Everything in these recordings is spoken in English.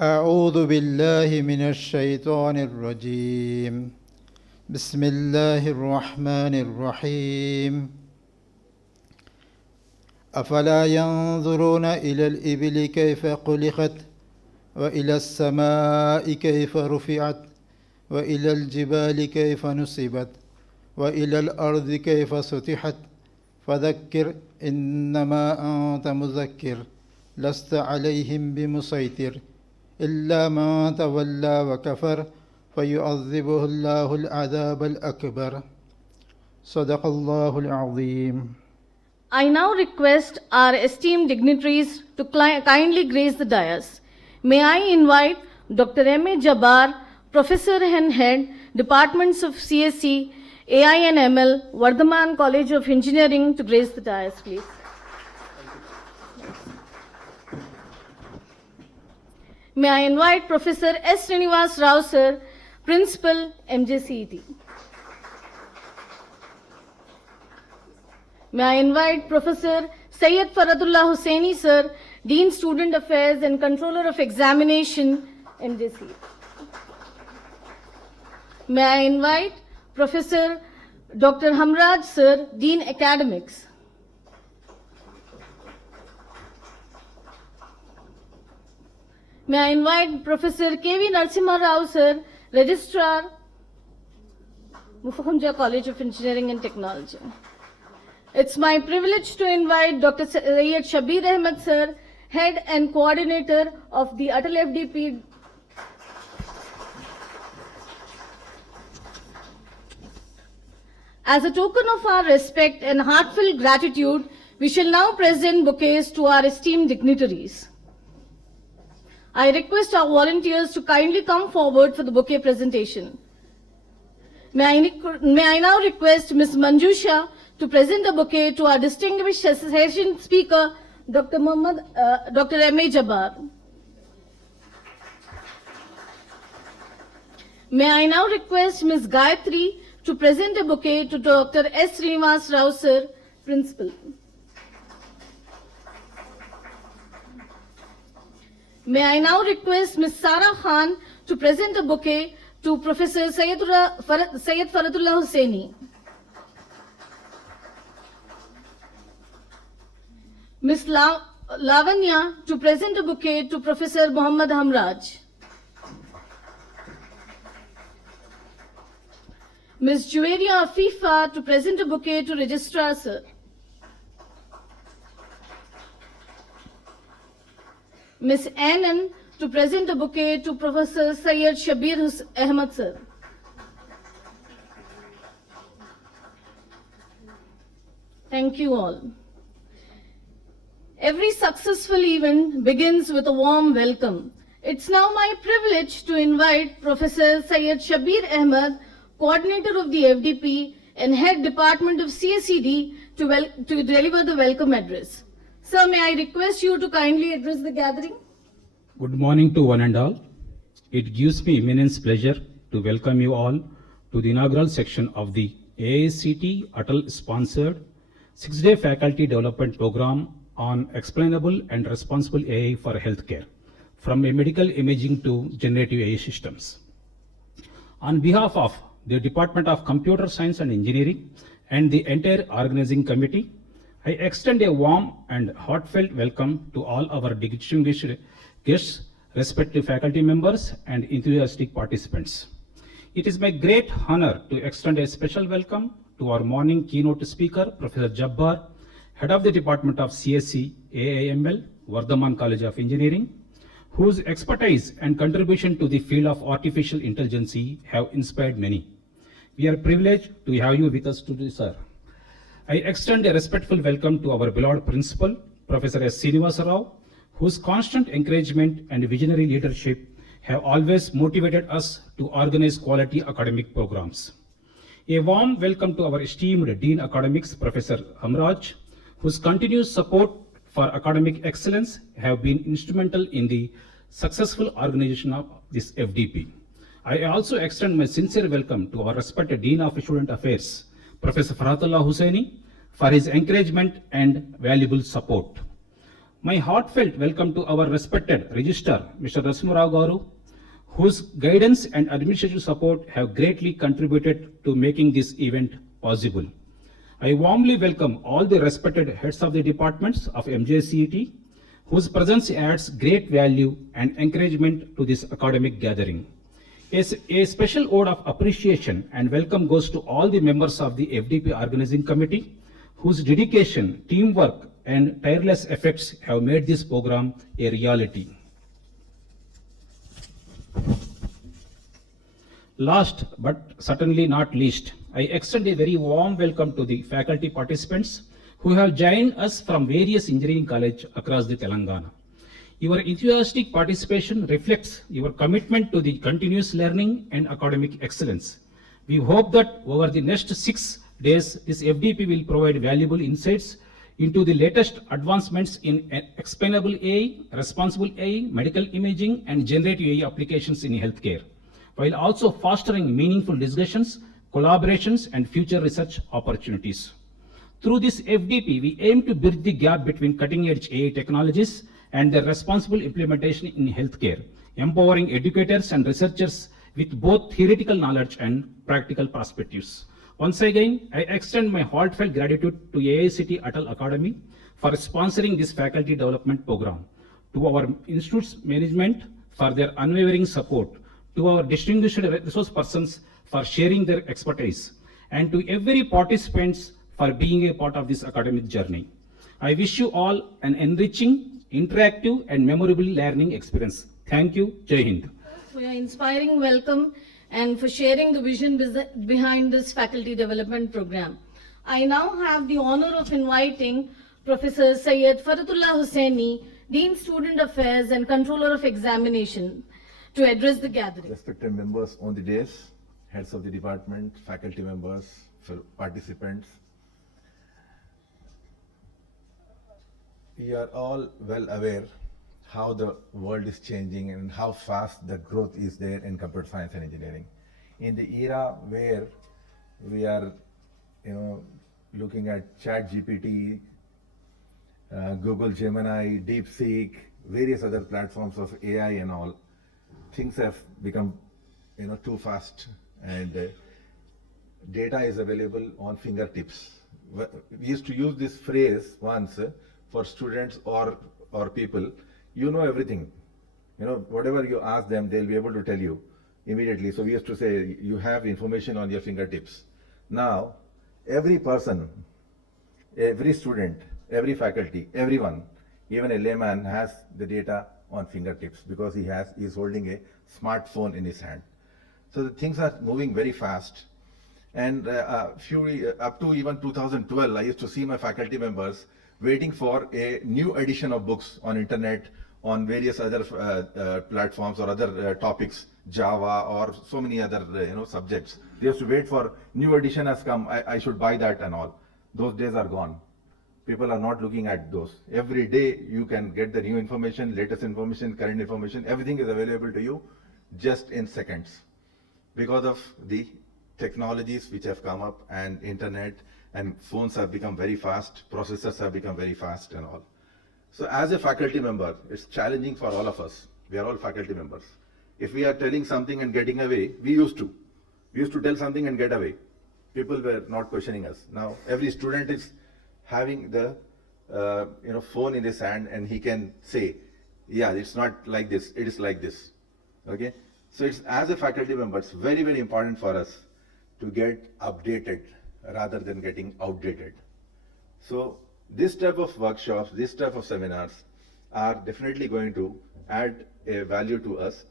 أعوذ بالله من الشيطان الرجيم. بسم الله الرحمن الرحيم. أفلا ينظرون إلى الإبل كيف خلقت وإلى السماء كيف رفعت وإلى الجبال كيف نصبت وإلى الأرض كيف سطحت فذكر إنما أنت مذكر لست عليهم بمسيطر إلا من تولى وكفر فيعذبه الله العذاب الأكبر. صدق الله العظيم. I now request our esteemed dignitaries to kindly grace the dais. May I invite Dr. M.A. Jabbar, Professor and Head, Departments of CSE, AI and ML, Vardhaman College of Engineering, to grace the dais, please. May I invite Professor S. Srinivasa Rao, sir, Principal, MJCET. May I invite Professor Syed Ferathullah Hussaini, sir, Dean Student Affairs and Controller of Examination, MJCET. May I invite Professor Dr. Hamraj, sir, Dean Academics. May I invite Professor K.V. Narasimha Rao, sir, Registrar, Mufakhamja College of Engineering and Technology. It's my privilege to invite Dr. Syed Shabbir Ahmed, sir, Head and Coordinator of the ATAL FDP. As a token of our respect and heartfelt gratitude, we shall now present bouquets to our esteemed dignitaries. I request our volunteers to kindly come forward for the bouquet presentation. May I now request Ms. Manjusha to present the bouquet to our distinguished session speaker, Dr. M.A. Jabbar. May I now request Ms. Gayatri to present a bouquet to Dr. S. Srinivasa Rao, sir, Principal. May I now request Ms. Sara Khan to present a bouquet to Professor Syed Ferathullah Hussaini. Ms. Lavanya to present a bouquet to Professor Muhammad Hamraj. Ms. Juwaria Afifa to present a bouquet to Registrar, sir. Ms. Annan to present a bouquet to Professor Syed Shabbir Ahmed, sir. Thank you all. Every successful event begins with a warm welcome. It's now my privilege to invite Professor Syed Shabbir Ahmed, Coordinator of the FDP and Head Department of CSED, to deliver the welcome address. Sir, may I request you to kindly address the gathering? Good morning to one and all. It gives me immense pleasure to welcome you all to the inaugural section of the AICTE ATAL sponsored 6-day faculty development program on explainable and responsible AI for healthcare, from medical imaging to generative AI systems. On behalf of the Department of Computer Science and Engineering and the entire organizing committee, I extend a warm and heartfelt welcome to all our distinguished guests, respective faculty members, and enthusiastic participants. It is my great honor to extend a special welcome to our morning keynote speaker, Professor Jabbar, Head of the Department of CSE, AIML, Vardhaman College of Engineering, whose expertise and contribution to the field of artificial intelligence have inspired many. We are privileged to have you with us today, sir. I extend a respectful welcome to our beloved principal, Professor S. Srinivasa Rao, whose constant encouragement and visionary leadership have always motivated us to organize quality academic programs. A warm welcome to our esteemed Dean Academics, Professor Hamraj, whose continuous support for academic excellence have been instrumental in the successful organization of this FDP. I also extend my sincere welcome to our respected Dean of Student Affairs, Professor Ferathullah Hussaini, for his encouragement and valuable support. My heartfelt welcome to our respected Registrar, Mr. Narasimha Rao Garu, whose guidance and administrative support have greatly contributed to making this event possible. I warmly welcome all the respected heads of the departments of MJCET, whose presence adds great value and encouragement to this academic gathering. A special ode of appreciation and welcome goes to all the members of the FDP Organizing Committee, whose dedication, teamwork, and tireless efforts have made this program a reality. Last but certainly not least, I extend a very warm welcome to the faculty participants who have joined us from various engineering colleges across the Telangana. Your enthusiastic participation reflects your commitment to the continuous learning and academic excellence. We hope that over the next 6 days, this FDP will provide valuable insights into the latest advancements in explainable AI, responsible AI, medical imaging, and generative AI applications in healthcare, while also fostering meaningful discussions, collaborations, and future research opportunities. Through this FDP, we aim to bridge the gap between cutting-edge AI technologies and their responsible implementation in healthcare, empowering educators and researchers with both theoretical knowledge and practical perspectives. Once again, I extend my heartfelt gratitude to AICTE ATAL Academy for sponsoring this faculty development program, to our institute's management for their unwavering support, to our distinguished resource persons for sharing their expertise, and to every participant for being a part of this academic journey. I wish you all an enriching, interactive, and memorable learning experience. Thank you. Jai Hind. For your inspiring welcome and for sharing the vision behind this faculty development program. I now have the honor of inviting Professor Syed Ferathullah Hussaini, Dean Student Affairs and Controller of Examination, to address the gathering. Respected members on the dais, heads of the department, faculty members, participants. We are all well aware how the world is changing and how fast the growth is there in computer science and engineering. In the era where we are, looking at ChatGPT, Google Gemini, DeepSeek, various other platforms of AI and all, things have become, too fast, and data is available on fingertips. We used to use this phrase once for students or people. You know everything. Whatever you ask them, they'll be able to tell you immediately. So we used to say, you have information on your fingertips. Now, every person, every student, every faculty, everyone, even a layman has the data on fingertips because he's holding a smartphone in his hand. So the things are moving very fast. And up to even 2012, I used to see my faculty members waiting for a new edition of books on internet, on various other platforms or other topics, Java or so many other subjects. They used to wait for new edition has come, I should buy that and all. Those days are gone. People are not looking at those. Every day you can get the new information, latest information, current information, everything is available to you just in seconds. Because of the technologies which have come up and internet and phones have become very fast, processors have become very fast and all. So as a faculty member, it's challenging for all of us. We are all faculty members. If we are telling something and getting away, we used to tell something and get away. People were not questioning us. Now every student is having the phone in his hand and he can say, yeah, it's not like this, it is like this. Okay? So it's, as a faculty member, it's very, very important for us to get updated rather than getting outdated. So this type of workshops, this type of seminars are definitely going to add a value to us.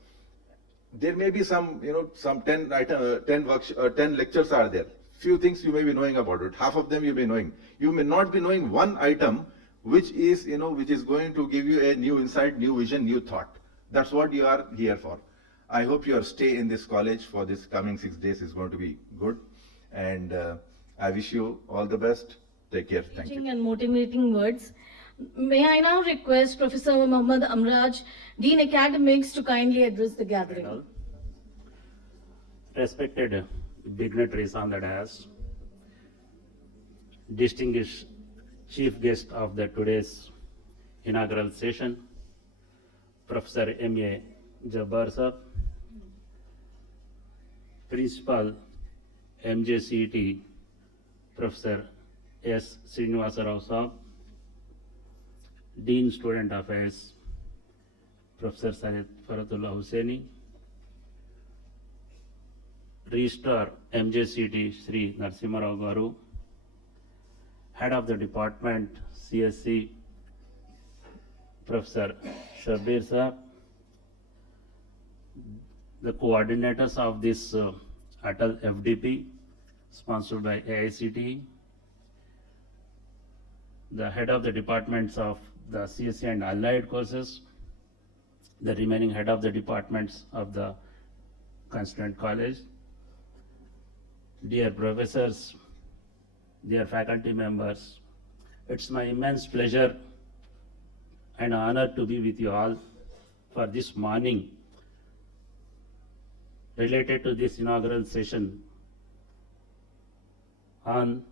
There may be some, some 10 lectures are there. Few things you may be knowing about it. Half of them you may be knowing. You may not be knowing one item, which is, which is going to give you a new insight, new vision, new thought. That's what you are here for. I hope your stay in this college for this coming 6 days is going to be good. And I wish you all the best. Take care. Thank you. And motivating words. May I now request Professor Muhammad Hamraj, Dean Academics, to kindly address the gathering. Respected dignitaries on the dais, distinguished chief guest of the today's inaugural session, Professor M.A. Jabbar Sir, Principal MJCET, Professor S. Srinivasa Rao Sir, Dean Student Affairs, Professor Syed Ferathullah Hussaini, Registrar MJCET Sri Narasimha Rao Garu, Head of the Department CSC, Professor Shabbir Ahmed, the coordinators of this ATAL FDP, sponsored by AICTE, the head of the departments of the CSC and allied courses, the remaining head of the departments of the constituent college, dear professors, dear faculty members, it's my immense pleasure and honor to be with you all for this morning related to this inaugural session on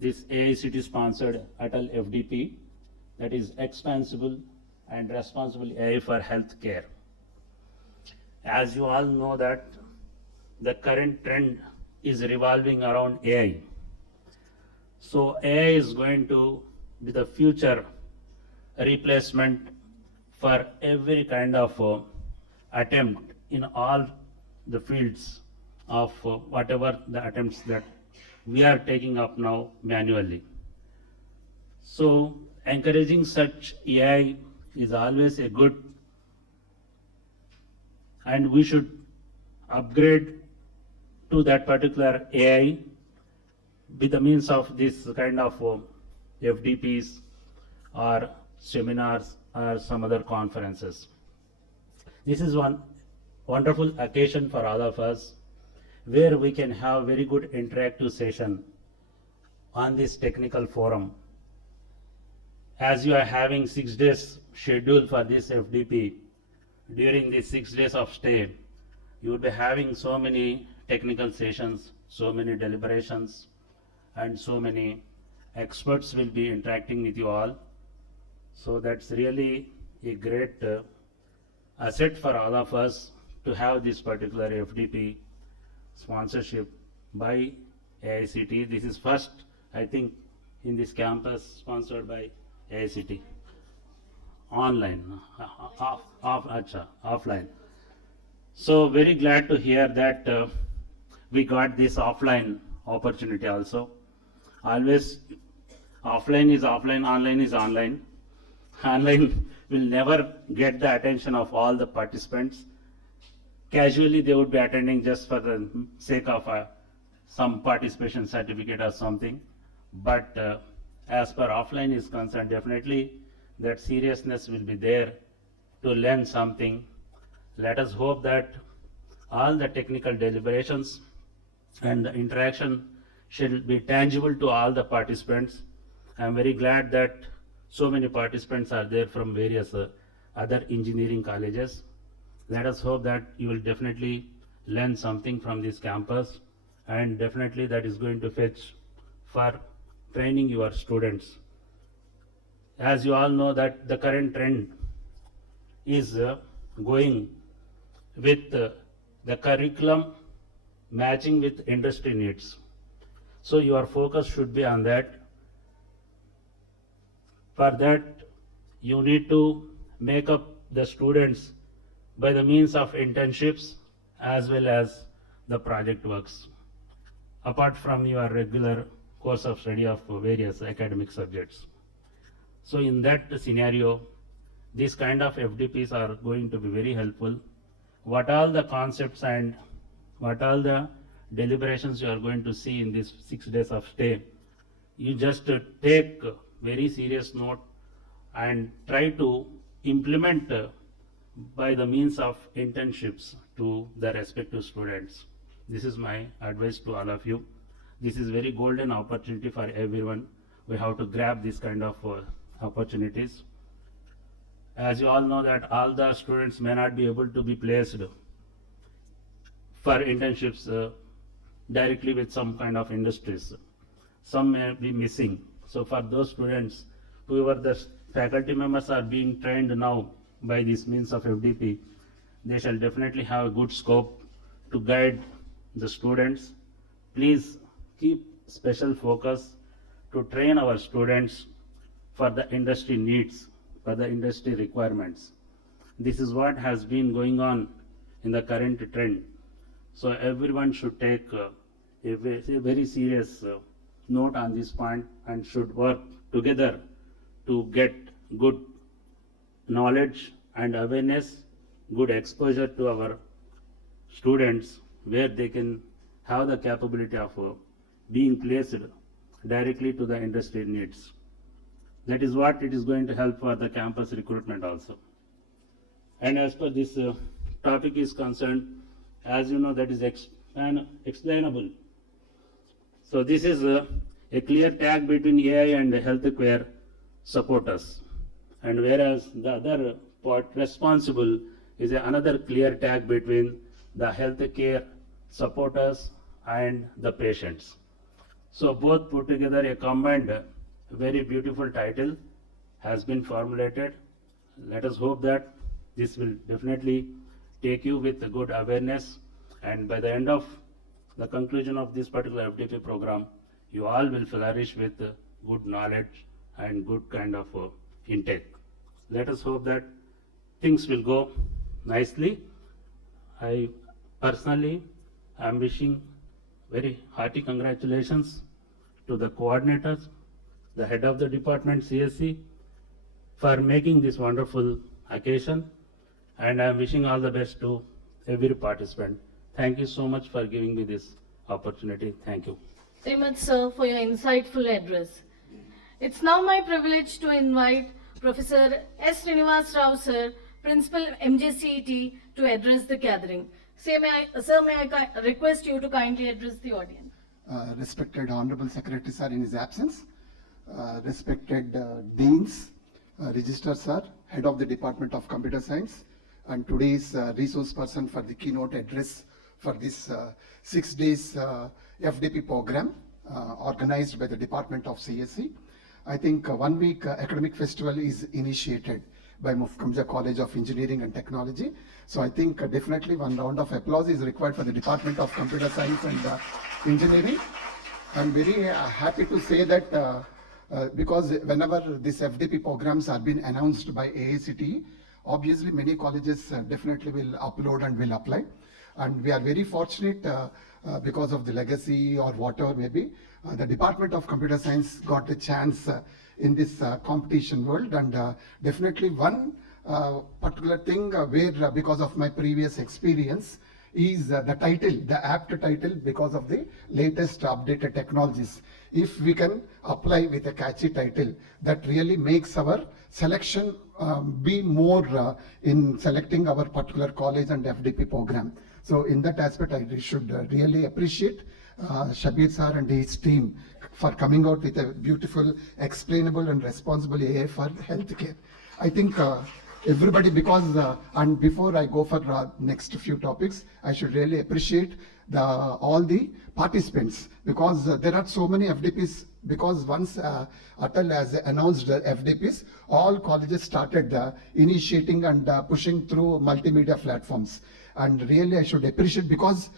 this AICTE sponsored ATAL FDP, that is Expansible and Responsible AI for Healthcare. As you all know that the current trend is revolving around AI. So AI is going to be the future replacement for every kind of attempt in all the fields of whatever the attempts that we are taking up now manually. So encouraging such AI is always a good, and we should upgrade to that particular AI with the means of this kind of FDPs or seminars or some other conferences. This is one wonderful occasion for all of us where we can have very good interactive session on this technical forum. As you are having 6 days schedule for this FDP, during these 6 days of stay, you will be having so many technical sessions, so many deliberations, and so many experts will be interacting with you all. So that's really a great asset for all of us to have this particular FDP sponsorship by AICTE. This is first, I think, in this campus sponsored by AICTE. Online, offline. So very glad to hear that we got this offline opportunity also. Always offline is offline, online is online. Online will never get the attention of all the participants. Casually they would be attending just for the sake of some participation certificate or something. But as per offline is concerned, definitely that seriousness will be there to learn something. Let us hope that all the technical deliberations and the interaction should be tangible to all the participants. I am very glad that so many participants are there from various other engineering colleges. Let us hope that you will definitely learn something from this campus, and definitely that is going to fetch for training your students. As you all know that the current trend is going with the curriculum matching with industry needs. So your focus should be on that. For that, you need to make up the students by the means of internships as well as the project works, apart from your regular course of study of various academic subjects. So in that scenario, these kind of FDPs are going to be very helpful. What all the concepts and what all the deliberations you are going to see in these 6 days of stay, you just take very serious note and try to implement by the means of internships to the respective students. This is my advice to all of you. This is very golden opportunity for everyone. We have to grab this kind of opportunities. As you all know that all the students may not be able to be placed for internships directly with some kind of industries. Some may be missing. So for those students, whoever the faculty members are being trained now by this means of FDP, they shall definitely have a good scope to guide the students. Please keep special focus to train our students for the industry needs, for the industry requirements. This is what has been going on in the current trend. So everyone should take a very serious note on this point and should work together to get good knowledge and awareness, good exposure to our students, where they can have the capability of being placed directly to the industry needs. That is what it is going to help for the campus recruitment also. And as per this topic is concerned, as you know, that is explainable. So this is a clear tag between AI and healthcare supporters. And whereas the other part responsible is another clear tag between the healthcare supporters and the patients. So both put together a combined, very beautiful title has been formulated. Let us hope that this will definitely take you with a good awareness, and by the end of the conclusion of this particular FDP program, you all will flourish with good knowledge and good kind of intake. Let us hope that things will go nicely. I personally am wishing very hearty congratulations to the coordinators, the head of the department CSC, for making this wonderful occasion, and I am wishing all the best to every participant. Thank you so much for giving me this opportunity. Thank you. Very much, sir, for your insightful address. It's now my privilege to invite Professor S. Srinivasa Rao, sir, Principal MJCET, to address the gathering. Sir, may I request you to kindly address the audience? Respected Honorable Secretary, sir, in his absence, respected Deans, Registrar, sir, Head of the Department of Computer Science, and today's resource person for the keynote address for this 6 days FDP program organized by the Department of CSC. I think 1 week academic festival is initiated by Mufkamja College of Engineering and Technology. So I think definitely one round of applause is required for the Department of Computer Science and Engineering. I'm very happy to say that because whenever these FDP programs are being announced by AICTE, obviously many colleges definitely will upload and will apply. And we are very fortunate because of the legacy or whatever maybe, the Department of Computer Science got the chance in this competition world, and definitely one particular thing where because of my previous experience is the title, the apt title, because of the latest updated technologies. If we can apply with a catchy title, that really makes our selection be more in selecting our particular college and FDP program. So in that aspect, I should really appreciate Shabbir sir and his team for coming out with a beautiful, explainable and responsible AI for healthcare. I think everybody, because and before I go for next few topics, I should really appreciate all the participants, because there are so many FDPs. Because once ATAL has announced FDPs, all colleges started initiating and pushing through multimedia platforms. And really I should appreciate, because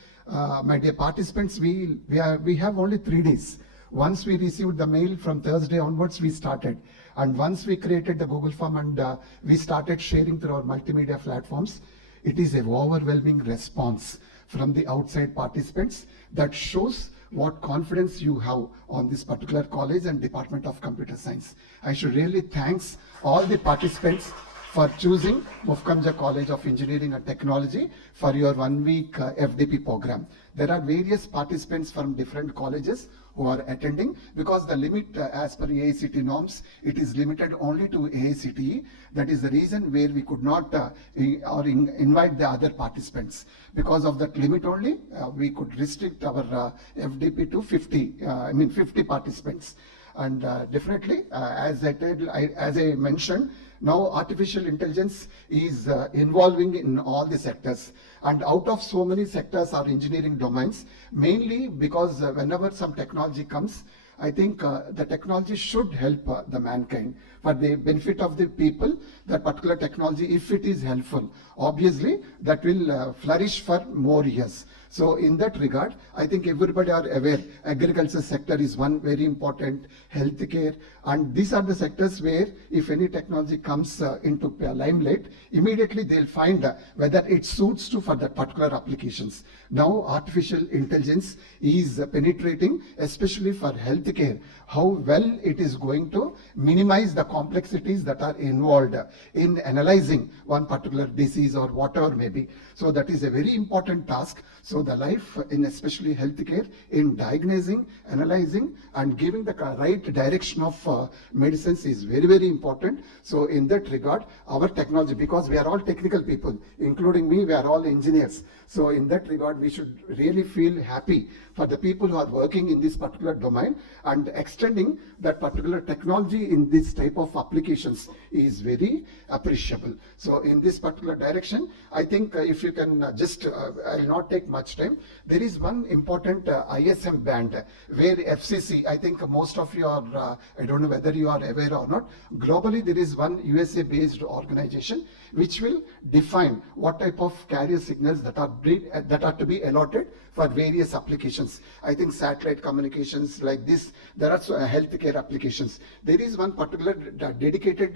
my dear participants, we have only 3 days. Once we received the mail, from Thursday onwards we started. And once we created the Google form and we started sharing through our multimedia platforms, it is an overwhelming response from the outside participants that shows what confidence you have on this particular college and Department of Computer Science. I should really thank all the participants for choosing Mufkamja College of Engineering and Technology for your 1 week FDP program. There are various participants from different colleges who are attending, because the limit as per AICTE norms, it is limited only to AICTE. That is the reason where we could not invite the other participants. Because of that limit only, we could restrict our FDP to 50 participants. And definitely, as I mentioned, now artificial intelligence is involving in all the sectors. And out of so many sectors are engineering domains, mainly because whenever some technology comes, I think the technology should help the mankind for the benefit of the people. That particular technology, if it is helpful, obviously that will flourish for more years. So in that regard, I think everybody are aware, agriculture sector is one very important, healthcare, and these are the sectors where if any technology comes into limelight, immediately they'll find whether it suits to for that particular applications. Now artificial intelligence is penetrating, especially for healthcare, how well it is going to minimize the complexities that are involved in analyzing one particular disease or whatever may be. So that is a very important task. So the life in especially healthcare in diagnosing, analyzing and giving the right direction of medicines is very, very important. So in that regard, our technology, because we are all technical people, including me, we are all engineers. So in that regard, we should really feel happy for the people who are working in this particular domain, and extending that particular technology in this type of applications is very appreciable. So in this particular direction, I think if you can I'll not take much time. There is one important ISM band where FCC, I think most of you are, I don't know whether you are aware or not, globally there is one USA based organization which will define what type of carrier signals that are to be allotted for various applications. I think satellite communications like this, there are healthcare applications. There is one particular dedicated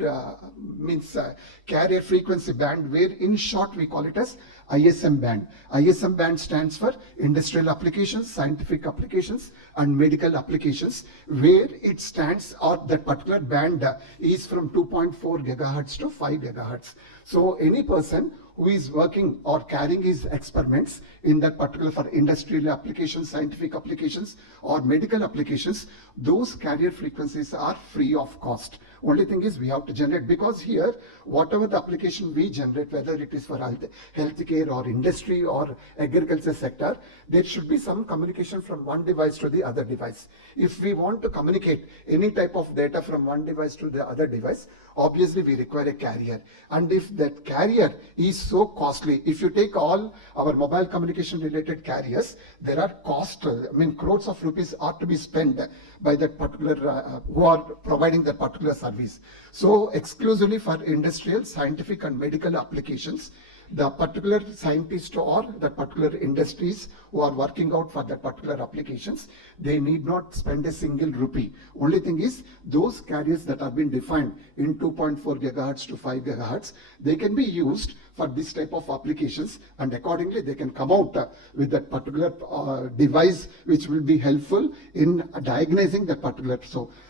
carrier frequency band where in short we call it as ISM band. ISM band stands for industrial applications, scientific applications and medical applications, where it stands, or that particular band is from 2.4 gigahertz to 5 gigahertz. So any person who is working or carrying his experiments in that particular for industrial applications, scientific applications or medical applications, those carrier frequencies are free of cost. Only thing is we have to generate, because here whatever the application we generate, whether it is for healthcare or industry or agriculture sector, there should be some communication from one device to the other device. If we want to communicate any type of data from one device to the other device, obviously we require a carrier. And if that carrier is so costly, if you take all our mobile communication related carriers, there are crores of rupees are to be spent by that particular who are providing that particular service. So exclusively for industrial, scientific and medical applications, the particular scientists or the particular industries who are working out for that particular applications, they need not spend a single rupee. Only thing is, those carriers that have been defined in 2.4 gigahertz to 5 gigahertz, they can be used for this type of applications, and accordingly they can come out with that particular device which will be helpful in diagnosing that particular.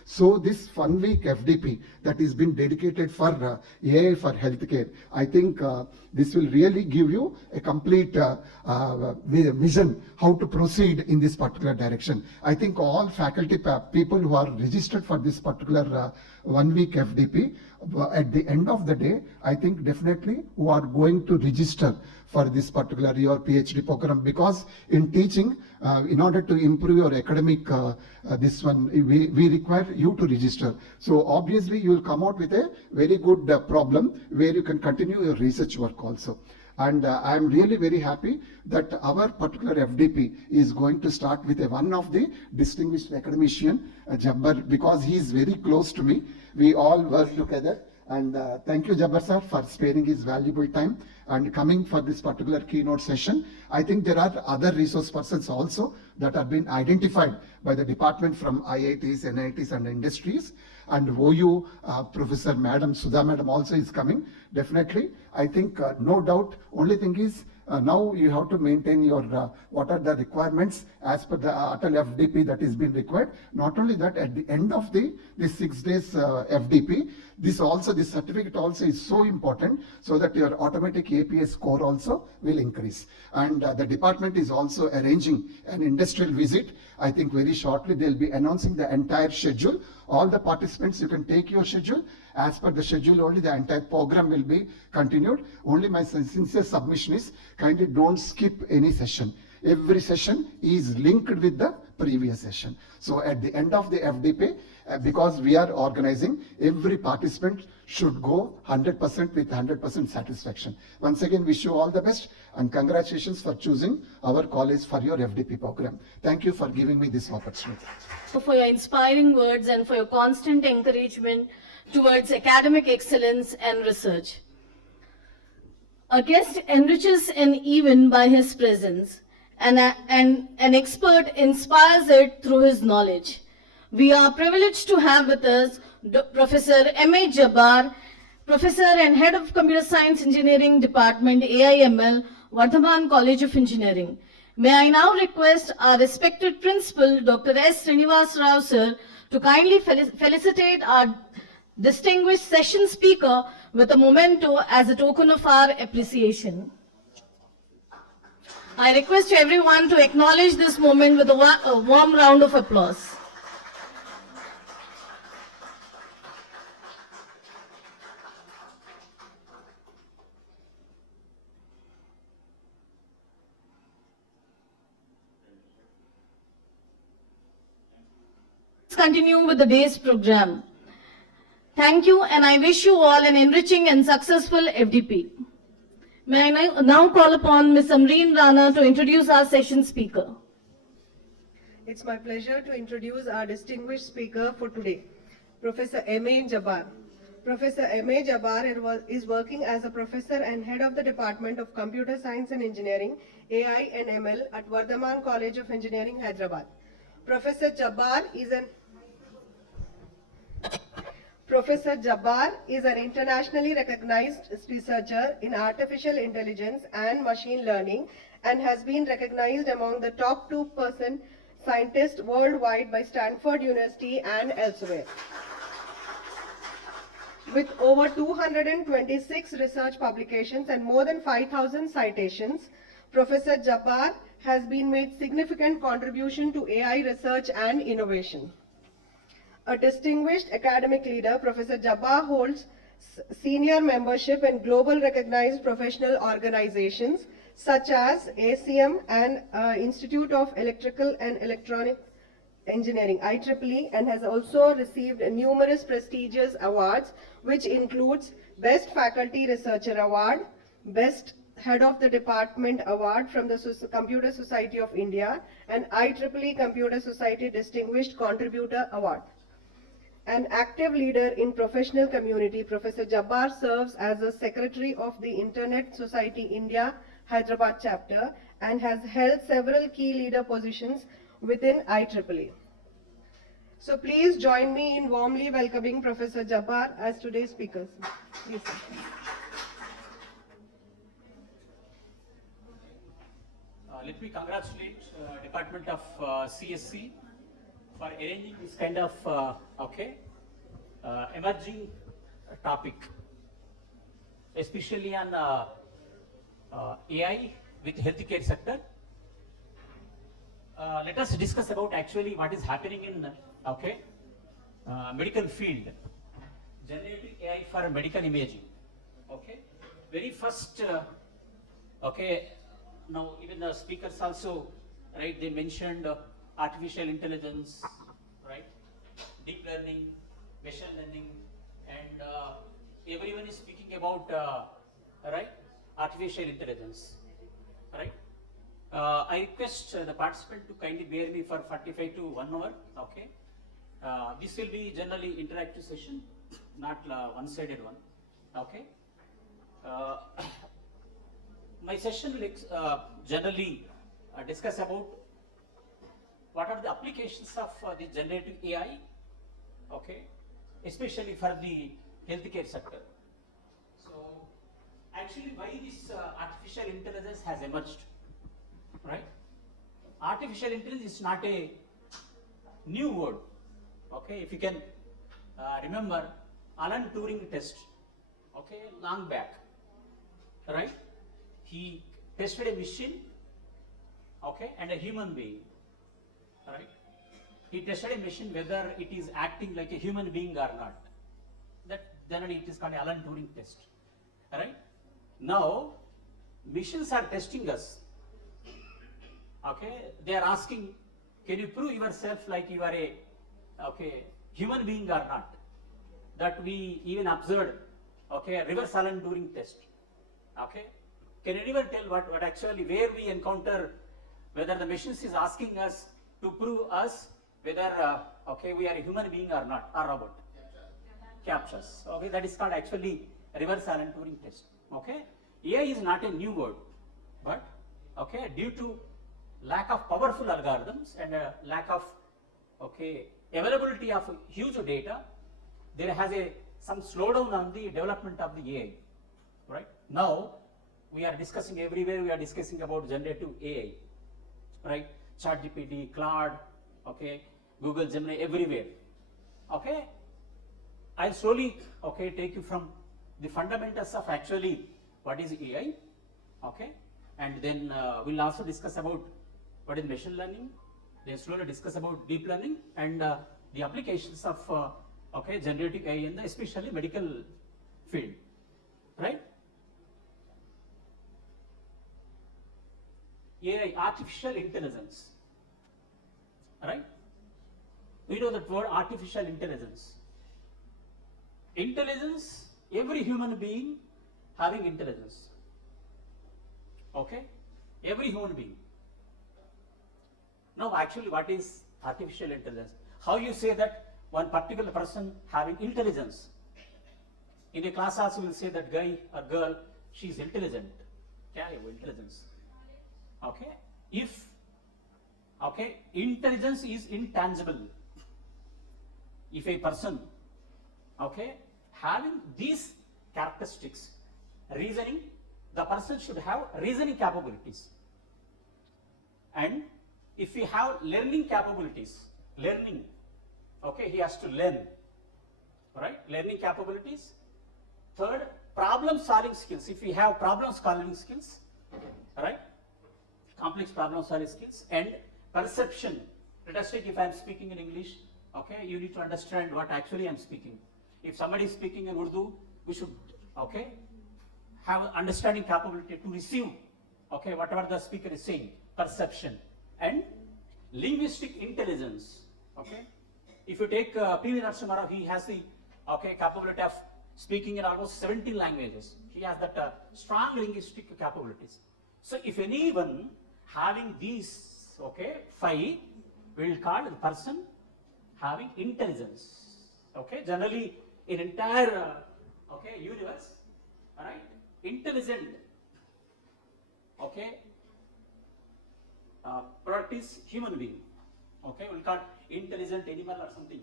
So this 1 week FDP that is been dedicated for AI for healthcare, I think this will really give you a complete vision how to proceed in this particular direction. I think all faculty people who are registered for this particular 1 week FDP, at the end of the day, I think definitely who are going to register for this particular your PhD program, because in teaching, in order to improve your academic, this one, we require you to register. So obviously you will come out with a very good problem where you can continue your research work also. And I am really very happy that our particular FDP is going to start with one of the distinguished academician, Jabbar, because he is very close to me. We all work together. And thank you, Jabbar sir, for sparing his valuable time and coming for this particular keynote session. I think there are other resource persons also that have been identified by the department from IITs, NITs and industries. And OU Professor Madam, Sudha Madam also is coming. Definitely, I think no doubt, only thing is now you have to maintain your what are the requirements as per the ATAL FDP that is being required. Not only that, at the end of the 6 days FDP, this certificate also is so important, so that your automatic APA score also will increase. And the department is also arranging an industrial visit. I think very shortly they'll be announcing the entire schedule. All the participants, you can take your schedule. As per the schedule only, the entire program will be continued. Only my sincere submission is, kindly don't skip any session. Every session is linked with the previous session. So at the end of the FDP, because we are organizing, every participant should go 100% with 100% satisfaction. Once again, wish you all the best and congratulations for choosing our college for your FDP program. Thank you for giving me this opportunity. For your inspiring words and for your constant encouragement towards academic excellence and research. A guest enriches an event by his presence, and an expert inspires it through his knowledge. We are privileged to have with us Professor M.A. Jabbar, Professor and Head of Computer Science Engineering Department, AIML, Vardhaman College of Engineering. May I now request our respected Principal, Dr. S. Srinivasa Rao, sir, to kindly felicitate our distinguished session speaker with a memento as a token of our appreciation. I request everyone to acknowledge this moment with a warm round of applause. Let's continue with the day's program. Thank you, and I wish you all an enriching and successful FDP. May I now call upon Ms. Amreen Rana to introduce our session speaker. It's my pleasure to introduce our distinguished speaker for today, Professor M.A. Jabbar. Professor M.A. Jabbar is working as a professor and head of the Department of Computer Science and Engineering, AI and ML at Vardhaman College of Engineering, Hyderabad. Professor Jabbar is an internationally recognized researcher in artificial intelligence and machine learning and has been recognized among the top 2% scientists worldwide by Stanford University and elsewhere. With over 226 research publications and more than 5,000 citations, Professor Jabbar has been made significant contribution to AI research and innovation. A distinguished academic leader, Professor Jabbar holds senior membership in global recognized professional organizations such as ACM and Institute of Electrical and Electronic Engineering, IEEE, and has also received numerous prestigious awards, which includes Best Faculty Researcher Award, Best Head of the Department Award from the Computer Society of India, and IEEE Computer Society Distinguished Contributor Award. An active leader in professional community, Professor Jabbar serves as a secretary of the Internet Society India Hyderabad chapter and has held several key leader positions within IEEE. So please join me in warmly welcoming Professor Jabbar as today's speaker. Please. Let me congratulate Department of CSC for arranging this kind of emerging topic, especially on AI with healthcare sector. Let us discuss about actually what is happening in medical field. Generative AI for medical imaging. Okay, very first. Now even the speakers also, right? They mentioned artificial intelligence, right? Deep learning, machine learning, and everyone is speaking about right? Artificial intelligence, right? I request the participant to kindly bear me for 45 to 1 hour. Okay, this will be generally interactive session, not one-sided one. Okay. My session will generally discuss about what are the applications of the generative AI, okay, especially for the healthcare sector. So, actually, why this artificial intelligence has emerged, right? Artificial intelligence is not a new word, okay? If you can remember Alan Turing test, okay, long back, right? He tested a machine, okay, and a human being, right? He tested a machine whether it is acting like a human being or not. That generally it is called Alan Turing test, right? Now, machines are testing us, okay? They are asking can you prove yourself like you are a human being or not? That we even observed a reverse Alan Turing test. Okay, can anyone tell what actually where we encounter whether the machines is asking us to prove us whether we are a human being or not, or robot? Captures. Okay, that is called actually reverse Alan Turing test. Okay, AI is not a new word, but due to lack of powerful algorithms and lack of availability of huge data, there has some slowdown on the development of the AI. Right now, we are discussing everywhere. We are discussing about generative AI. Right, ChatGPT, Claude, Google Gemini, everywhere. Okay, I'll slowly take you from the fundamentals of actually what is AI. Okay, and then we'll also discuss about what is machine learning. Then slowly discuss about deep learning and the applications of generative AI in the especially medical field. Right? AI, artificial intelligence. Right? We know that word artificial intelligence. Intelligence, every human being having intelligence. Okay? Every human being. Now actually what is artificial intelligence? How you say that one particular person having intelligence? In a class also we will say that guy or girl, she is intelligent. Intelligence. Okay? If intelligence is intangible, if a person having these characteristics, reasoning, the person should have reasoning capabilities. And if we have learning capabilities, he has to learn, right? Learning capabilities. Third, problem solving skills. If we have problem solving skills, right? Complex problem solving skills and perception. Let us take if I am speaking in English, you need to understand what actually I am speaking. If somebody is speaking in Urdu, we should, have understanding capability to receive, whatever the speaker is saying, perception. And linguistic intelligence. If you take P.V. Narasimha Rao, he has the capability of speaking in almost 17 languages. He has that strong linguistic capabilities. So if anyone having these 5, we will call the person having intelligence. Generally in entire universe, right? Intelligent. Product is human being. We'll call intelligent animal or something.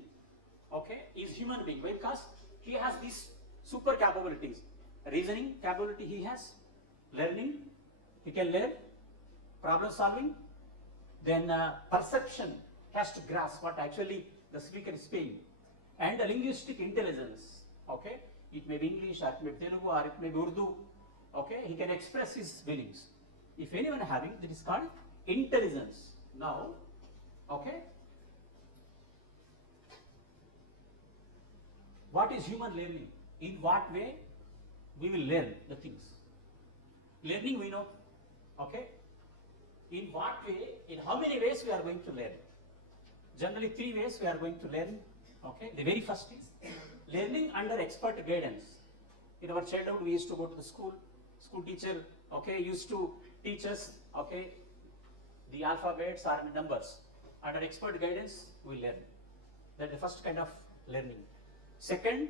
Is human being because he has these super capabilities. Reasoning capability he has, learning, he can learn, problem solving, then perception, has to grasp what actually the speaker is saying, and linguistic intelligence. It may be English, or it may be Telugu, or it may be Urdu. He can express his feelings. If anyone having, that is called intelligence. Now, what is human learning? In what way we will learn the things? Learning we know. In what way, in how many ways we are going to learn? Generally 3 ways we are going to learn. The very first is learning under expert guidance. In our childhood we used to go to the school teacher used to teach us the alphabets or numbers. Under expert guidance we learn. That's the first kind of learning. Second,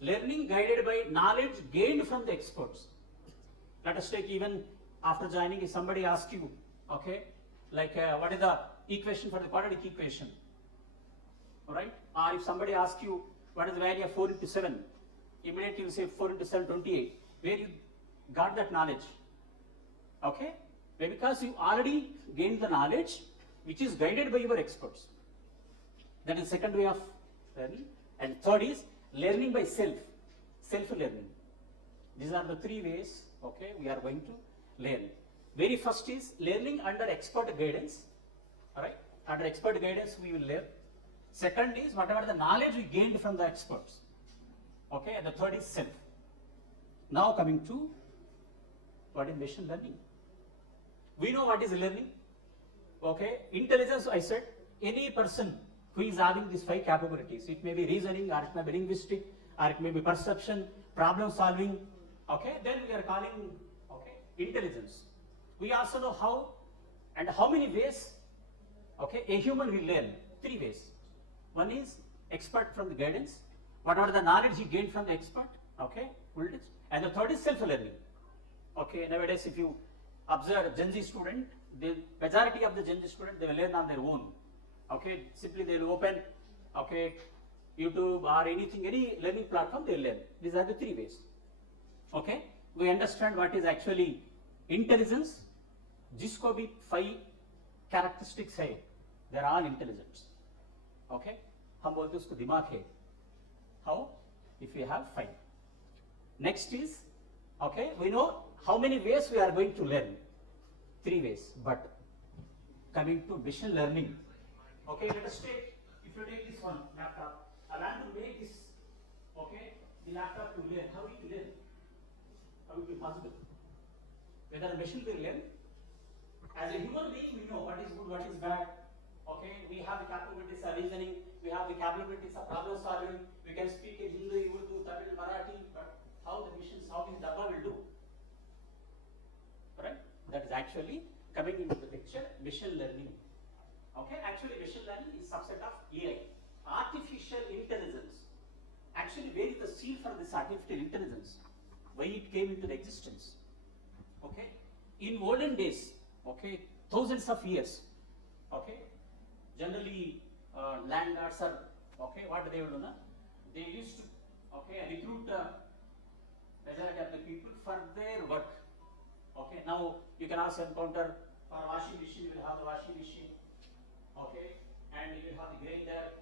learning guided by knowledge gained from the experts. Let us take even after joining, if somebody asks you, what is the equation for the quadratic equation, right? Or if somebody asks you, what is the value of 4 into 7, immediately you say 4 into 7, 28. Where you got that knowledge? Because you already gained the knowledge which is guided by your experts. That is the second way of learning. And third is learning by self-learning. These are the 3 ways, we are going to learn. Very first is learning under expert guidance, right? Under expert guidance we will learn. Second is whatever the knowledge we gained from the experts. And the third is self. Now coming to what is machine learning. We know what is learning. Intelligence I said, any person who is having these 5 capabilities, it may be reasoning, or it may be linguistic, or it may be perception, problem solving, okay, then we are calling, okay, intelligence. We also know how and how many ways, okay, a human will learn. 3 ways. One is expert from the guidance, whatever the knowledge he gained from the expert, okay, and the third is self-learning. Okay, nowadays if you observe Gen Z student, the majority of the Gen Z student, they will learn on their own. Okay, simply they will open, okay, YouTube or anything, any learning platform, they will learn. These are the 3 ways. Okay, we understand what is actually intelligence. जिसको भी 5 characteristics है, they are all intelligent. Okay, हम बोलते हैं उसको दिमाग है. How? If we have 5. Next is, okay, we know how many ways we are going to learn. 3 ways. But coming to machine learning, okay, let us take, if you take this one laptop, I want to make this, okay, the laptop to learn. How it will learn? How it will be possible? Whether a machine will learn. As a human being, we know what is good, what is bad. Okay, we have the capabilities of reasoning, we have the capabilities of problem solving, we can speak in Hindi, Urdu, Tamil, Marathi, but how the machines, how this Dabba will do. Right? That is actually coming into the picture, machine learning. Okay, actually machine learning is subset of AI, artificial intelligence. Actually, where is the seed for this artificial intelligence? Why it came into the existence? Okay, in olden days, okay, thousands of years, okay, generally landlords are, okay, what do they do now? They used to, okay, recruit majority of the people for their work. Okay, now you can also encounter for washing machine, you will have the washing machine, okay, and you will have the grinder.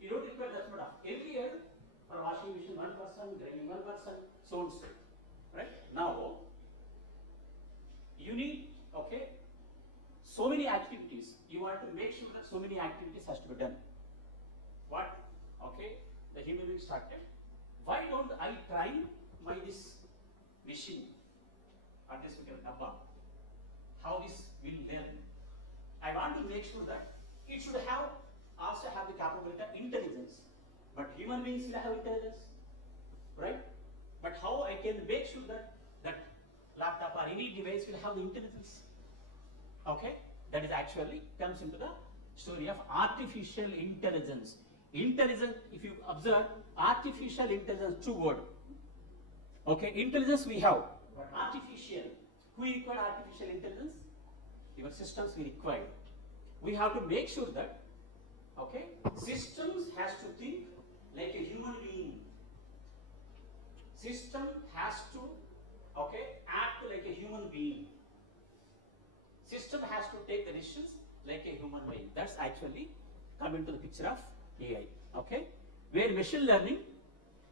You don't require that much of. Every year for washing machine 1 person, grinding 1 person, so and so. Right? Now you need, okay, so many activities. You want to make sure that so many activities has to be done. What? Okay, the human being started. Why don't I try my this machine or this Dabba? How this will learn? I want to make sure that it should have also have the capability of intelligence. But human beings will have intelligence, right? But how I can make sure that that laptop or any device will have the intelligence? Okay, that is actually comes into the story of artificial intelligence. Intelligence, if you observe, artificial intelligence, 2 words. Okay, intelligence we have, but artificial. Who required artificial intelligence? Your systems we require. We have to make sure that, okay, systems has to think like a human being. System has to, okay, act like a human being. System has to take the decisions like a human being. That's actually come into the picture of AI. Okay, where machine learning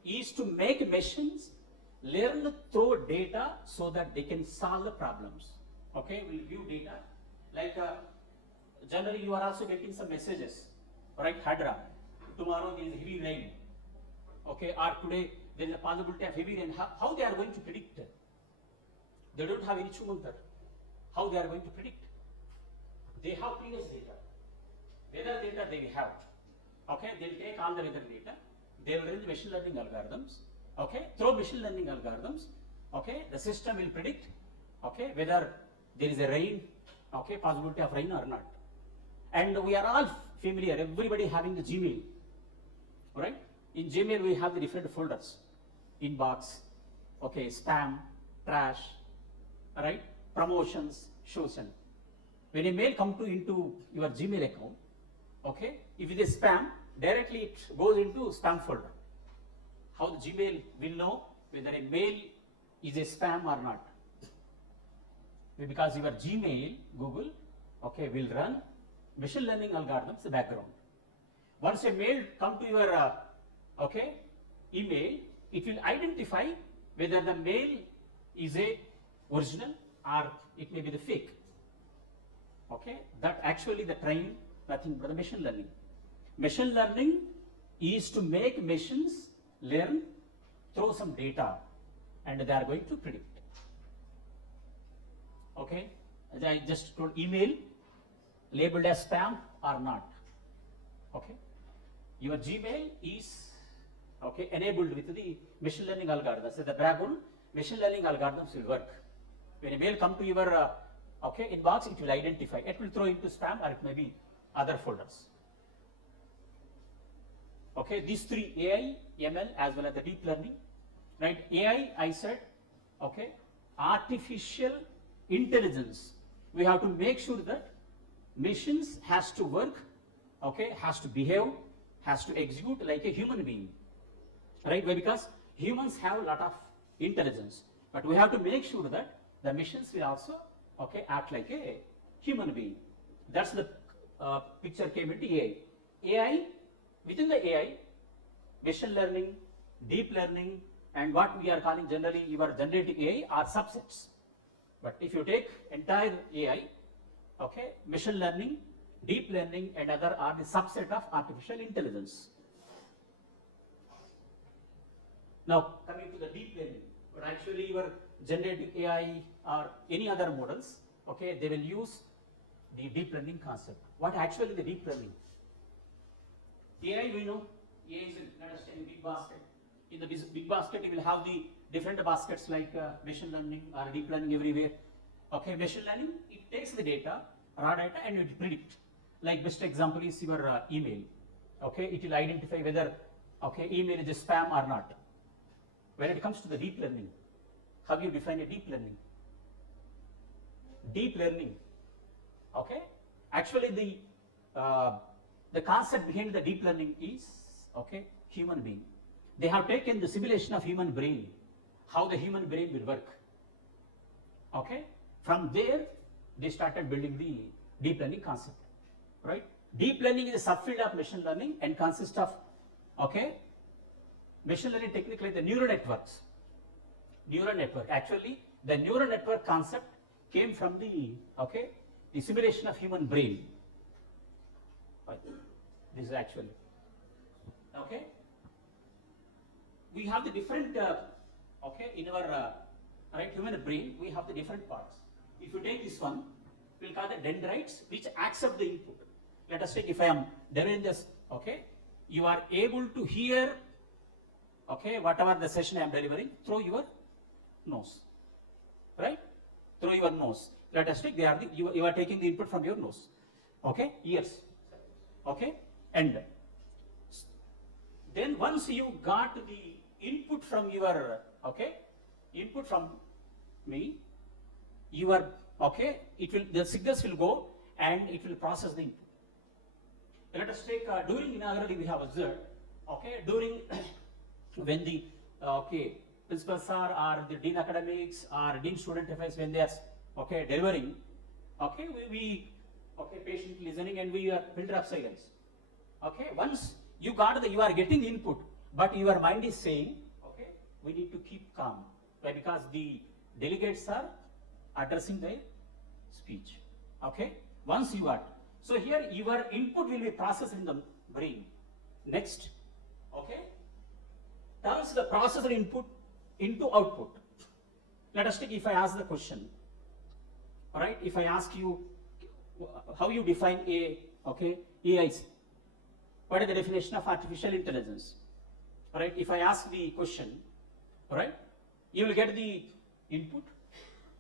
is to make machines learn through data so that they can solve the problems. Okay, we'll view data like generally you are also getting some messages, right? Hadra, tomorrow there is heavy rain. Okay, or today there is a possibility of heavy rain. How they are going to predict? They don't have any chumantar. How they are going to predict? They have previous data. Weather data they will have. Okay, they'll take all the weather data. They will run the machine learning algorithms. Okay, through machine learning algorithms, okay, the system will predict, okay, whether there is a rain, okay, possibility of rain or not. And we are all familiar, everybody having the Gmail, right? In Gmail we have the different folders, inbox, okay, spam, trash, right, promotions, shows and. When a mail come to into your Gmail account, okay, if it is spam, directly it goes into spam folder. How the Gmail will know whether a mail is a spam or not? Because your Gmail, Google, okay, will run machine learning algorithms in the background. Once a mail come to your okay, email, it will identify whether the mail is a original or it may be the fake. Okay, that actually the train nothing but the machine learning. Machine learning is to make machines learn through some data and they are going to predict. Okay, as I just told, email labeled as spam, or not. Okay, your Gmail is okay enabled with the machine learning algorithms. So the background machine learning algorithms will work. When a mail come to your okay inbox, it will identify. It will throw into spam, or it may be other folders. Okay, these three, AI, ML, as well as the deep learning, right? AI, I said, okay, artificial intelligence. We have to make sure that machines has to work, okay, has to behave, has to execute like a human being, right? Why? Because humans have a lot of intelligence, but we have to make sure that the machines will also, okay, act like a human being. That's the picture came into AI. AI, within the AI, machine learning, deep learning, and what we are calling generally your generative AI are subsets. But if you take entire AI, okay, machine learning, deep learning, and other are the subset of artificial intelligence. Now coming to the deep learning, but actually your generative AI or any other models, okay, they will use the deep learning concept. What actually the deep learning? AI, we know, AI is let us say a big basket. In the big basket, you will have the different baskets like machine learning or deep learning everywhere. Okay, machine learning, it takes the data, raw data, and it predict. Like best example is your email. Okay, it will identify whether okay email is a spam or not. When it comes to the deep learning, how you define a deep learning? Deep learning, okay, actually the concept behind the deep learning is okay human being. They have taken the simulation of human brain, how the human brain will work. Okay, from there they started building the deep learning concept, right? Deep learning is a subfield of machine learning and consists of okay machine learning technique like the neural networks. Neural network, actually the neural network concept came from the okay the simulation of human brain. This is actually okay. We have the different okay in our right human brain. We have the different parts. If you take this one, we'll call the dendrites, which accept the input. Let us take if I am delivering this. Okay, you are able to hear okay whatever the session I am delivering through your nose, right? Through your nose. Let us take they are the, you are taking the input from your nose. Okay, ears. Okay, and then once you got the input from your okay input from me, you are okay it will the signals will go and it will process the input. Let us take during inaugural we have observed okay during when the okay principals are or the dean academics or dean student affairs when they are okay delivering okay we okay patient listening and we are filter of silence. Okay, once you got the you are getting the input, but your mind is saying okay we need to keep calm. Why? Because the delegates are addressing their speech. Okay, once you got so here your input will be processed in the brain. Next, okay, turns the processor input into output. Let us take if I ask the question. All right, if I ask you how you define a okay AI. What is the definition of artificial intelligence? All right, if I ask the question, all right, you will get the input.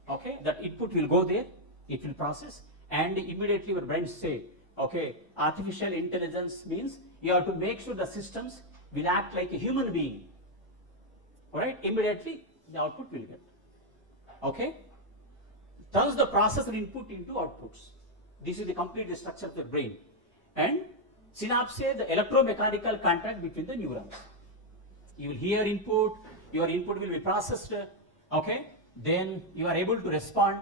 Okay, that input will go there, it will process, and immediately your brain say, okay, artificial intelligence means you have to make sure the systems will act like a human being. All right, immediately the output will get. Okay, turns the processor input into outputs. This is the complete structure of the brain. And synapse, the electromechanical contact between the neurons. You will hear input, your input will be processed, okay, then you are able to respond,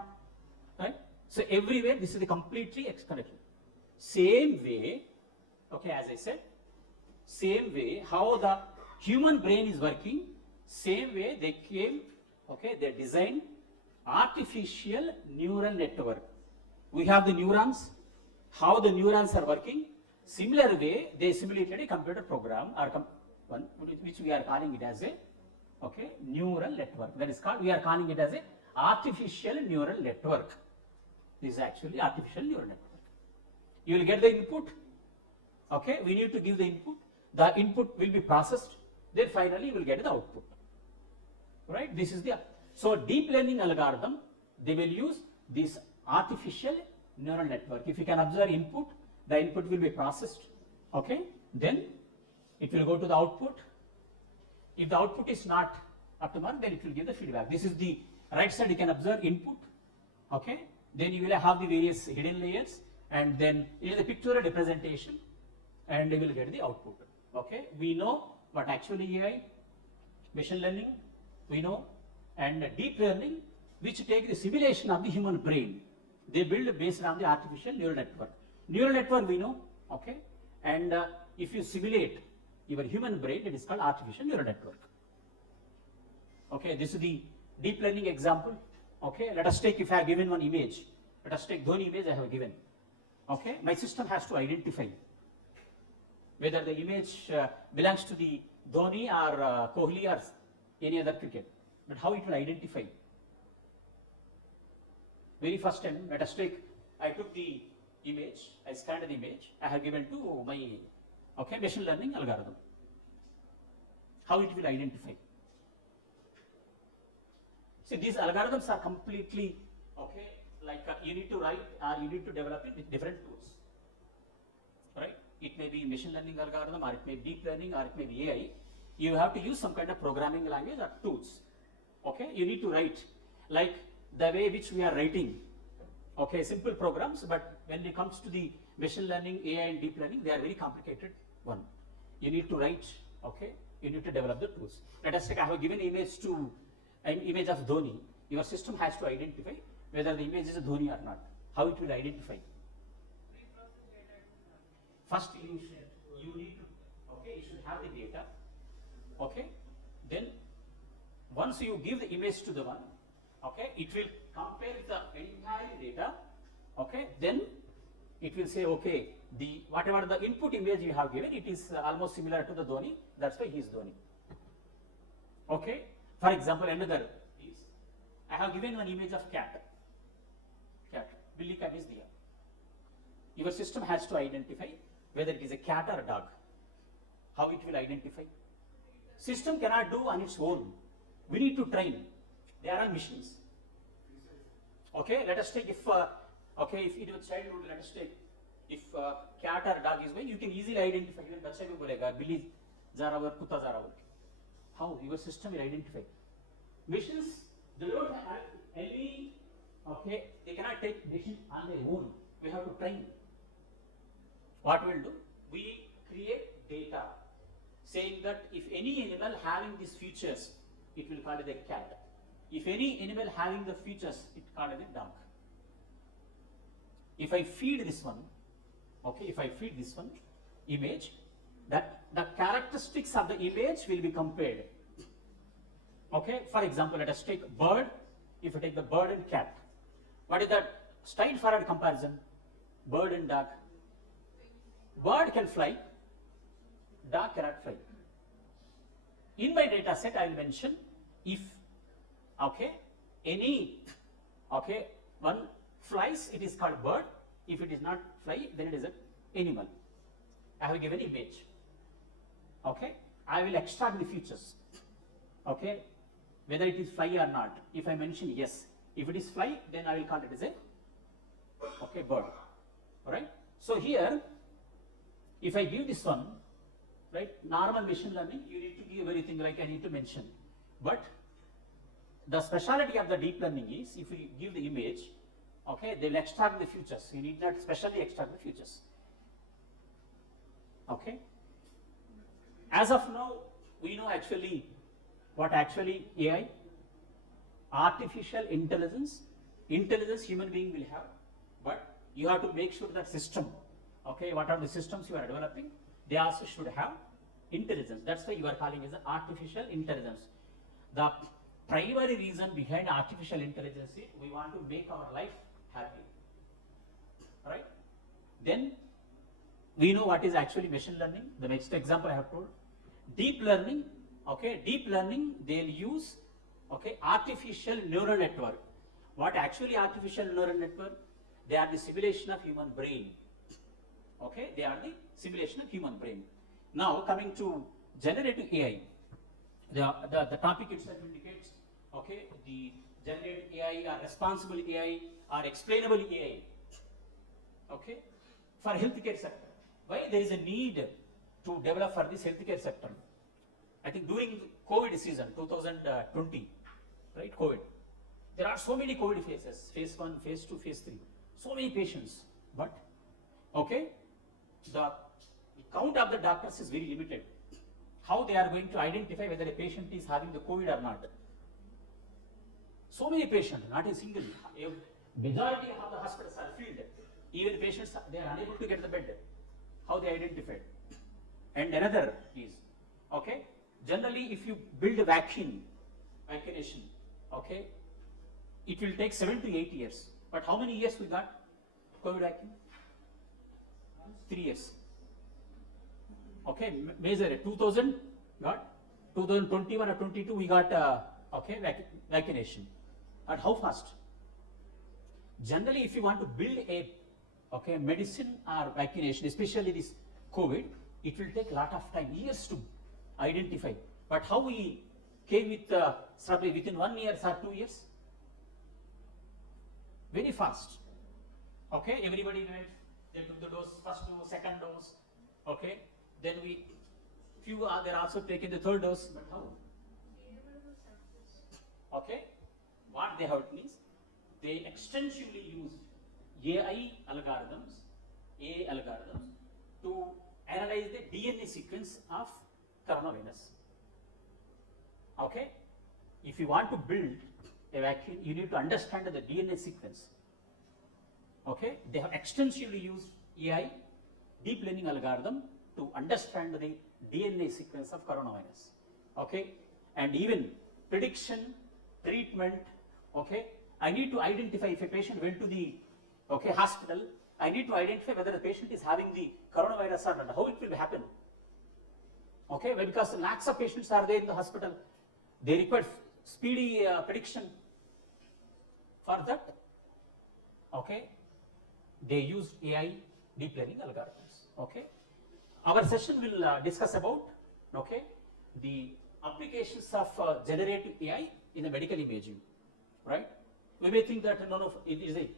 right? So everywhere this is the completely connected. Same way, okay, as I said, same way how the human brain is working, same way they came, okay, they designed artificial neural network. We have the neurons, how the neurons are working. Similar way, they simulated a computer program or one which we are calling it as a okay neural network. That is called we are calling it as a artificial neural network. This is actually artificial neural network. You will get the input. Okay, we need to give the input. The input will be processed. Then finally, you will get the output. Right? This is the so deep learning algorithm. They will use this artificial neural network. If you can observe input, the input will be processed. Okay, then it will go to the output. If the output is not up to mark, then it will give the feedback. This is the right side. You can observe input. Okay, then you will have the various hidden layers, and then it is a pictorial representation, and you will get the output. Okay, we know what actually AI, machine learning, we know, and deep learning, which take the simulation of the human brain. They build based on the artificial neural network. Neural network we know, okay, and if you simulate your human brain, it is called artificial neural network. Okay, this is the deep learning example. Okay, let us take, if I have given one image, let us take Dhoni image I have given. Okay, my system has to identify whether the image belongs to the Dhoni or Kohli or any other cricket. But how it will identify? Very first time, let us take, I took the image, I scanned the image, I have given to my machine learning algorithm. How it will identify? See, these algorithms are completely, like you need to write or you need to develop it with different tools, right? It may be machine learning algorithm, or it may be deep learning, or it may be AI. You have to use some kind of programming language or tools. Okay, you need to write like the way which we are writing. Okay, simple programs, but when it comes to the machine learning, AI and deep learning, they are very complicated one. You need to write, okay, you need to develop the tools. Let us take, I have given image to an image of Dhoni. Your system has to identify whether the image is a Dhoni or not. How it will identify? First you need to, you should have the data. Okay, then once you give the image to the one, okay, it will compare the entire data. Okay, then it will say, okay, the whatever the input image you have given, it is almost similar to the Dhoni. That's why he is Dhoni. Okay, for example, another is I have given one image of cat. Billy cat is there. Your system has to identify whether it is a cat or a dog. How it will identify? System cannot do on its own. We need to train. They are on missions. Okay, let us take if if it was childhood, let us take if cat or dog is going, you can easily identify. Even बच्चा भी बोलेगा Billy ज़ारावर कुत्ता ज़ारावर. How your system will identify? Missions, they don't have any. Okay, they cannot take decision on their own. We have to train. What we'll do? We create data saying that if any animal having these features, it will call it a cat. If any animal having the features, it called it a dog. If I feed this one, okay, if I feed this one image, that the characteristics of the image will be compared. Okay, for example, let us take bird. If I take the bird and cat, what is that straightforward comparison? Bird and dog. Bird can fly, dog cannot fly. In my data set, I will mention if any one flies, it is called bird. If it is not fly, then it is an animal. I have given image. Okay, I will extract the features. Okay, whether it is fly or not. If I mention yes, if it is fly, then I will call it as a bird. All right. So here, if I give this one, right, normal machine learning, you need to give everything like I need to mention. But the speciality of the deep learning is if you give the image, okay, they will extract the features. You need not specially extract the features. Okay. As of now, we know actually what actually AI, artificial intelligence human being will have, but you have to make sure that system, okay, what are the systems you are developing, they also should have intelligence. That's why you are calling it artificial intelligence. The primary reason behind artificial intelligence is we want to make our life happy, right? Then we know what is actually machine learning. The next example I have told, deep learning. Okay, deep learning, they'll use artificial neural network. What actually artificial neural network? They are the simulation of human brain. Okay, they are the simulation of human brain. Now coming to generative AI, the topic itself indicates, okay, the generative AI or responsible AI or explainable AI, okay, for healthcare sector. Why there is a need to develop for this healthcare sector? I think during COVID season 2020, right, COVID, there are so many COVID phases, phase 1, phase 2, phase 3, so many patients, but okay, the count of the doctors is very limited. How they are going to identify whether a patient is having the COVID or not? So many patients, not a single. A majority of the hospitals are filled. Even patients, they are unable to get the bed. How they identified? And another is, okay, generally if you build a vaccination, okay, it will take 7 to 8 years. But how many years we got COVID vaccine? 3 years. Okay, measure it. 2000 got 2021 or 22 we got okay, vaccination. And how fast? Generally, if you want to build a okay medicine or vaccination, especially this COVID, it will take a lot of time, years to identify. But how we came with probably within 1 year or 2 years? Very fast. Okay, everybody went, they took the dose, first dose, second dose, okay, then we, few are there also taking the third dose, but how? Okay, what they have means, they extensively use AI algorithms to analyze the DNA sequence of coronavirus. Okay, if you want to build a vaccine, you need to understand the DNA sequence. Okay, they have extensively used AI, deep learning algorithm to understand the DNA sequence of coronavirus. Okay, and even prediction, treatment. Okay, I need to identify if a patient went to the okay hospital. I need to identify whether the patient is having the coronavirus or not. How it will happen? Okay, well, because lakhs of patients are there in the hospital, they require speedy prediction. For that, okay, they used AI deep learning algorithms. Okay, our session will discuss about okay the applications of generative AI in the medical imaging. Right? We may think that none of it is a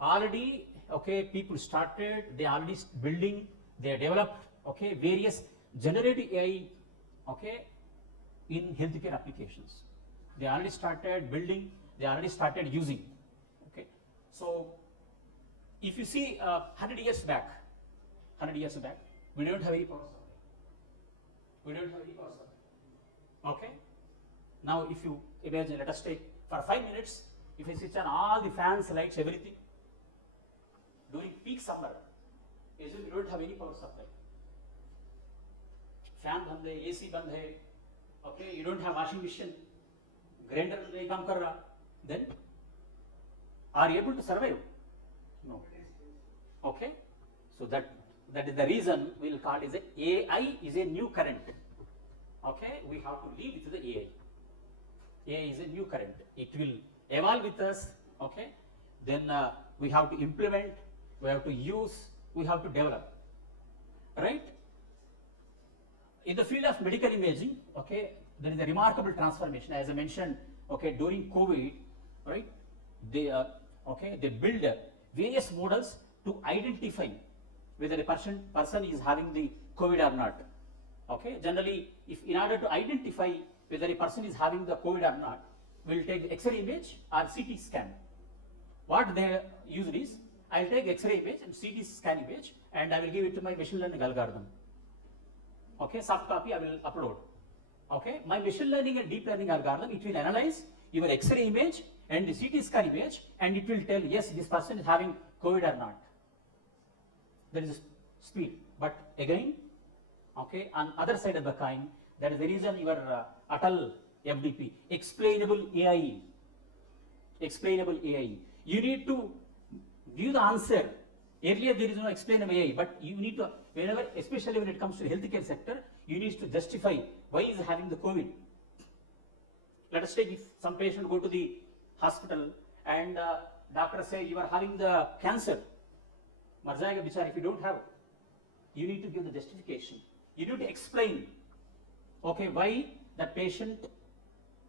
already okay. People started, they already building, they developed okay various generative AI okay in healthcare applications. They already started building, they already started using. Okay, so if you see 100 years back, we don't have any power supply. We don't have any power supply. Okay, now if you imagine, let us take for 5 minutes, if I switch on all the fans, lights, everything, during peak summer, we don't have any power supply. Fan band hai, AC band hai, okay, you don't have washing machine, grinder nahi kaam kar raha, then are you able to survive? No. Okay, so that is the reason we will call it AI is a new current. Okay, we have to live with the AI. AI is a new current. It will evolve with us. Okay, then we have to implement, we have to use, we have to develop. Right? In the field of medical imaging, okay, there is a remarkable transformation. As I mentioned, okay, during COVID, right, they build various models to identify whether a person is having the COVID or not. Okay, generally, if in order to identify whether a person is having the COVID or not, we'll take X-ray image or CT scan. What they use is, I'll take X-ray image and CT scan image, and I will give it to my machine learning algorithm. Okay, soft copy I will upload. Okay, my machine learning and deep learning algorithm, it will analyze your X-ray image and the CT scan image, and it will tell, yes, this person is having COVID or not. There is a speed, but again, okay, on other side of the coin, that is the reason your ATAL FDP, explainable AI. You need to give the answer. Earlier there is no explainable AI, but you need to, whenever, especially when it comes to the healthcare sector, you need to justify why is having the COVID. Let us take if some patient go to the hospital and doctor say you are having the cancer. Mar jayega bichara if you don't have. you need to give the justification. You need to explain, okay, why the patient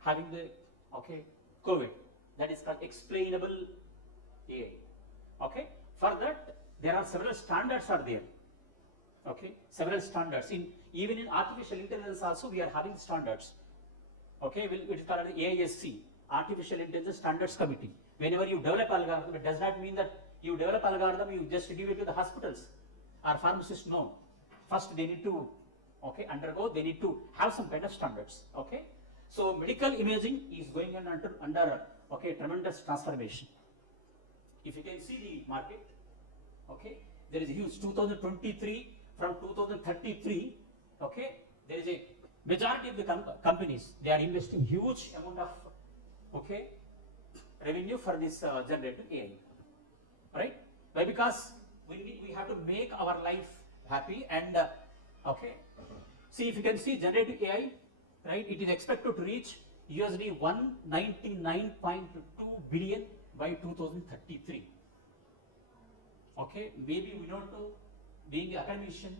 having the, okay, COVID. That is called explainable AI. Okay. For that, there are several standards are there. Okay. Several standards. Even in artificial intelligence also, we are having standards. Okay. It is called AISC, Artificial Intelligence Standards Committee. Whenever you develop algorithm, it does not mean that you develop algorithm, you just give it to the hospitals or pharmacists. No. First they need to, okay, undergo, they need to have some kind of standards. Okay. So medical imaging is going on under okay, tremendous transformation. If you can see the market, okay, there is a huge 2023 from 2033, okay, there is a majority of the companies, they are investing huge amount of, okay, revenue for this generative AI, right? Why? Because we have to make our life happy and, okay, see if you can see generative AI, right, it is expected to reach USD 199.2 billion by 2033. Okay, maybe we don't know, being an academician,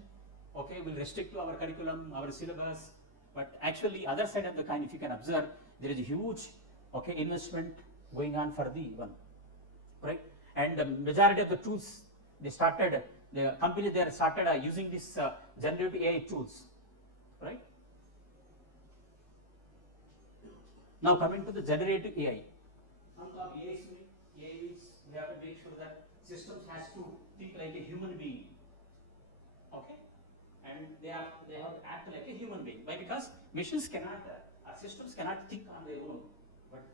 okay, will restrict to our curriculum, our syllabus, but actually other side of the coin, if you can observe, there is a huge, okay, investment going on for the one, right? And the majority of the tools, they started, the company there started using this generative AI tools, right? Now coming to the generative AI. AI means we have to make sure that systems has to think like a human being. Okay? And they have to act like a human being. Why? Because machines cannot, systems cannot think on their own. But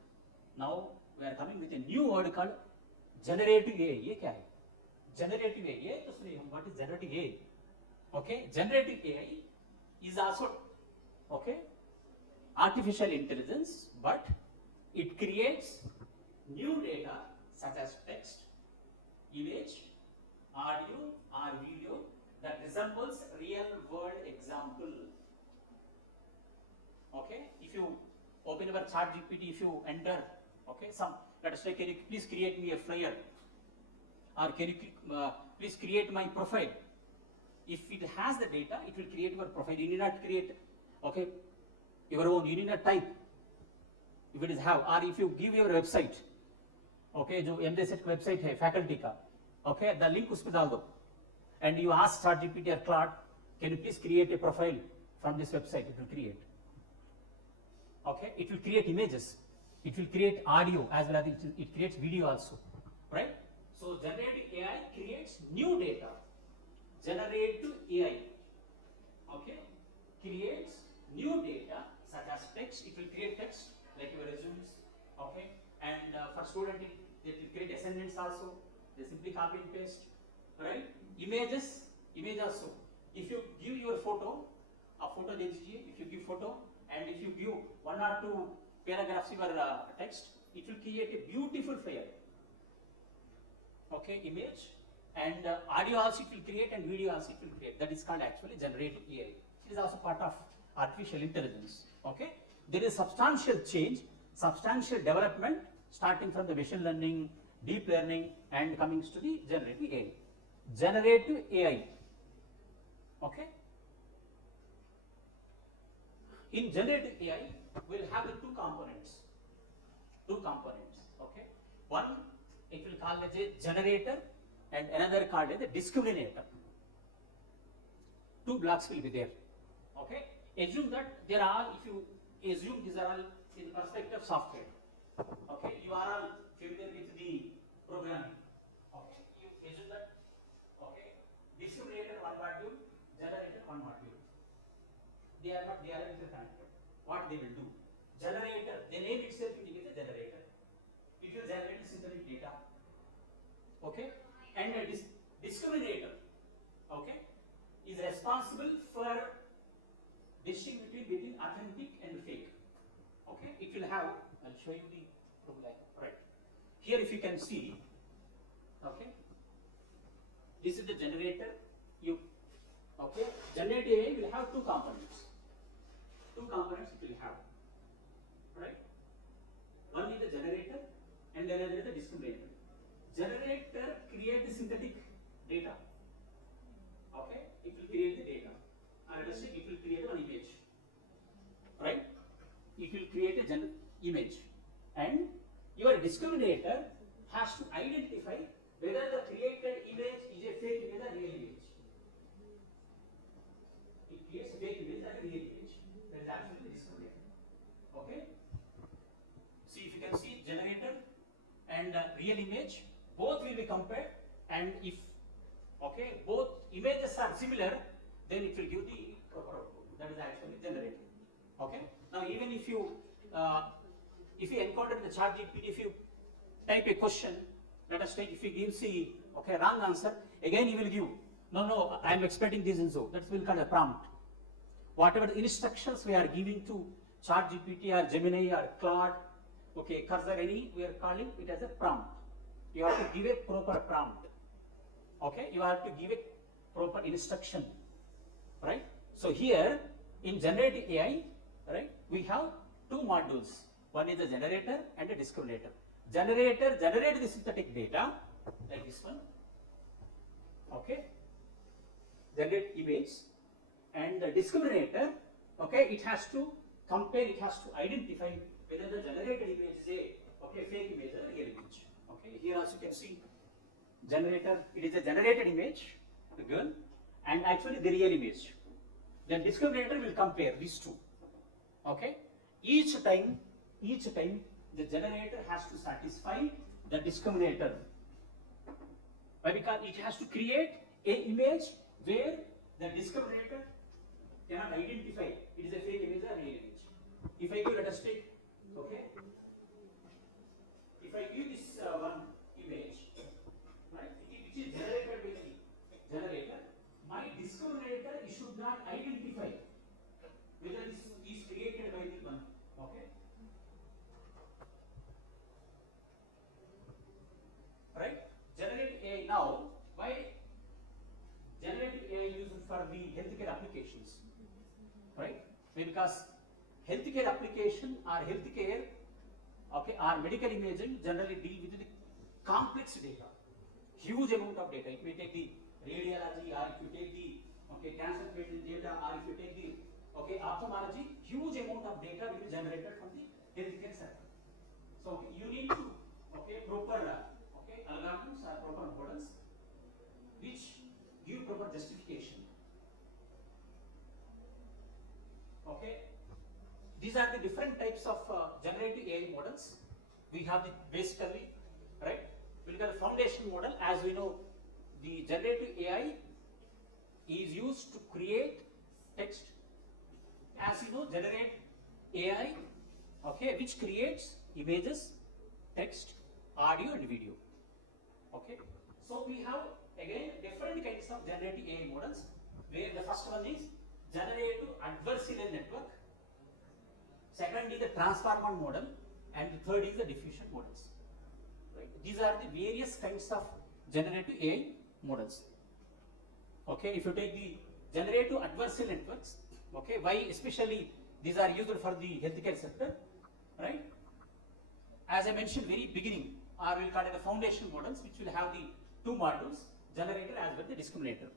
now we are coming with a new word called generative AI. ये क्या है? Generative AI. ये तो सुनिए, what is generative AI? Okay? Generative AI is also, okay, artificial intelligence, but it creates new data such as text, image, audio or video that resembles real world example. Okay, if you open your chat GPT, if you enter, okay, some, let us say, can you please create me a flyer, or can you please create my profile? If it has the data, it will create your profile. You need not create, okay, your own, you need not type. If it is have, or if you give your website, okay, जो MJCET website है faculty का, okay, the link उसपे डाल दो, and you ask ChatGPT or Claude, can you please create a profile from this website? It will create. Okay, it will create images, it will create audio as well as it creates video also, right? So generative AI creates new data. Generative AI, okay, creates new data such as text. It will create text like your resumes, okay, and for student it will create assignments also. They simply copy and paste, right? Images, image also. If you give your photo, a photo दीजिए, if you give photo and if you give one or two paragraphs your text, it will create a beautiful flyer. Okay, image and audio also it will create and video also it will create. That is called actually generative AI. It is also part of artificial intelligence. Okay, there is substantial change, substantial development starting from the machine learning, deep learning, and coming to the generative AI. Generative AI. Okay. In generative AI, we'll have the two components. Okay. One, it will call as a generator, and another called as a discriminator. Two blocks will be there. Okay. Assume that there are, if you assume these are all in the perspective of software. Okay. You are all familiar with the programming. Okay. You assume that, okay, discriminator one module, generator one module. They are interconnected. What they will do? Generator, the name itself indicates a generator. It will generate synthetic data. Okay, and a discriminator, okay, is responsible for distinguishing between authentic and fake. Okay, it will have, I'll show you the program. Right. Here if you can see, okay, this is the generator. Okay, generative AI will have two components. Two components it will have. Right. One is the generator and another is the discriminator. Generator creates synthetic data. Okay, it will image, and your discriminator has to identify whether the created image is a fake image or real image. It creates a fake image or a real image. That is actually the discriminator. Okay. See, if you can see generator and real image, both will be compared, and if both images are similar, then it will give the proper output. That is actually generated. Okay. Now, even if you encounter in the ChatGPT, if you type a question, let us take, if he gives the wrong answer, again he will give, no, I am expecting this and so. That will call a prompt. Whatever the instructions we are giving to ChatGPT or Gemini or Claude, Cursor, any, we are calling it as a prompt. You have to give a proper prompt. Okay, you have to give a proper instruction, right? So here in generative AI, right, we have two modules. One is the generator and a discriminator. Generator generates the synthetic data like this one. Okay, generate image, and the discriminator, it has to compare, it has to identify whether the generated image is a fake image or a real image. Okay, here also you can see generator, it is a generated image, the girl, and actually the real image. Then discriminator will compare these two. Okay, each time the generator has to satisfy the discriminator. Why? Because it has to create an image where the discriminator cannot identify it is a fake image or a real image. If I give, let us take, if I give this one image, right, which is generated by the generator, my discriminator should not identify whether this is created by the one. Okay. Right? Generative AI now, why generative AI used for the healthcare applications? Right? Because healthcare application or healthcare, or medical imaging generally deal with the complex data, huge amount of data. If we take the radiology, or if you take the cancer patient data, or if you take the ophthalmology, huge amount of data will be generated from the healthcare sector. So you need to proper algorithms or proper models which give proper justification. Okay, these are the different types of generative AI models. We have the basically, right, we look at the foundation model. As we know, the generative AI is used to create text. As you know, generate AI, which creates images, text, audio and video. Okay, so we have again different kinds of generative AI models, where the first one is generative adversarial network, second is the transformer model, and the third is the diffusion models. Right? These are the various kinds of generative AI models. Okay, if you take the generative adversarial networks, why especially these are used for the healthcare sector, right? As I mentioned very beginning, or we'll call it the foundation models, which will have the two modules, generator as well as the discriminator.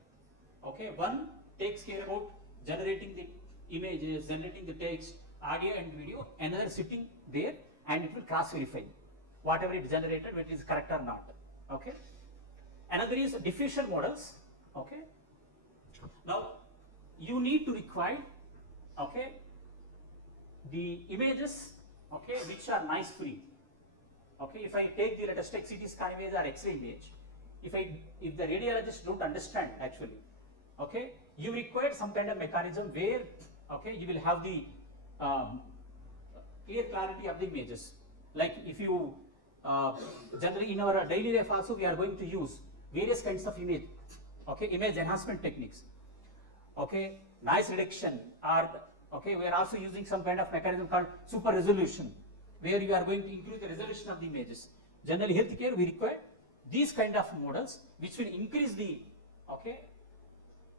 Okay, one takes care about generating the images, generating the text, audio and video, another sitting there and it will cross verify whatever it generated, whether it is correct or not. Okay, another is diffusion models. Okay, now you need to require the images which are noise free. Okay, if I take the, let us take CT scan image or X-ray image, if the radiologists don't understand actually, you require some kind of mechanism where you will have the clear clarity of the images. Like if you generally in our daily life also we are going to use various kinds of image enhancement techniques, noise reduction, or we are also using some kind of mechanism called super resolution, where you are going to increase the resolution of the images. Generally healthcare we require these kind of models which will increase the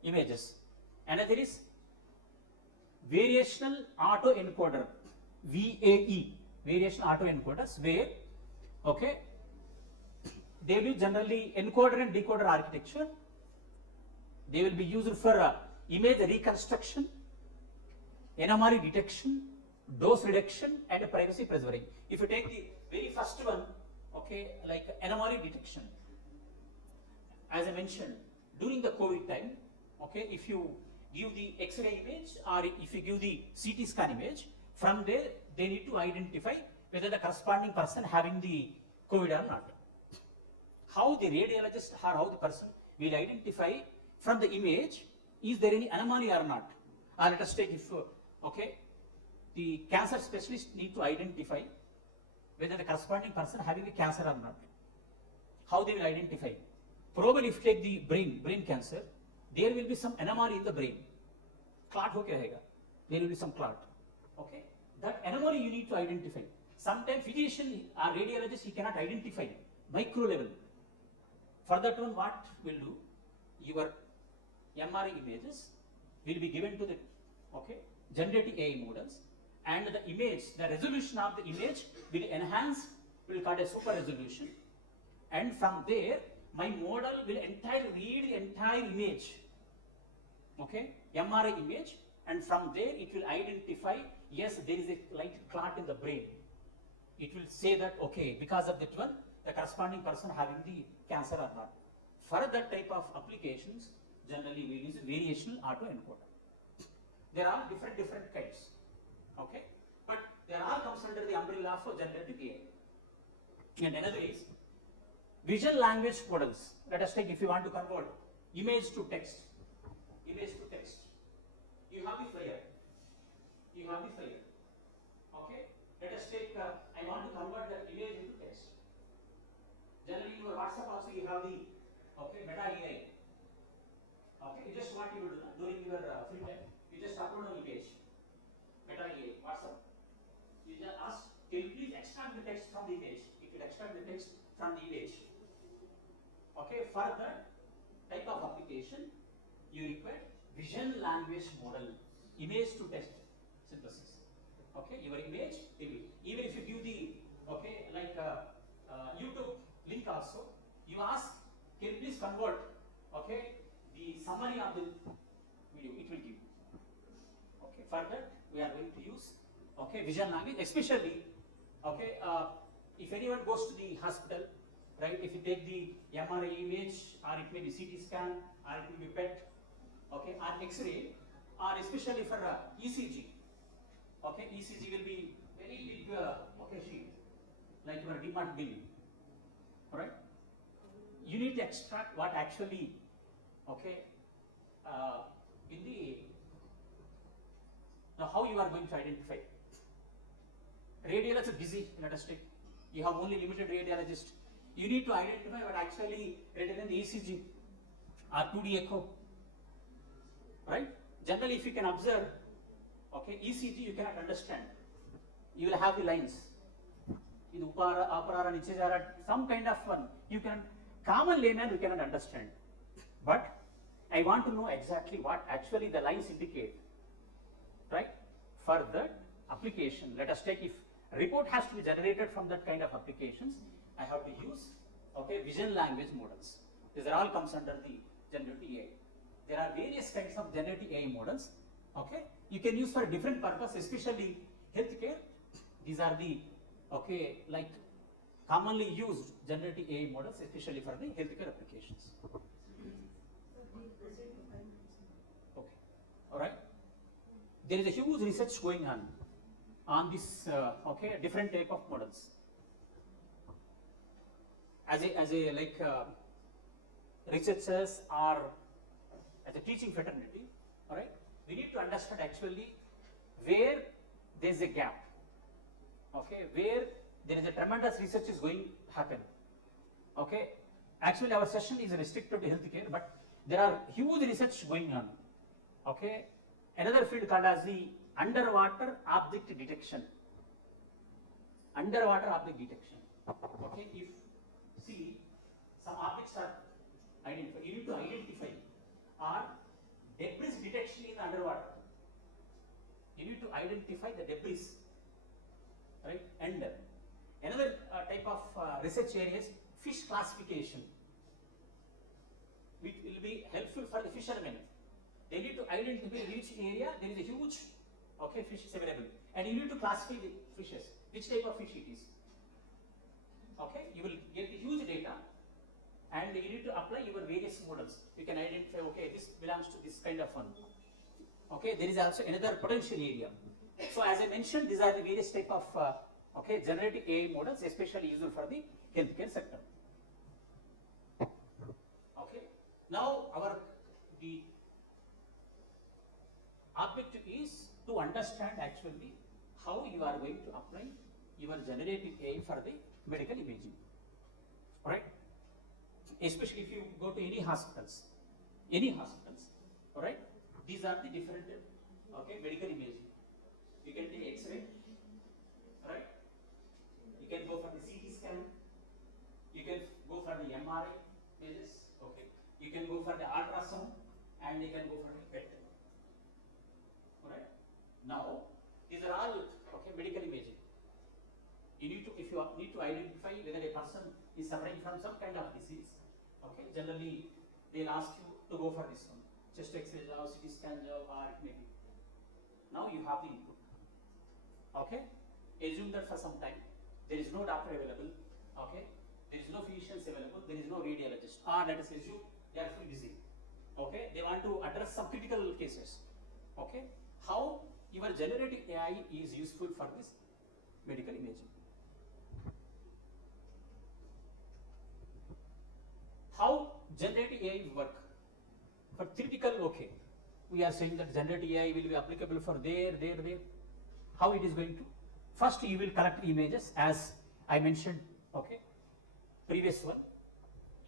images. Another is variational auto encoder, VAE, variational auto encoders, where they will generally encoder and decoder architecture. They will be used for image reconstruction, anomaly detection, dose reduction and privacy preserving. If you take the very first one, okay, like anomaly detection. As I mentioned, during the COVID time, okay, if you give the X-ray image or if you give the CT scan image, from there they need to identify whether the corresponding person having the COVID or not. How the radiologist or how the person will identify from the image, is there any anomaly or not? Or let us take if, okay, the cancer specialist need to identify whether the corresponding person having a cancer or not. How they will identify? Probably if you take the brain cancer, there will be some anomaly in the brain. Clot ho kya rahega? There will be some clot. Okay, that anomaly you need to identify. Sometimes physician or radiologist, he cannot identify micro level. For that one, what will do? Your MRI images will be given to the, okay, generative AI models, and the image, the resolution of the image will enhance, will called a super resolution, and from there my model will read the entire image, okay, MRI image, and from there it will identify, yes, there is a light clot in the brain. It will say that, okay, because of that one, the corresponding person having the cancer or not. For that type of applications, generally we use variational autoencoder. There are different kinds, okay, but they all comes under the umbrella of generative AI. And another is vision language models. Let us take, if you want to convert image to text, you have the flyer, okay. Let us take, I want to convert the image into text. Generally in your WhatsApp also you have the, okay, meta AI. Okay, you just what you will do during your free time, you just upload an image, meta AI, WhatsApp. You just ask, can you please extract the text from the image? It will extract the text from the image. Okay, for that type of application, you require vision language model, image to text synthesis. Okay, your image, even if you give the, okay, like YouTube link also, you ask, can you please convert, okay, the summary of the video, it will give. Okay, for that we are going to use, okay, vision language, especially, okay, if anyone goes to the hospital, right, if you take the MRI image, or it may be CT scan, or it will be PET, okay, or X-ray, or especially for ECG, okay, ECG will be very big, okay, sheet, like your DMARC bill, alright. You need to extract what actually, okay, in the, now how you are going to identify. Radiologists are busy, let us take, you have only limited radiologists. You need to identify what actually written in the ECG or 2D echo, right? Generally, if you can observe, okay, ECG you cannot understand. You will have the lines. Some kind of one, you can, common layman you cannot understand. But I want to know exactly what actually the lines indicate, right? For that application, let us take, if report has to be generated from that kind of applications, I have to use, okay, vision language models. These are all comes under the generative AI. There are various kinds of generative AI models, okay. You can use for a different purpose, especially healthcare. These are the, okay, like commonly used generative AI models, especially for the healthcare applications. Okay, all right. There is a huge research going on this, okay, different type of models. As a like researchers or as a teaching fraternity, all right, we need to understand actually where there is a gap, okay, where there is a tremendous research is going to happen, okay. Actually, our session is restricted to healthcare, but there are huge research going on, okay. Another field called as the underwater object detection. Underwater object detection, okay. If see, some objects are identified, you need to identify, or debris detection in underwater. You need to identify the debris, right? And another type of research area is fish classification, which will be helpful for the fishermen. They need to identify which area there is a huge, okay, fish is available, and you need to classify the fishes, which type of fish it is. Okay, you will get the huge data, and you need to apply your various models. You can identify, okay, this belongs to this kind of one. Okay, there is also another potential area. So as I mentioned, these are the various type of okay, generative AI models, especially useful for the healthcare sector. Okay, now the objective is to understand actually how you are going to apply your generative AI for the medical imaging, right? Especially if you go to any hospitals, all right? These are the different, okay, medical imaging. You can take X-ray, right? You can go for the CT scan. You can go for the MRI images, okay? You can go for the ultrasound, and you can go for the PET. All right? Now, these are all, okay, medical imaging. You need to, if you need to identify whether a person is suffering from some kind of disease, okay, generally they'll ask you to go for this one. Chest X-ray job, CT scan job, or it may be. Now you have the input. Okay? Assume that for some time there is no doctor available, okay? There is no physicians available, there is no radiologist, or let us assume they are fully busy. Okay? They want to address some critical cases. Okay? How your generative AI is useful for this medical imaging? How generative AI work? For critical, okay, we are saying that generative AI will be applicable for there. How it is going to? First, you will collect images as I mentioned, okay, previous one,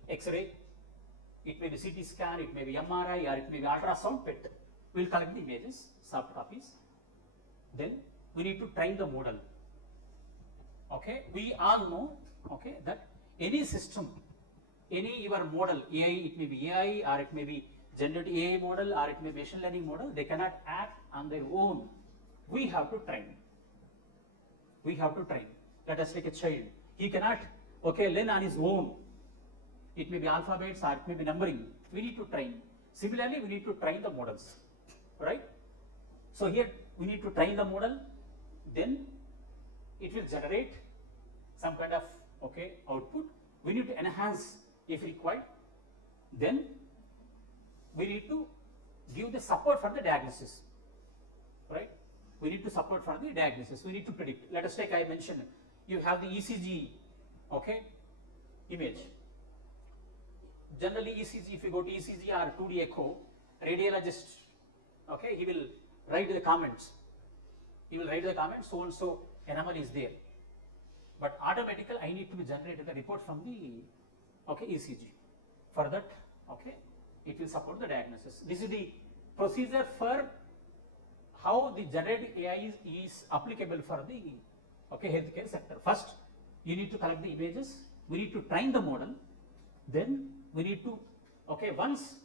X-ray, it may be CT scan, it may be MRI, or it may be ultrasound, PET. We will collect the images, soft copies. Then we need to train the model. Okay, we all know, okay, that any system, any your model, AI, it may be AI, or it may be generative AI model, or it may be machine learning model, they cannot act on their own. We have to train. Let us take a child. He cannot, okay, learn on his own. It may be alphabets, or it may be numbering. We need to train. Similarly, we need to train the models, right? So here we need to train the model, then it will generate some kind of, okay, output. We need to enhance if required. Then we need to give the support for the diagnosis, right? We need to support for the diagnosis. We need to predict. Let us take, I mentioned, you have the ECG, okay, image. Generally ECG, if you go to ECG or 2D echo, radiologist, okay, he will write the comments. So and so anomaly is there. But automatically I need to be generated the report from the, okay, ECG. For that, okay, it will support the diagnosis. This is the procedure for how the generative AI is applicable for the, okay, healthcare sector. First, you need to collect the images. We need to train the model. Then we need to, okay, once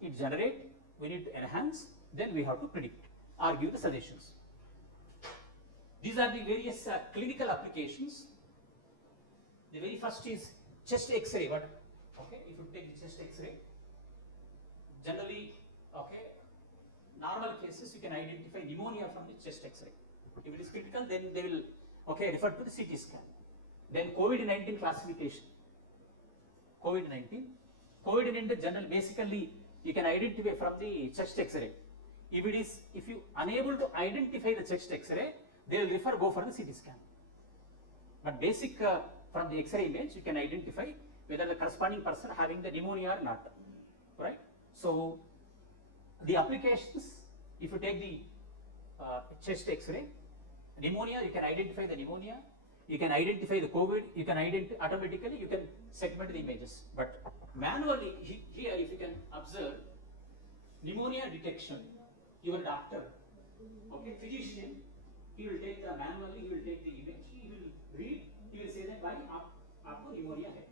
it generate, we need to enhance. Then we have to predict or give the suggestions. These are the various clinical applications. The very first is chest X-ray. But okay, if you take the chest X-ray, generally, okay, normal cases you can identify pneumonia from the chest X-ray. If it is critical, then they will, okay, refer to the CT scan. Then COVID-19 classification. COVID-19 general, basically you can identify from the chest X-ray. If you unable to identify the chest X-ray, they will go for the CT scan. But basic from the X-ray image, you can identify whether the corresponding person having the pneumonia or not, right? So the applications, if you take the chest X-ray, pneumonia, you can identify the pneumonia, you can identify the COVID, you can automatically you can segment the images. But manually here, if you can observe pneumonia detection, your doctor, okay, physician, he will take the manually, he will take the image, he will read, he will say that why आपको pneumonia है.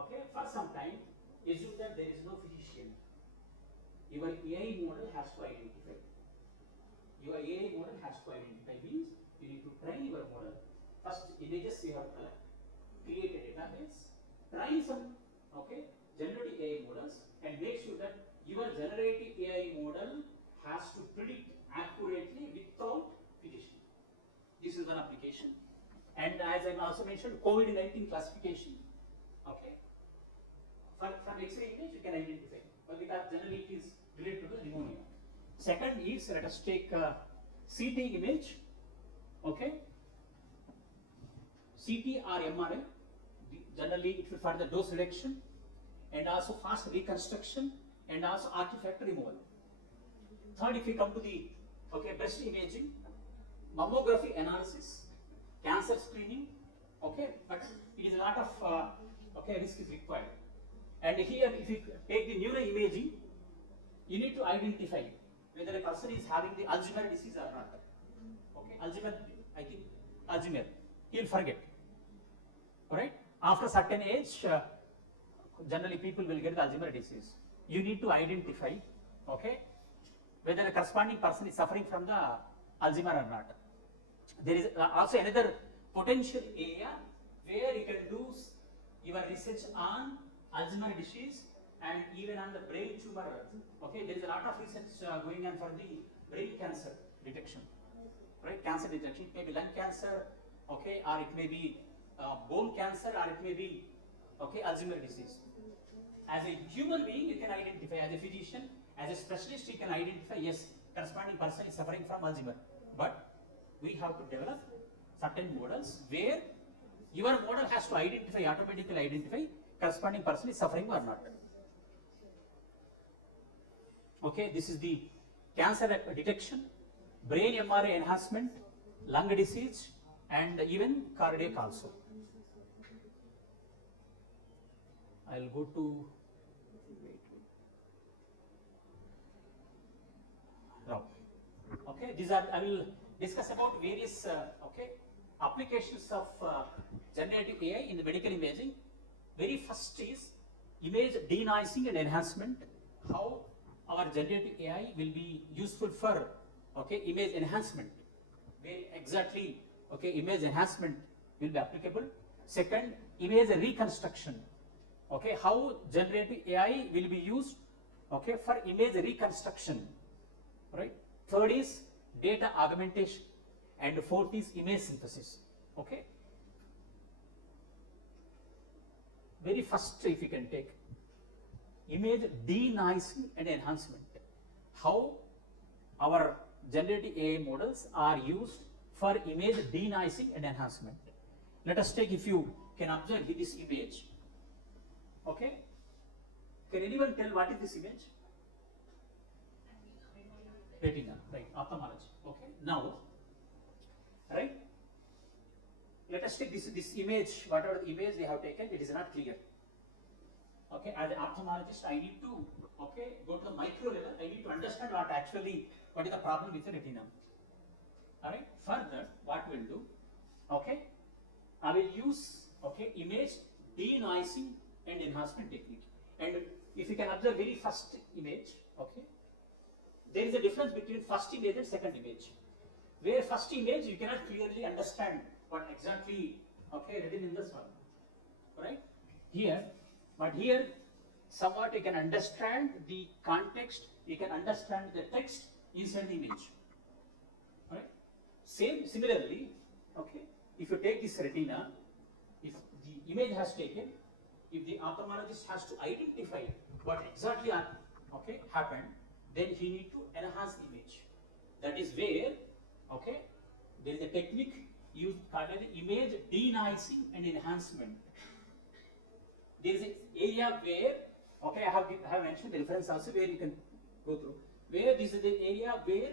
Okay, for some time, assume that there is no physician. Your AI model has to identify. Your AI model has to identify means you need to train your model. First images you have to collect, create a database, train some, okay, generative AI models, and make sure that your generative AI model has to predict accurately without physician. This is one application. And as I also mentioned, COVID-19 classification. Okay. From X-ray image, you can identify, but because generally it is related to the pneumonia. Second is, let us take CT image. Okay. CT or MRI. Generally, it will for the dose reduction and also fast reconstruction and also artifact removal. Third, if we come to the breast imaging, mammography analysis, cancer screening, but it is a lot of risk is required. And here, if you take the neuroimaging, you need to identify whether a person is having the Alzheimer's disease or not. Okay, Alzheimer's, I think Alzheimer's, he'll forget. Alright? After certain age, generally people will get the Alzheimer's disease. You need to identify, whether a corresponding person is suffering from the Alzheimer's or not. There is also another potential area where you can do your research on Alzheimer's disease and even on the brain tumor. There is a lot of research going on for the brain cancer detection, right? Cancer detection, it may be lung cancer, or it may be bone cancer, or it may be Alzheimer's disease. As a human being, you can identify. As a physician, as a specialist, you can identify, yes, corresponding person is suffering from Alzheimer's. But we have to develop certain models where your model has to automatically identify corresponding person is suffering or not. This is the cancer detection, brain MRI enhancement, lung disease, and even cardiac also. I'll go to now. These are, I will discuss about various applications of generative AI in the medical imaging. Very first is image denoising and enhancement. How our generative AI will be useful for image enhancement. Where exactly image enhancement will be applicable. Second, image reconstruction. How generative AI will be used for image reconstruction. Right. Third is data augmentation, and fourth is image synthesis. Very first, if you can take image denoising and enhancement, how our generative AI models are used for image denoising and enhancement. Let us take, if you can observe this image. Can anyone tell what is this image? Retina, right? Ophthalmology. Now, right? Let us take this image. Whatever the image they have taken, it is not clear. As an ophthalmologist, I need to go to the micro level. I need to understand what is the problem with the retina. All right. Further, what we'll do? I will use image denoising and enhancement technique. And if you can observe very first image, there is a difference between first image and second image. Where first image you cannot clearly understand what exactly written in this one, right? Here, but here somewhat you can understand the context, you can understand the text inside the image, right? Similarly, if you take this retina, if the image has taken, if the ophthalmologist has to identify what exactly happened, then he need to enhance the image. That is where there is a technique used called as image denoising and enhancement. There is an area where I have mentioned the reference also where you can go through. Where this is the area where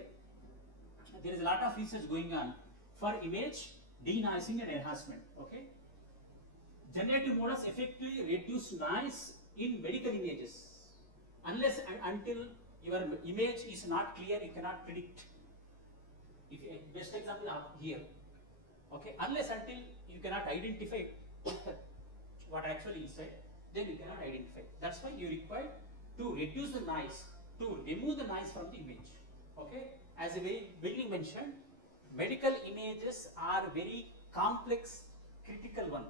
there is a lot of research going on for image denoising and enhancement. Generative models effectively reduce noise in medical images. Unless and until your image is not clear, you cannot predict. If best example here, unless until you cannot identify what actually is said, then you cannot identify. That's why you require to reduce the noise, to remove the noise from the image. As a very beginning mentioned, medical images are very complex, critical one.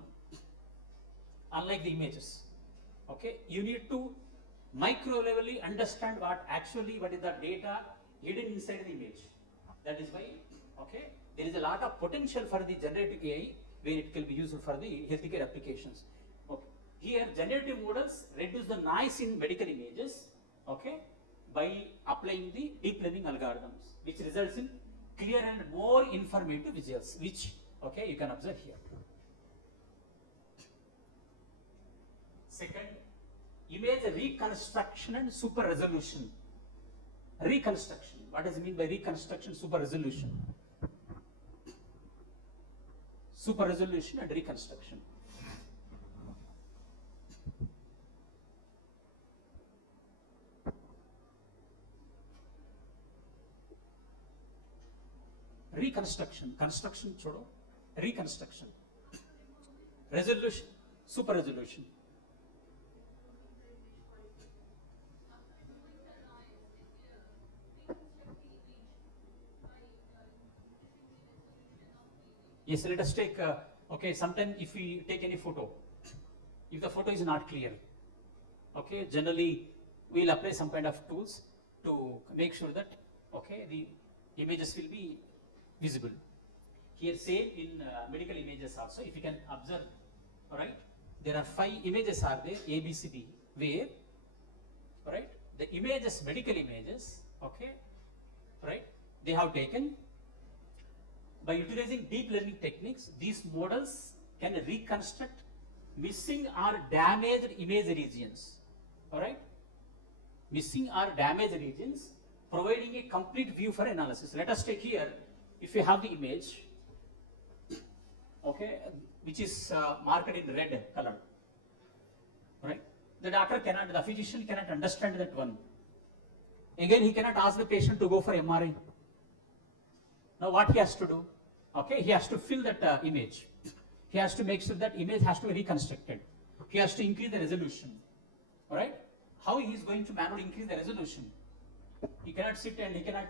Unlike the images, you need to micro levelly understand what is the data hidden inside the image. That is why, okay, there is a lot of potential for the generative AI where it can be used for the healthcare applications. Okay. Here, generative models reduce the noise in medical images, okay, by applying the deep learning algorithms, which results in clear and more informative visuals, which, okay, you can observe here. Second, image reconstruction and super resolution. Reconstruction. What does it mean by reconstruction, super resolution? Super resolution and reconstruction. Reconstruction, construction chodo, reconstruction. Resolution, super resolution. Yes, let us take, okay, sometime if we take any photo, if the photo is not clear, okay, generally we will apply some kind of tools to make sure that, okay, the images will be visible. Here same in medical images also, if you can observe, alright, there are 5 images are there, A, B, C, D, where, right, the images, medical images, okay, right, they have taken. By utilizing deep learning techniques, these models can reconstruct missing or damaged image regions, alright, missing or damaged regions, providing a complete view for analysis. Let us take here, if you have the image, okay, which is marked in red color, right, the doctor cannot, the physician cannot understand that one. Again, he cannot ask the patient to go for MRI. Now what he has to do? Okay, he has to fill that image. He has to make sure that image has to be reconstructed. He has to increase the resolution. Alright? How he is going to manually increase the resolution? He cannot sit and he cannot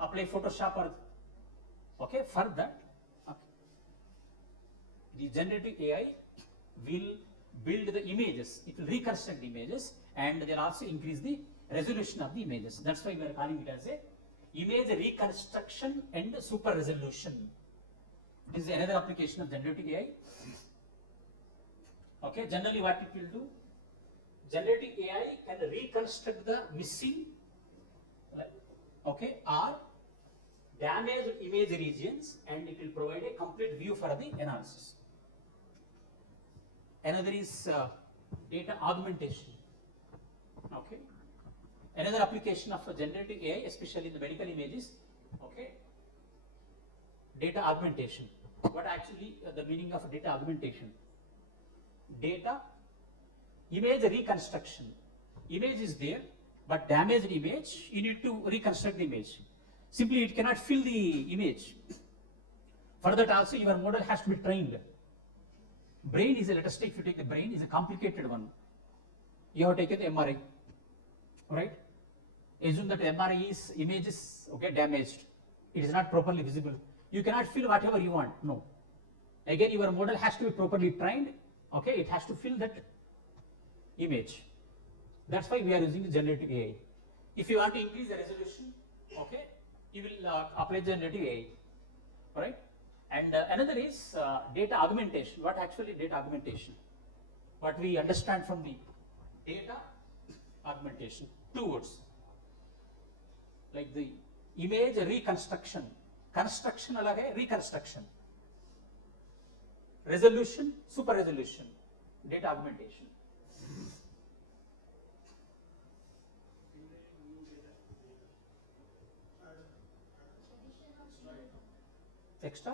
apply Photoshop or, okay, for that. Okay. The generative AI will build the images, it will reconstruct the images, and they will also increase the resolution of the images. That's why we are calling it as a image reconstruction and super resolution. This is another application of generative AI. Okay, generally what it will do, generative AI can reconstruct the missing, okay, or damaged image regions, and it will provide a complete view for the analysis. Another is data augmentation. Okay, another application of generative AI, especially in the medical images, okay, data augmentation. What actually the meaning of data augmentation? Data, image reconstruction. Image is there, but damaged image, you need to reconstruct the image. Simply it cannot fill the image. For that also your model has to be trained. Brain is a, let us take, if you take the brain, is a complicated one. You have taken the MRI, right? Assume that MRI is, image is, okay, damaged. It is not properly visible. You cannot fill whatever you want, no. Again, your model has to be properly trained, okay, it has to fill that image. That's why we are using the generative AI. If you want to increase the resolution, okay, you will apply generative AI, right? And another is data augmentation. What actually data augmentation? What we understand from the data augmentation, 2 words, like the image reconstruction. Construction alag hai, reconstruction. Resolution, super resolution, data augmentation. Extra?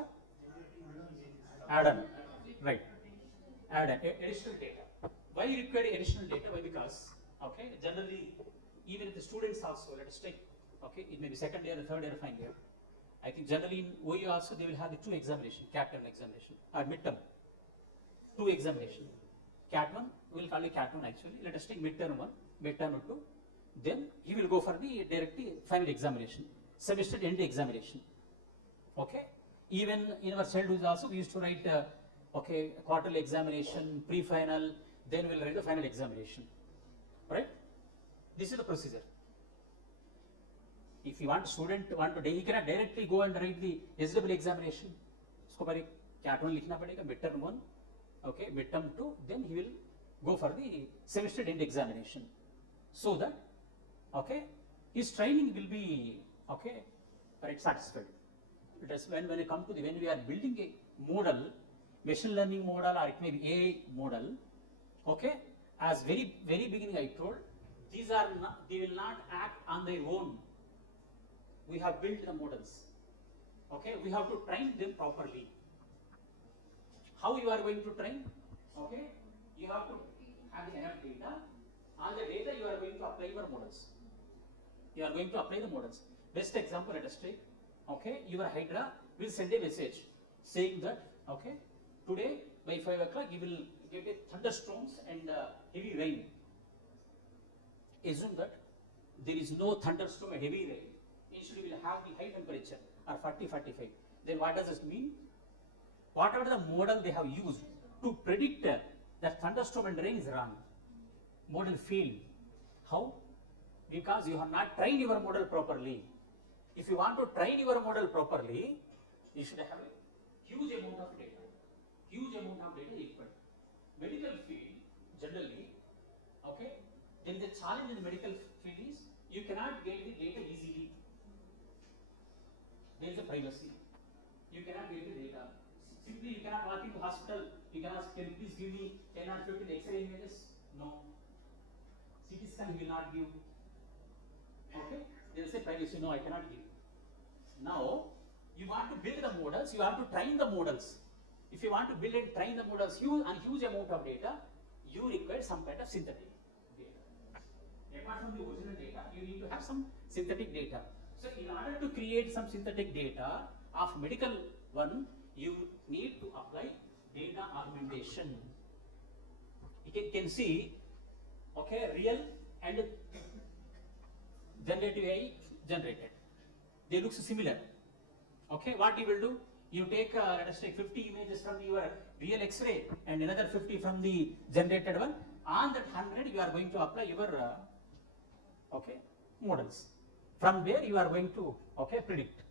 Add on, right. Add on, additional data. Why you require additional data? Why? Because, okay, generally, even if the students also, let us take, okay, it may be second year, third year, final year. I think generally in OU also they will have the 2 examination, CAT 1 examination, or midterm, 2 examination. CAT 1, we will call it CAT 1 actually. Let us take midterm 1, midterm 2. Then he will go for the directly final examination, semester end examination. Okay. Even in our childhood also we used to write, okay, quarterly examination, pre-final, then we will write the final examination. Right? This is the procedure. If you want student he cannot directly go and write the SW examination. उसको पर क्या लिखना पड़ेगा, midterm 1, okay, midterm 2, then he will go for the semester end examination. So that, okay, his training will be, okay, right, satisfied. Because when you come to when we are building a model, machine learning model, or it may be AI model, okay, as very beginning I told, these are not, they will not act on their own. We have built the models, okay, we have to train them properly. How you are going to train? Okay, you have to have enough data. On the data you are going to apply your models. You are going to apply the models. Best example, let us take, okay, your Hydra will send a message saying that, okay, today by 5 o'clock you will get a thunderstorms and heavy rain. Assume that there is no thunderstorm and heavy rain. Instead you will have the high temperature or 40, 45. Then what does this mean? Whatever the model they have used to predict that thunderstorm and rain is wrong. Model failed. How? Because you have not trained your model properly. If you want to train your model properly, you should have a huge amount of data. Huge amount of data is required. Medical field, generally, okay, there is a challenge in the medical field is you cannot get the data easily. There is a privacy. You cannot get the data. Simply you cannot walk into hospital, you can ask, can you please give me 10 or 15 X-ray images? No. CT scan will not give. Okay? There is a privacy, no, I cannot give. Now, you want to build the models, you have to train the models. If you want to build and train the models huge amount of data, you require some kind of synthetic data. Apart from the original data, you need to have some synthetic data. So, in order to create some synthetic data of medical one, you need to apply data augmentation. You can see, okay, real and generative AI generated. They look similar. Okay, what you will do? You take, let us take 50 images from your real X-ray and another 50 from the generated one. On that 100, you are going to apply your okay, models. From there, you are going to, okay, predict.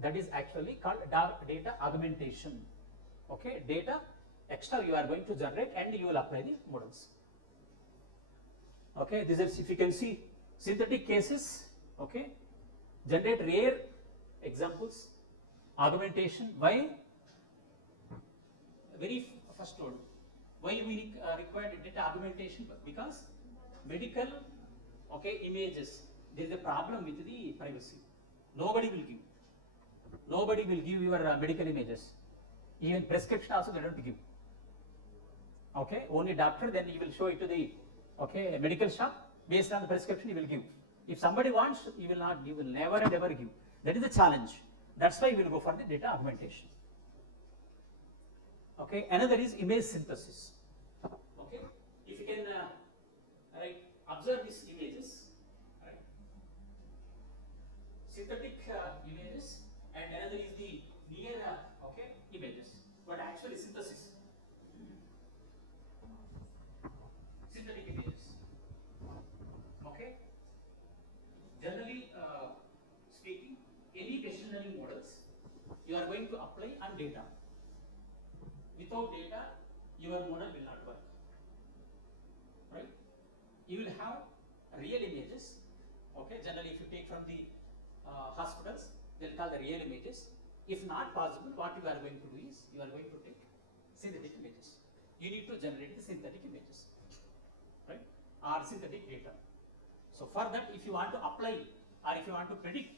That is actually called data augmentation. Okay, data extra you are going to generate and you will apply the models. Okay, this is, if you can see, synthetic cases, okay, generate rare examples, augmentation. Why? Very first one, why we require data augmentation? Because medical, okay, images, there is a problem with the privacy. Nobody will give. Nobody will give your medical images. Even prescription also they don't give. Okay, only doctor, then he will show it to the, okay, medical shop. Based on the prescription he will give. If somebody wants, he will not, he will never and ever give. That is the challenge. That's why we will go for the data augmentation. Okay, another is image synthesis. Okay, if you can right, observe these images, right, synthetic images, and another is the near okay, images, but actually synthesis. Synthetic images. Okay. Generally speaking, any machine learning models you are going to apply on data. Without data, your model will not work. Right? You will have real images. Okay. Generally, if you take from the hospitals, they'll call the real images. If not possible, what you are going to do is you are going to take synthetic images. You need to generate the synthetic images, right? Or synthetic data. So for that, if you want to apply or if you want to predict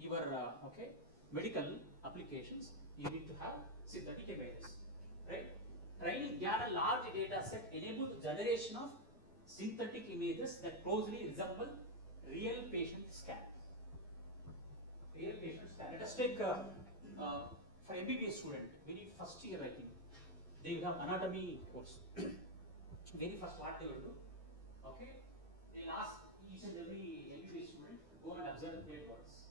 your okay, medical applications, you need to have synthetic images, right? Training a large data set enables generation of synthetic images that closely resemble real patient scan. Real patient scan. Let us take for MBBS student, very first year I think, they will have anatomy course. Very first what they will do, okay, they will ask each and every MBBS student to go and observe dead bodies.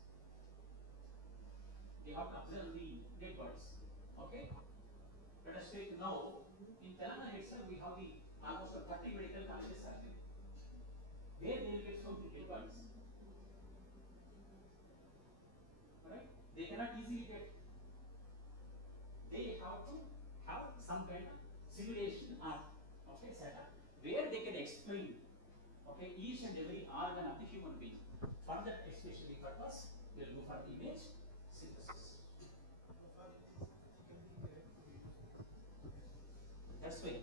They have to observe the dead bodies, okay. Let us take now, in Telangana itself we have the almost 30 medical colleges are there. Where they will get some dead bodies. they cannot easily get. They have to have some kind of simulation or setup where they can explain each and every organ of the human being. For that especially purpose, we will go for the image synthesis. That's why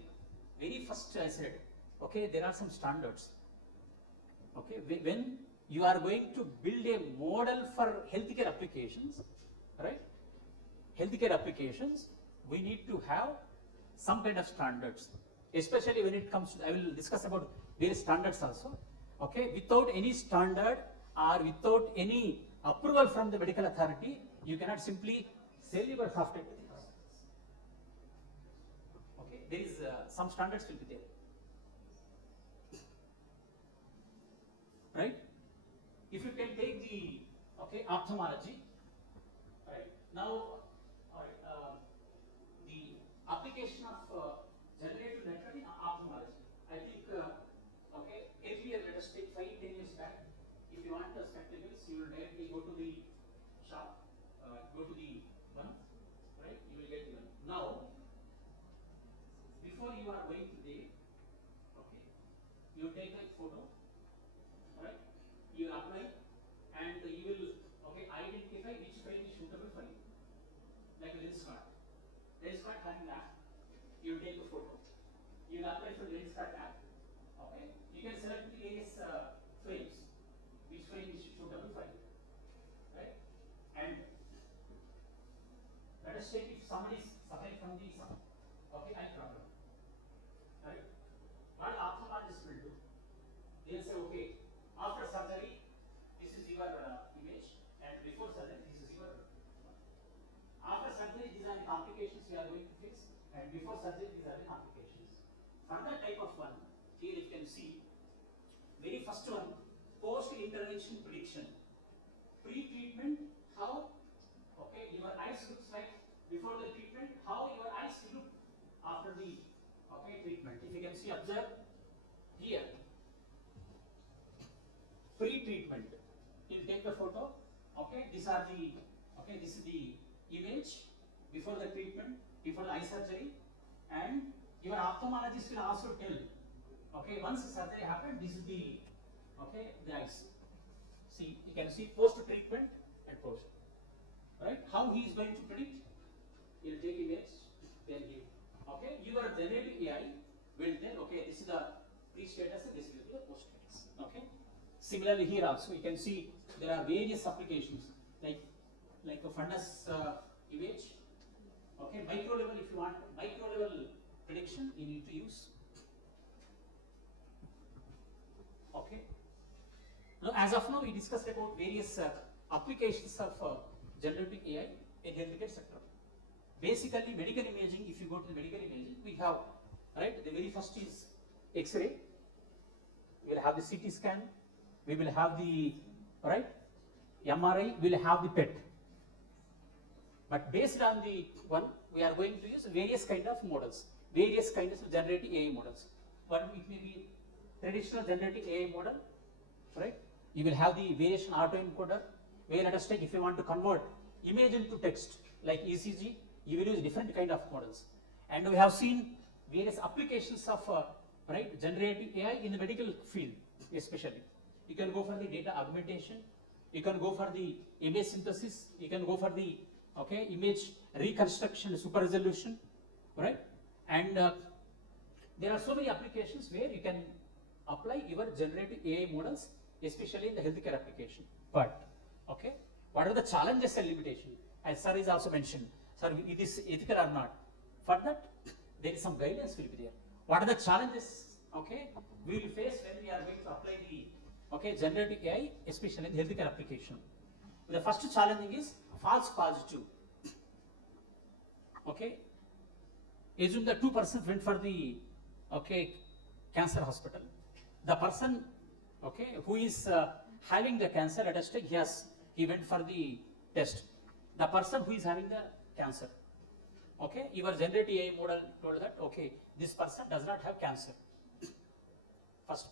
very first I said, there are some standards. When you are going to build a model for healthcare applications, right? Healthcare applications, we need to have some kind of standards, especially when it comes to, I will discuss about various standards also. Without any standard or without any approval from the medical authority, you cannot simply sell your software to the customers. There is some standards will be there. Right? If you can take the ophthalmology, right? Now, the application of generative network in ophthalmology. I think earlier, let us take 5-10 years back. If you want the spectacles, you will directly go to the shop, go to the one, right? You will get the one. Now, before you are going to the, you take a photo. Right? You apply and you will identify which frame is suitable for you. Like a lens card. Lens card having that, you take a photo. You will apply for the lens card app. You can select the various frames. Which frame is suitable for you. Right? And let us take if somebody is suffering from the eye problem. Right? What ophthalmologist will do? They will say, after surgery, this is your image, and before surgery, this is your. After surgery, these are the complications we are going to fix, and before surgery, these are the complications. For that type of one, here you can see, very first one, post-intervention prediction. Pre-treatment, how your eyes looks like before the treatment, how your eyes look after the treatment. If you can see, observe here. Pre-treatment. You'll take the photo. These are the this is the image before the treatment, before the eye surgery, and your ophthalmologist will also tell. Once the surgery happened, this is the the eyes. See, you can see post-treatment and post. Right? How he is going to predict? He'll take image, then give. Your generative AI will tell. This is the pre-status, and this will be the post-status. Similarly, here also you can see there are various applications like a fundus image. Micro level, if you want micro level prediction, you need to use. Now, as of now, we discussed about various applications of generative AI in healthcare sector. Basically, medical imaging. If you go to the medical imaging, we have the very first is X-ray. We will have the CT scan. We will have the MRI. We will have the PET. But based on the one, we are going to use various kind of models, various kinds of generative AI models. One, it may be traditional generative AI model, right? You will have the variation autoencoder, where let us take, if you want to convert image into text, like ECG, you will use different kind of models. And we have seen various applications of generative AI in the medical field, especially. You can go for the data augmentation, you can go for the image synthesis, you can go for the image reconstruction, super resolution, right? And there are so many applications where you can apply your generative AI models, especially in the healthcare application. But what are the challenges and limitations? As sir is also mentioned, sir, it is ethical or not? For that, there is some guidance will be there. What are the challenges? We will face when we are going to apply the generative AI, especially in the healthcare application. The first challenging is false positive. Assume the two persons went for the cancer hospital. The person who is having the cancer, let us take, he went for the test. The person who is having the cancer, your generative AI model told that this person does not have cancer. First,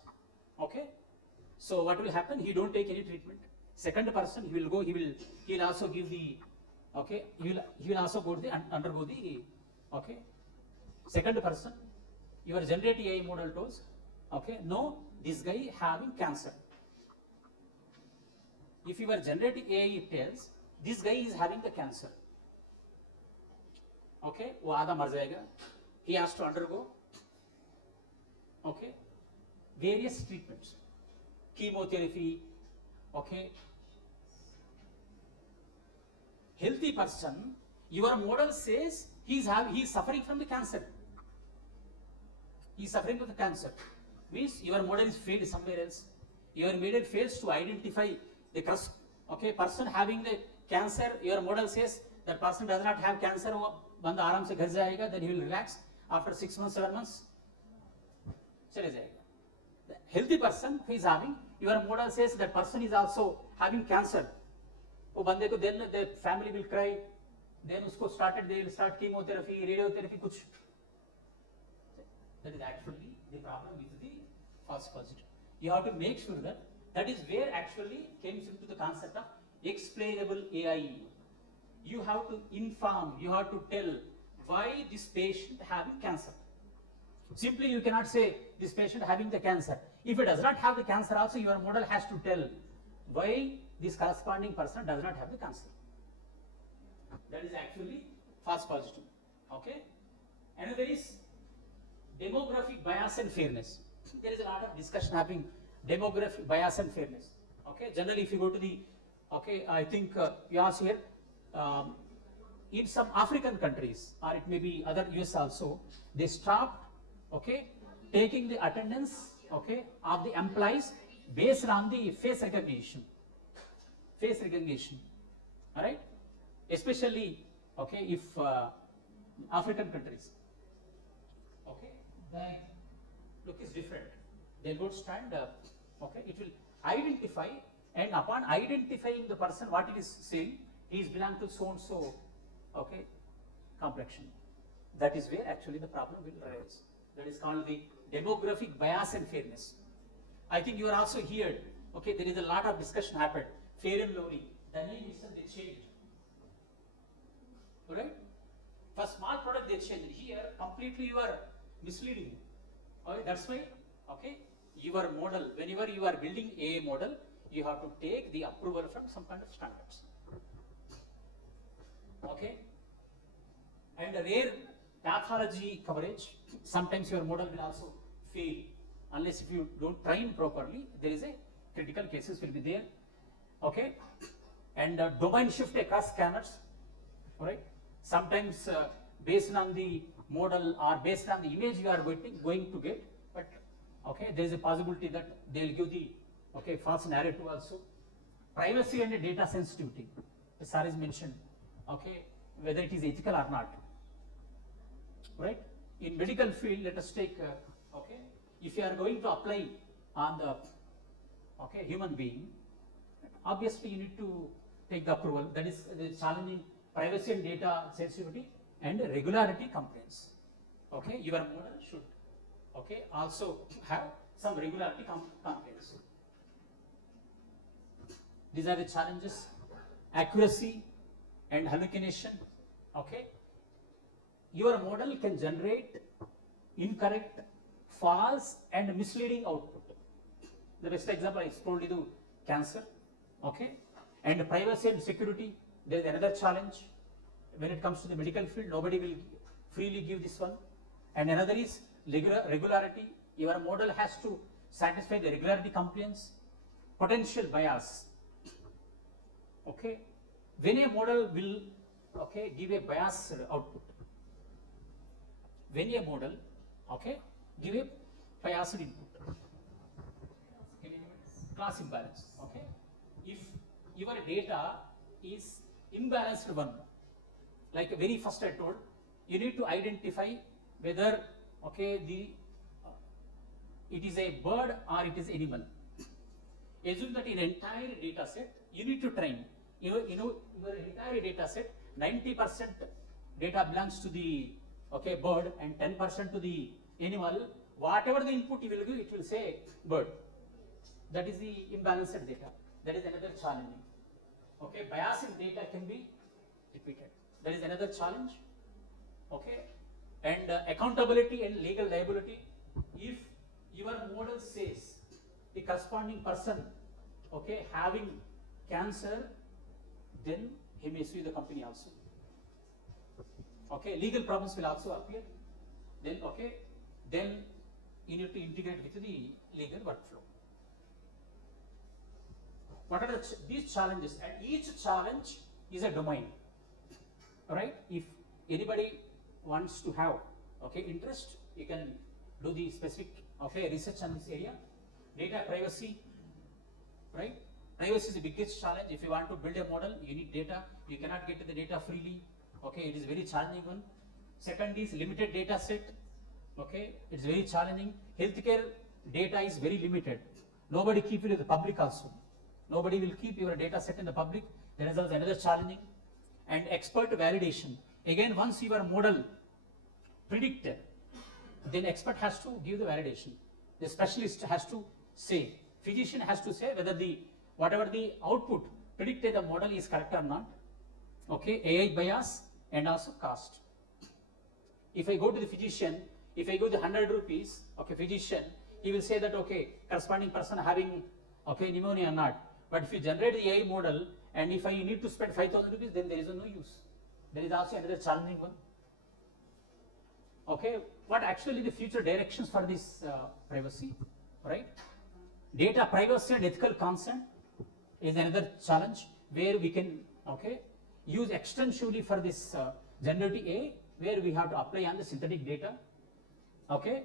so what will happen? He don't take any treatment. Second person, he will go, he will also give the Okay, he will also go to the undergo the okay. Second person, your generative AI model tells, okay, no, this guy having cancer. If your generative AI tells this guy is having the cancer, okay, वो आधा मर जाएगा. He has to undergo, okay, various treatments, chemotherapy, okay. Healthy person, your model says he is suffering from the cancer. He is suffering from the cancer. Means your model is failed somewhere else. Your model fails to identify the person having the cancer. Your model says that person does not have cancer. बंदा आराम से घर जाएगा. Then he will relax after 6 months, 7 months. चले जाएगा. The healthy person who is having, your model says that person is also having cancer. वो बंदे को then the family will cry, then उसको they will start chemotherapy, radiotherapy कुछ. That is actually the problem with the false positive. You have to make sure that that is where actually comes into the concept of explainable AI. You have to inform, you have to tell why this patient having cancer. Simply you cannot say this patient having the cancer. If it does not have the cancer also, your model has to tell why this corresponding person does not have the cancer. That is actually false positive. Okay. Another is demographic bias and fairness. There is a lot of discussion happening. Demographic bias and fairness. Okay. Generally, if you go to the, okay, I think you ask here, in some African countries, or it may be other US also, they stopped, okay, taking the attendance, okay, of the employees based on the face recognition. Face recognition, all right? Especially, okay, if African countries, okay, the look is different. They don't stand up, okay, it will identify, and upon identifying the person, what it is saying, he is belong to so and so, okay, complexion. That is where actually the problem will arise. That is called the demographic bias and fairness. I think you are also here, okay, there is a lot of discussion happened. Fair and Lovely, the name itself they changed. Alright? For small product they changed. Here, completely you are misleading. Okay, that's why, okay, your model, whenever you are building a model, you have to take the approval from some kind of standards. Okay? And a rare pathology coverage, sometimes your model will also fail. Unless if you don't train properly, there is a critical cases will be there. Okay, and domain shift across scanners, right? Sometimes based on the model or based on the image you are going to get, but okay, there is a possibility that they will give the okay false narrative also. Privacy and data sensitivity, as Sir is mentioned, okay, whether it is ethical or not, right? In medical field, let us take okay, if you are going to apply on the okay human being. Obviously, you need to take the approval. That is challenging privacy and data sensitivity and regularity compliance. Okay, your model should okay also have some regularity compliance. These are the challenges: accuracy and hallucination. Okay, your model can generate incorrect, false, and misleading output. The best example I told you: cancer. Okay, and privacy and security, there is another challenge. When it comes to the medical field, nobody will freely give this one. And another is regularity. Your model has to satisfy the regularity compliance. Potential bias. Okay, when a model will okay give a biased output. When a model okay give a biased input. Class imbalance. Okay. If your data is imbalanced one, like very first I told, you need to identify whether okay it is a bird or it is animal. Assume that in entire data set you need to train. Your entire data set 90% data belongs to the okay bird and 10% to the animal. Whatever the input you will give, it will say bird. That is the imbalanced data. That is another challenge. Okay, bias in data can be repeated. There is another challenge, okay? And accountability and legal liability. If your model says the corresponding person, okay, having cancer, then he may sue the company also. Okay, legal problems will also appear. Then, okay, then you need to integrate with the legal workflow. What are these challenges? And each challenge is a domain. All right. If anybody wants to have, okay, interest, you can do the specific, okay, research on this area. Data privacy, right? Privacy is the biggest challenge. If you want to build a model, you need data. You cannot get to the data freely. Okay, it is very challenging one. Second is limited data set. Okay, it's very challenging. Healthcare data is very limited. Nobody keep it in the public also. Nobody will keep your data set in the public. There is also another challenging. And expert validation. Again, once your model predicted, then expert has to give the validation. The specialist has to say, physician has to say whether the whatever the output predicted the model is correct or not. Okay, AI bias and also cost. If I go to the physician, if I go to 100 rupees, okay, physician, he will say that, okay, corresponding person having, okay, pneumonia or not. But if you generate the AI model and if I need to spend 5,000 rupees, then there is no use. There is also another challenging one. Okay, what actually the future directions for this privacy, right? Data privacy and ethical consent is another challenge where we can, okay, use extensively for this generative AI, where we have to apply on the synthetic data, okay.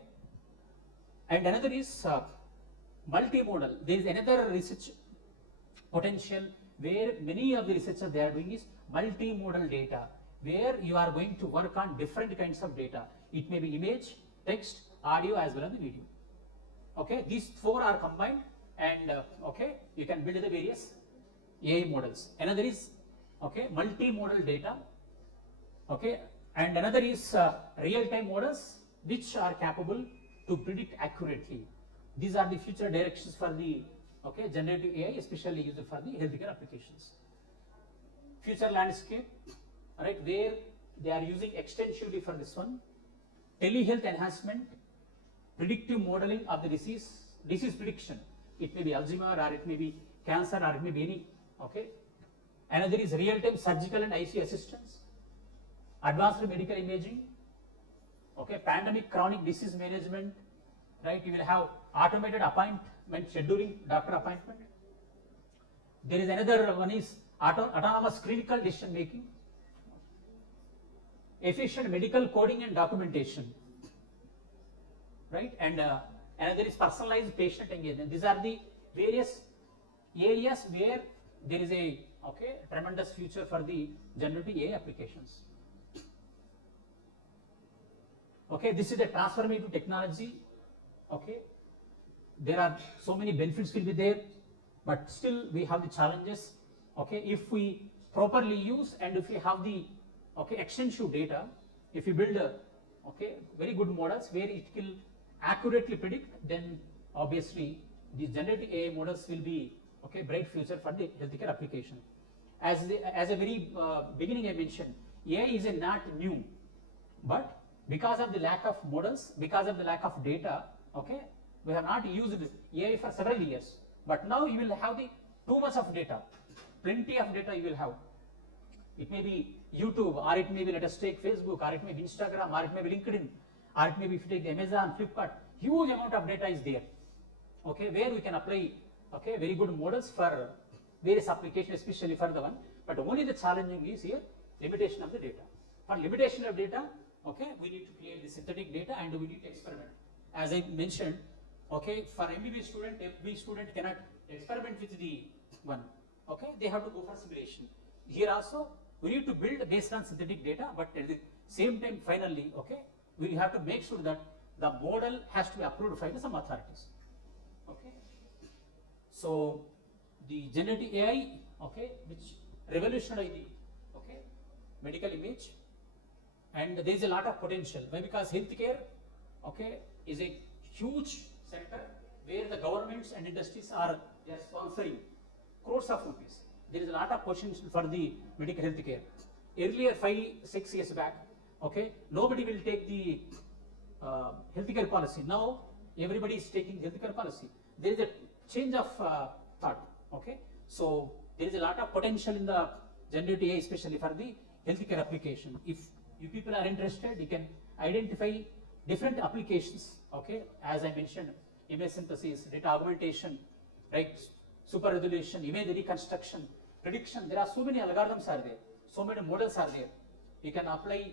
And another is multimodal. There is another research potential where many of the researchers they are doing is multimodal data, where you are going to work on different kinds of data. It may be image, text, audio, as well as the video. Okay, these four are combined, and okay, you can build the various AI models. Another is, okay, multimodal data. Okay, and another is real-time models which are capable to predict accurately. These are the future directions for the, okay, generative AI, especially used for the healthcare applications. Future landscape, right, where they are using extensively for this one. Telehealth enhancement, predictive modeling of the disease prediction. It may be Alzheimer, or it may be cancer, or it may be any, okay. Another is real-time surgical and ICU assistance, advanced medical imaging, okay, pandemic chronic disease management, right? You will have automated appointment scheduling, doctor appointment. There is another one is autonomous clinical decision making, efficient medical coding and documentation, right? And another is personalized patient engagement. These are the various areas where there is a, okay, tremendous future for the generative AI applications. Okay, this is the transformative technology. Okay, there are so many benefits will be there, but still we have the challenges. Okay, if we properly use and if we have the, okay, extensive data, if you build a, okay, very good models where it will accurately predict, then obviously the generative AI models will be, okay, bright future for the healthcare application. As a very beginning I mentioned, AI is not new, but because of the lack of models, because of the lack of data, okay, we have not used AI for several years. But now you will have the too much of data, plenty of data you will have. It may be YouTube, or it may be, let us take Facebook, or it may be Instagram, or it may be LinkedIn, or it may be, if you take Amazon, Flipkart, huge amount of data is there. Okay, where we can apply, okay, very good models for various applications, especially for the one. But only the challenging is here, limitation of the data. For limitation of data, okay, we need to create the synthetic data and we need to experiment. As I mentioned, okay, for MBBS student, every student cannot experiment with the one. Okay, they have to go for simulation. Here also, we need to build based on synthetic data, but at the same time, finally, okay, we have to make sure that the model has to be approved by some authorities. Okay, so the generative AI, okay, which revolutionized the, okay, medical image, and there is a lot of potential. Why? Because healthcare, okay, is a huge sector where the governments and industries are sponsoring crores of rupees. There is a lot of potential for the medical healthcare. earlier 5-6 years back, okay, nobody will take the healthcare policy. Now everybody is taking healthcare policy. There is a change of thought. Okay, so there is a lot of potential in the generative AI, especially for the healthcare application. If you people are interested, you can identify different applications. Okay, as I mentioned, image synthesis, data augmentation, right, super resolution, image reconstruction, prediction. There are so many algorithms are there, so many models are there. You can apply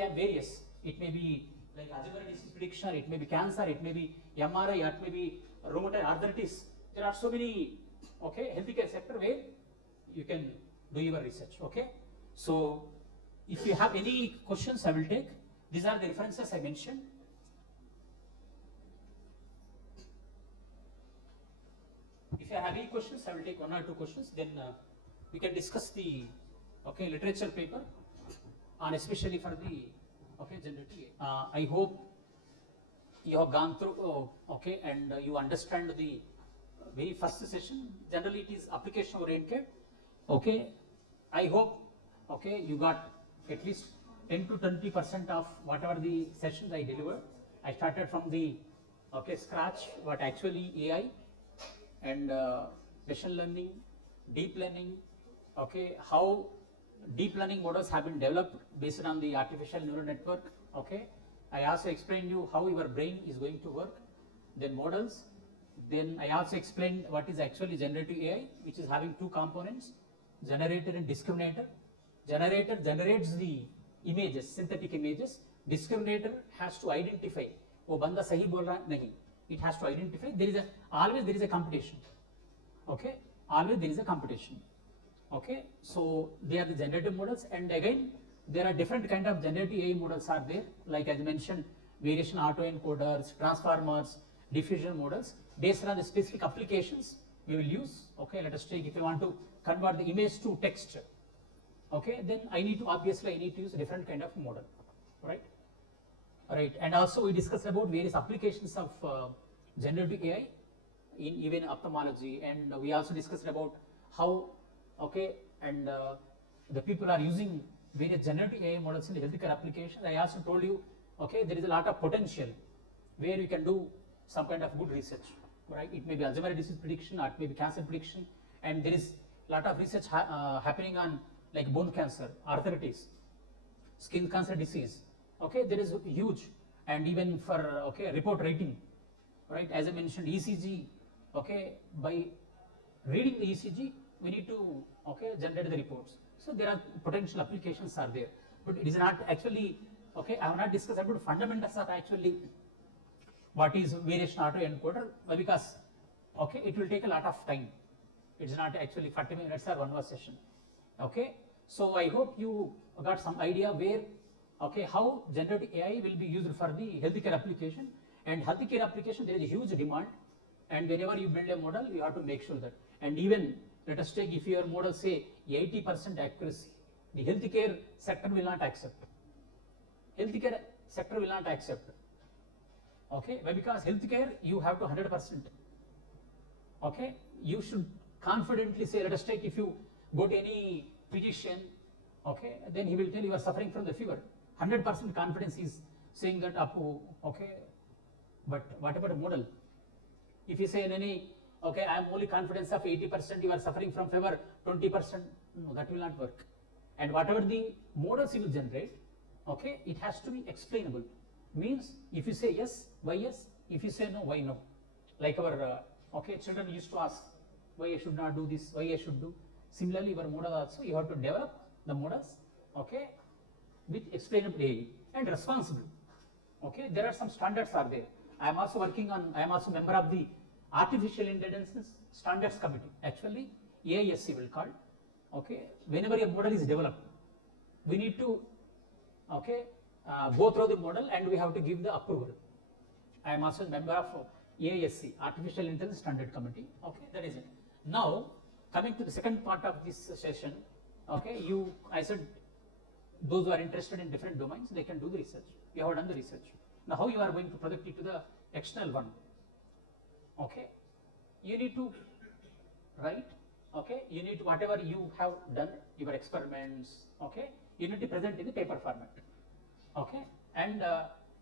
on various. It may be like Alzheimer's disease prediction, it may be cancer, it may be MRI, it may be rheumatoid arthritis. There are so many, okay, healthcare sector where you can do your research. Okay, so if you have any questions, I will take. These are the references I mentioned. If you have any questions, I will take 1 or 2 questions. Then we can discuss the literature paper on especially for the generative AI. I hope you have gone through and you understand the very first session. Generally, it is application oriented. Okay, I hope you got at least 10 to 20% of whatever the sessions I delivered. I started from the scratch what actually AI and machine learning, deep learning, how deep learning models have been developed based on the artificial neural network. I also explained you how your brain is going to work, then models. Then I also explained what is actually generative AI, which is having 2 components, generator and discriminator. Generator generates the images, synthetic images. Discriminator has to identify, wo banda sahi bol raha nahi. It has to identify. Always there is a competition. Okay, always there is a competition. Okay, so they are the generative models, and again there are different kind of generative AI models are there. Like as mentioned, variation autoencoders, transformers, diffusion models. Based on the specific applications we will use. Okay, let us take, if you want to convert the image to text, okay, then I need to use a different kind of model, right? Right, and also we discussed about various applications of generative AI in even ophthalmology, and we also discussed about how the people are using various generative AI models in the healthcare applications. I also told you, there is a lot of potential where you can do some kind of good research, right? It may be Alzheimer's disease prediction, or it may be cancer prediction, and there is a lot of research happening on like bone cancer, arthritis, skin cancer disease. Okay, there is huge, and even for report writing, right? As I mentioned, ECG. Okay, by reading the ECG, we need to generate the reports. So there are potential applications are there, but it is not actually I have not discussed about fundamentals of actually what is variation autoencoder, because it will take a lot of time. It's not actually 40 minutes or 1 hour session. Okay, so I hope you got some idea where how generative AI will be used for the healthcare application. And healthcare application, there is a huge demand, and whenever you build a model, you have to make sure that. And even let us take, if your model say 80% accuracy, the healthcare sector will not accept. Healthcare sector will not accept. Okay, why? Because healthcare you have to 100%. Okay, you should confidently say, let us take, if you go to any physician, then he will tell you are suffering from the fever. 100% confidence is saying that but what about a model? If you say in any, I am only confidence of 80%, you are suffering from fever, 20%, no, that will not work. And whatever the models you will generate, it has to be explainable. Means if you say yes, why yes? If you say no, why no? Like our children used to ask, why I should not do this, why I should do. Similarly, your model also, you have to develop the models, with explainability and responsible. There are some standards are there. I am also member of the Artificial Intelligence Standards Committee. Actually, AISC will call. Whenever a model is developed, we need to go through the model and we have to give the approval. I am also a member of AISC, Artificial Intelligence Standard Committee. That is it. Now, coming to the second part of this session, I said those who are interested in different domains, they can do the research. You have done the research. Now, how you are going to project it to the external one? You need to write okay, you need whatever you have done, your experiments, okay, you need to present in the paper format, okay, and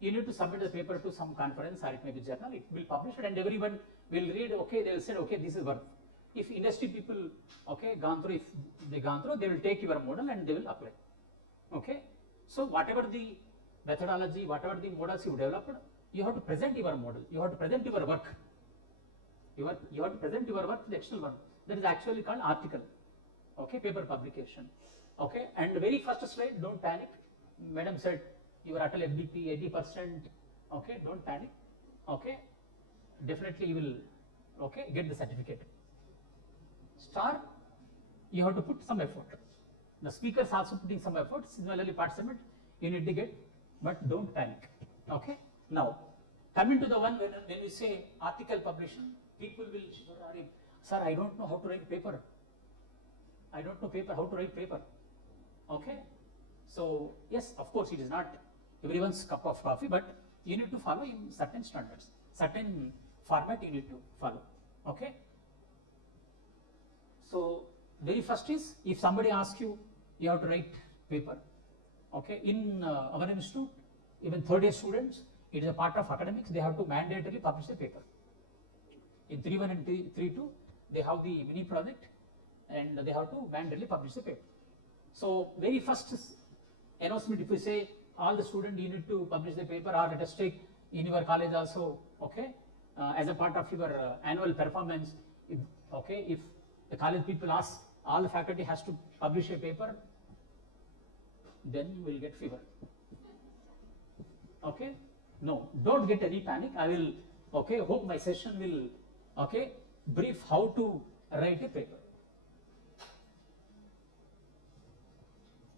you need to submit the paper to some conference or it may be journal, it will publish it and everyone will read, okay, they will say, okay, this is worth. If industry people, okay, gone through, if they gone through, they will take your model and they will apply, okay. So whatever the methodology, whatever the models you developed, you have to present your model, you have to present your work. You have to present your work to the external one. That is actually called article, okay, paper publication, okay. And the very first slide, don't panic. Madam said your Atal FDP 80%, okay, don't panic, okay. Definitely you will, okay, get the certificate. Star, you have to put some effort. The speakers also putting some effort. Similarly, participant, you need to get, but don't panic, okay. Now, coming to the one when we say article publishing, people will, sir, I don't know how to write paper. I don't know how to write paper. Okay. So, yes, of course, it is not everyone's cup of coffee, but you need to follow in certain standards, certain format you need to follow. Okay. So, very first is, if somebody asks you, you have to write paper. Okay. In our institute, even third year students, it is a part of academics, they have to mandatorily publish the paper. In 3.1 and 3.2, they have the mini project and they have to mandatorily publish the paper. So, very first announcement, if we say all the students you need to publish the paper, or let us take in your college also, okay, as a part of your annual performance, if, okay, if the college people ask, all the faculty has to publish a paper, then you will get fever. Okay, no, don't get any panic. I will, okay, hope my session will, okay, brief how to write a paper.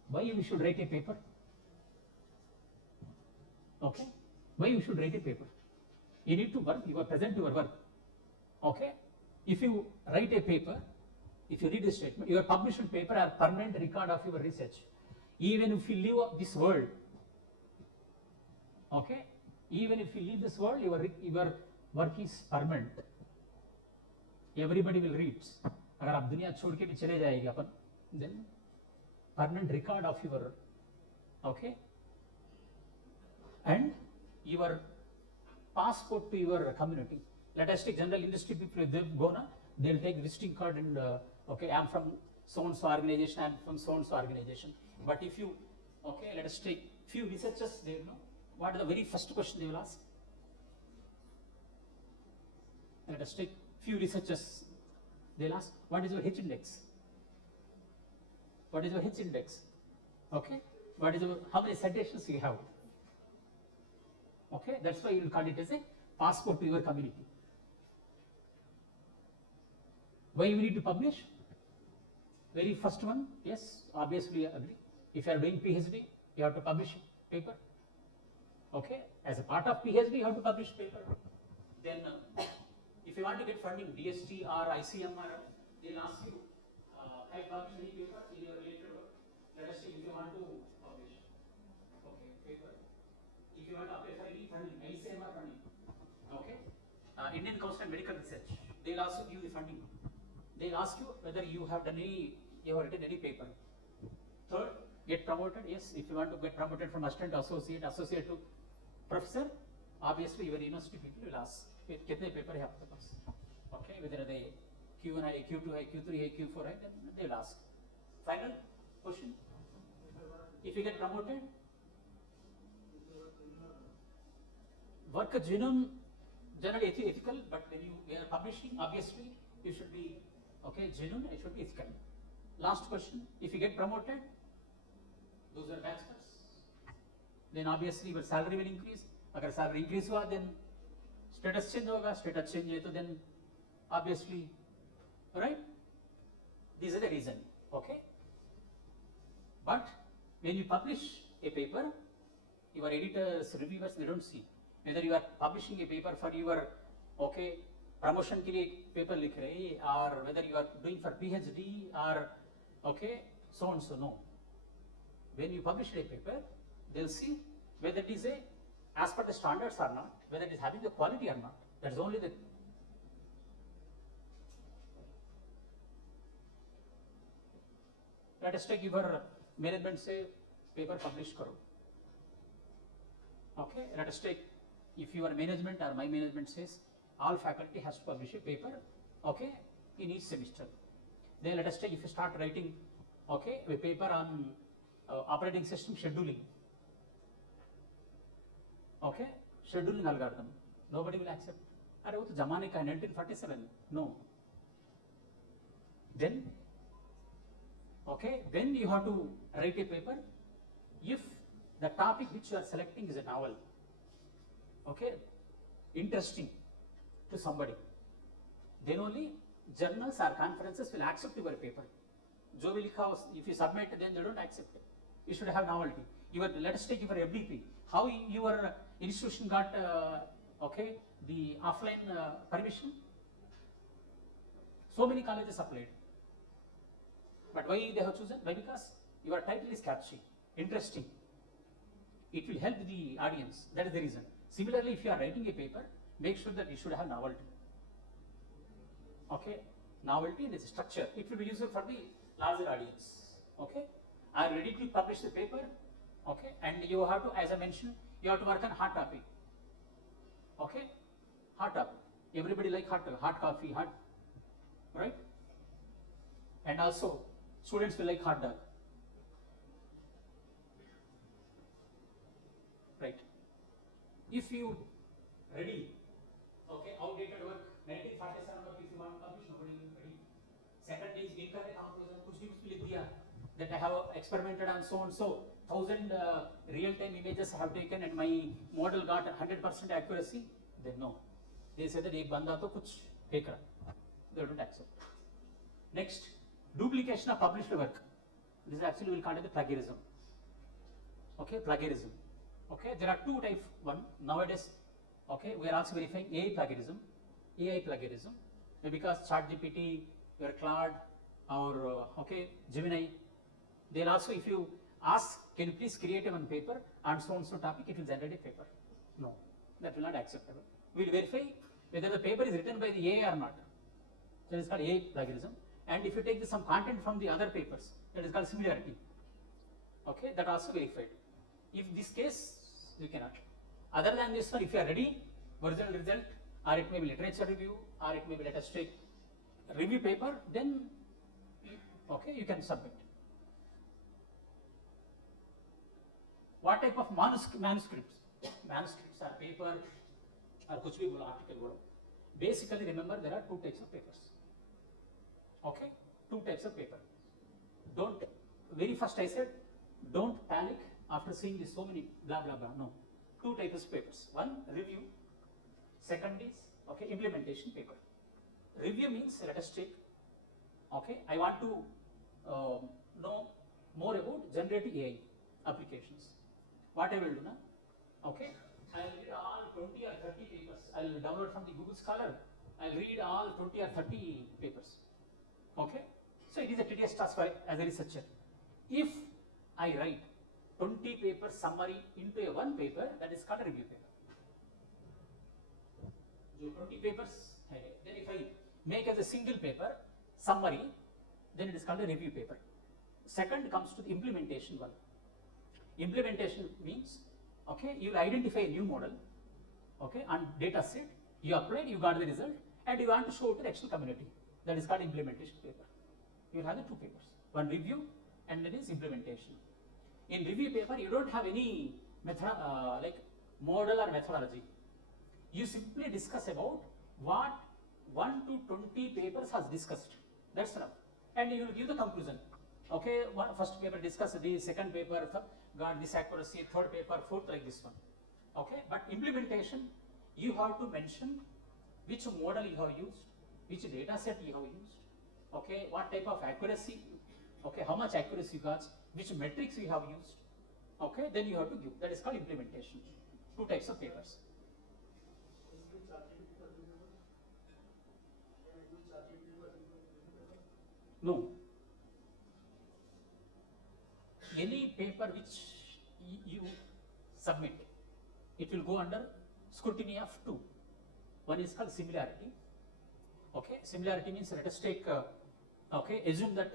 Why you should write a paper? Okay, why you should write a paper? You need to work, you are present your work. Okay, if you write a paper, if you read the statement, your published paper are permanent record of your research. Even if you leave this world, okay, even if you leave this world, your work is permanent. Everybody will read. अगर आप दुनिया छोड़ के भी चले जाएंगे अपन, then permanent record of your, okay, and your passport to your community. Let us take general industry people, if they go na, they'll take visiting card and okay, I'm from so-and-so organization, I'm from so-and-so organization. But if you, okay, let us take few researchers, they know what is the very first question they will ask. Let us take few researchers, they'll ask, what is your H index? What is your H index? Okay, what is your, how many citations you have? Okay, that's why you will call it as a passport to your community. Why you need to publish? Very first one, yes, obviously I agree. If you are doing PhD, you have to publish paper. Okay, as a part of PhD, you have to publish paper. Then, if you want to get funding, DST or ICMR, they'll ask you, have you published any paper in your related work? Let us see if you want to publish. Okay, paper. If you want to apply for any funding, ICMR funding. Okay, Indian Council on Medical Research, they'll also give the funding. They'll ask you whether you have done any, you have written any paper. Third, get promoted. Yes, if you want to get promoted from assistant to associate to professor, obviously your university people will ask, कितने paper है आपके पास? Okay, whether they Q1 है, Q2 है, Q3 है, Q4 है, then they'll ask. Final question. If you get promoted, work a genome, generally ethical, but when you are publishing, obviously you should be, okay, genuine, it should be ethical. Last question, if you get promoted, those are bachelors, then obviously your salary will increase. Agar salary increase hua, then status change hoga, status change hai, to then obviously, right? These are the reason, okay? But when you publish a paper, your editors, reviewers, they don't see whether you are publishing a paper for your, okay, promotion के लिए paper लिख रहे, or whether you are doing for PhD or, okay, so and so. No. When you publish a paper, they'll see whether it is a as per the standards or not, whether it is having the quality or not. That's only the. let us take your management say paper publish karo. Okay, let us take if your management or my management says all faculty has to publish a paper, okay, in each semester. Then let us take if you start writing, okay, a paper on operating system scheduling. Okay, scheduling algorithm. Nobody will accept. Are वो तो जमाने का 1947. No. Then, okay, when you have to write a paper, if the topic which you are selecting is a novel, okay, interesting to somebody, then only journals or conferences will accept your paper. जो भी लिखा हो, if you submit, then they don't accept it. You should have novelty. Let us take your FDP. How your institution got okay, the offline permission? So many colleges applied. But why they have chosen? Why? Because your title is catchy, interesting. It will help the audience. That is the reason. Similarly, if you are writing a paper, make sure that you should have novelty. Okay, novelty and its structure. It will be useful for the larger audience. Okay, I am ready to publish the paper. Okay, and you have to, as I mentioned, you have to work on hot topic. Okay, hot topic. Everybody like hot coffee, hot, right? And also, students will like hot dog. Right. If you ready, okay, outdated work, 1947 work, if you want to publish, nobody will ready. Second is that I have experimented on so and so, 1000 real-time images I have taken and my model got 100% accuracy, then no. They say that ek banda to kuch fake raha. They don't accept. Next, duplication of published work. This is actually we will call it the plagiarism. Okay, plagiarism. Okay, there are two types. One nowadays, okay, we are also verifying AI plagiarism, because ChatGPT, your Claude, or okay, Gemini, they'll also, if you ask, can you please create one paper on so and so topic, it will generate a paper. No, that will not be acceptable. We will verify whether the paper is written by the AI or not. That is called AI plagiarism. And if you take some content from the other papers, that is called similarity. Okay, that also verified. If this case, you cannot. Other than this one, if you are ready, original result, or it may be literature review, or it may be, let us take review paper, then okay, you can submit. What type of manuscripts? Manuscripts are paper or kuch bhi bolo, article bolo. Basically, remember there are two types of papers. Okay, two types of paper. Don't, very first I said, don't panic after seeing this so many blah blah blah. No, two types of papers. One, review. Second is okay, implementation paper. Review means let us take. Okay, I want to know more about generative AI applications. What I will do now? Okay, I will read all 20 or 30 papers. I will download from the Google Scholar. I will read all 20 or 30 papers. Okay, so it is a tedious task as a researcher. If I write 20 papers summary into a one paper, that is called a review paper. So 20 papers, then if I make as a single paper summary, then it is called a review paper. Second comes to the implementation one. Implementation means, okay, you will identify a new model, okay, on data set, you applied, you got the result, and you want to show to the external community. That is called implementation paper. You will have the two papers, one review and then is implementation. In review paper, you don't have any method, like model or methodology. You simply discuss about what 1 to 20 papers has discussed. That's enough. And you will give the conclusion. Okay, first paper discussed this, second paper got this accuracy, third paper, fourth, like this one. Okay, but implementation, you have to mention which model you have used, which data set you have used, okay, what type of accuracy, okay, how much accuracy you got, which metrics you have used, okay, then you have to give. That is called implementation. Two types of papers. No. Any paper which you submit, it will go under scrutiny of two. One is called similarity. Okay, similarity means let us take, okay, assume that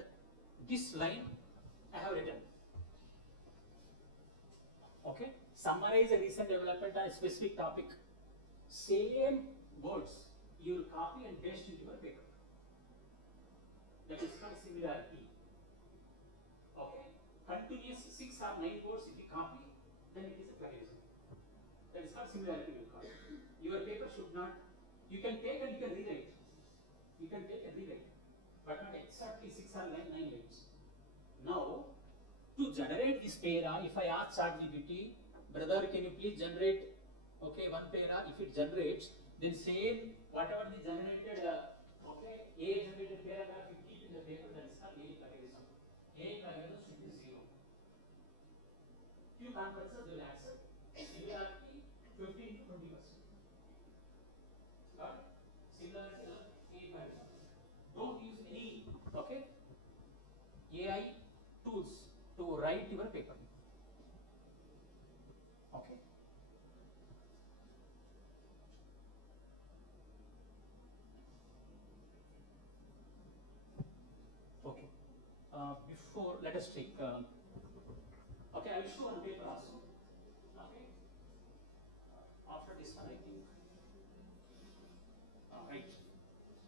this line I have written. Okay, summarize a recent development on a specific topic. Same words you will copy and paste into your paper. That is called similarity. Okay, continuous 6 or 9 words if you copy, then it is a plagiarism. That is called similarity. Will call. Your paper should not. You can take and you can rewrite. You can take and rewrite, but not exactly 6 or 9 lines. Now, to generate this para, if I ask ChatGPT, brother, can you please generate, okay, one para? If it generates, then same whatever the generated, okay, A generated paragraph you keep in the paper, that is called A plagiarism. A plagiarism should be 0. Few conferences will answer. Similarity 15 to 20%. But similarity A plagiarism. Don't use any, okay, AI tools to write your paper. Okay. Okay. Before, let us take. Okay, I will show one paper also. Okay. After this one, I think. Right.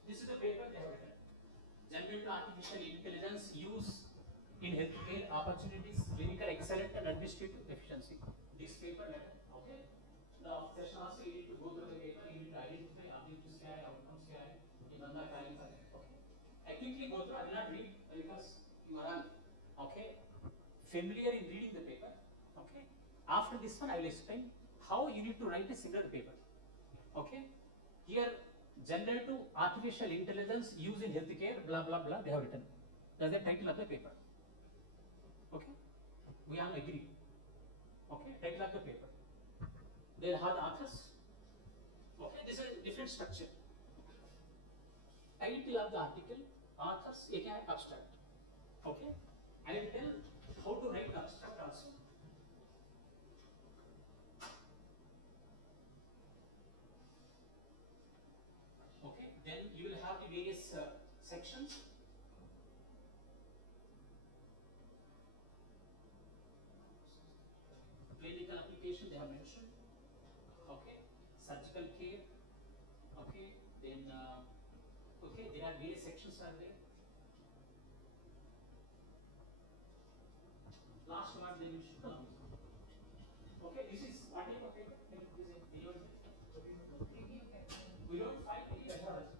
This is the paper they have written. Generative artificial intelligence use in healthcare opportunities, clinical excellence and administrative efficiency. This paper letter, okay? The session also you need to go through the paper, you need to identify objectives, outcomes, okay? I quickly go through, I will not read because you are all, okay, familiar in reading the paper, okay? After this one, I will explain how you need to write a similar paper, okay? Here, generative artificial intelligence used in healthcare, blah, blah, blah, they have written. That's the title of the paper. Okay, we all agree. Okay, title of the paper. They will have the authors. Okay, this is a different structure. Title of the article, authors, again abstract. Okay, I will tell how to write the abstract also. Okay, then you will have the various sections. Clinical application they have mentioned, okay, surgical care, okay, then, okay, there are various sections are there. Last one they mentioned, okay, this is what type of paper? We don't find any methodology.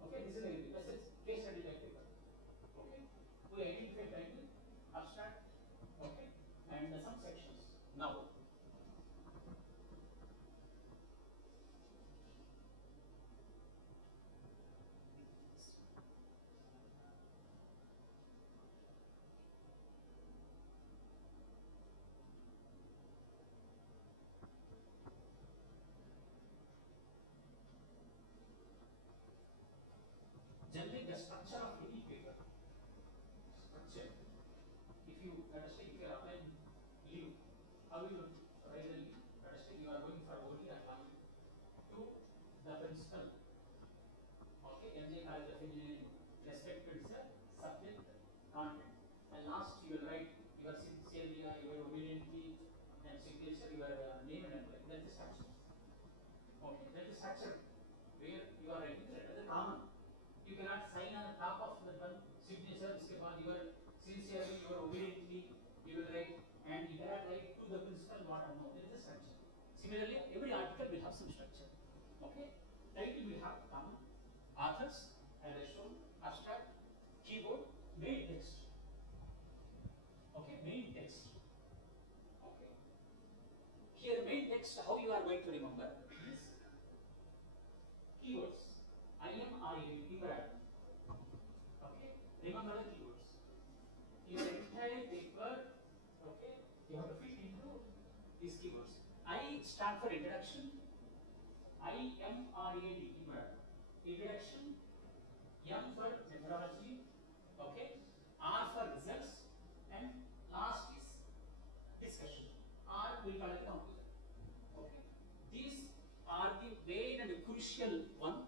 Okay, this is a case study type paper. Okay, we identify title, abstract, okay, and some sections. Now, generally the structure of any paper, structure, if you, let us say, if you are applying leave, how you write the leave? Let us say you are going for only applying to the principal, okay, MJ College of Engineering, respected sir, subject, content, and last you will write your sincerely, your obediently, and signature, your name and employee. That is the structure. Okay, that is the structure where you are writing the letter, the common. You cannot sign on the top of the one signature, your sincerely, your obediently, you will write, and you cannot write to the principal what or no. There is a structure. Similarly, every article will have some structure. Okay? Title will have common. Authors, as I shown, abstract, keyboard, main text. Okay, main text. Okay. Here, main text, how you are going to remember is keywords. IMRA. Okay, remember the keywords. Your entire paper, okay, you have to fit into these keywords. I stand for introduction. IMRAD, introduction. M for methodology. Okay. R for results. And last is discussion. R will call it conclusion. Okay. These are the main and crucial one.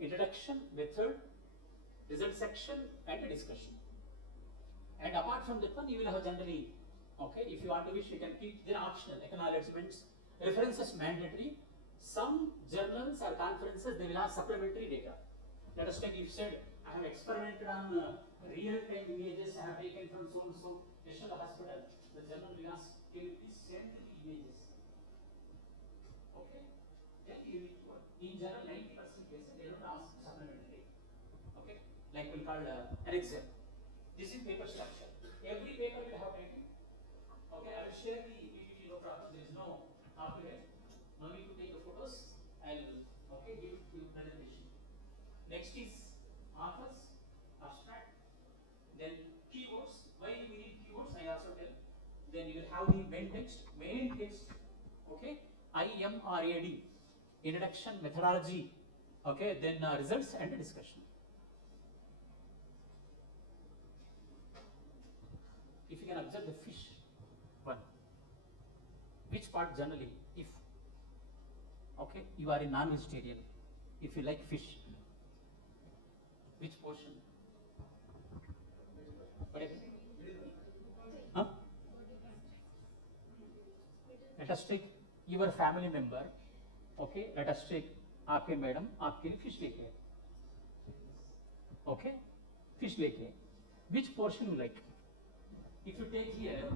Introduction, method, result section, and discussion. And apart from that one, you will have generally, okay, if you want to wish, you can keep the optional acknowledgements, references mandatory. Some journals or conferences, they will have supplementary data. Let us take, if you said, I have experimented on real-time images I have taken from so-and-so National Hospital, the journal will ask, can you please send the images? Okay? Then you need to, in general, 90% cases, they don't ask supplementary. Okay? Like we call an example. This is paper structure. Every paper will have writing. Okay, I will share the PPT, no problem. There is no copyright. No need to take the photos. I will give presentation. Next is authors, abstract. Then keywords. Why we need keywords? I also tell. Then you will have the main text. Main text. Okay, IMRAD. Introduction, methodology. Okay, then results and discussion. If you can observe the fish one, which part generally, if okay, you are a non-vegetarian, if you like fish, which portion? Huh? Let us take your family member. Okay, let us take आपके madam आपके लिए fish लेके आए. Okay, fish लेके आए. Which portion you like? If you take here,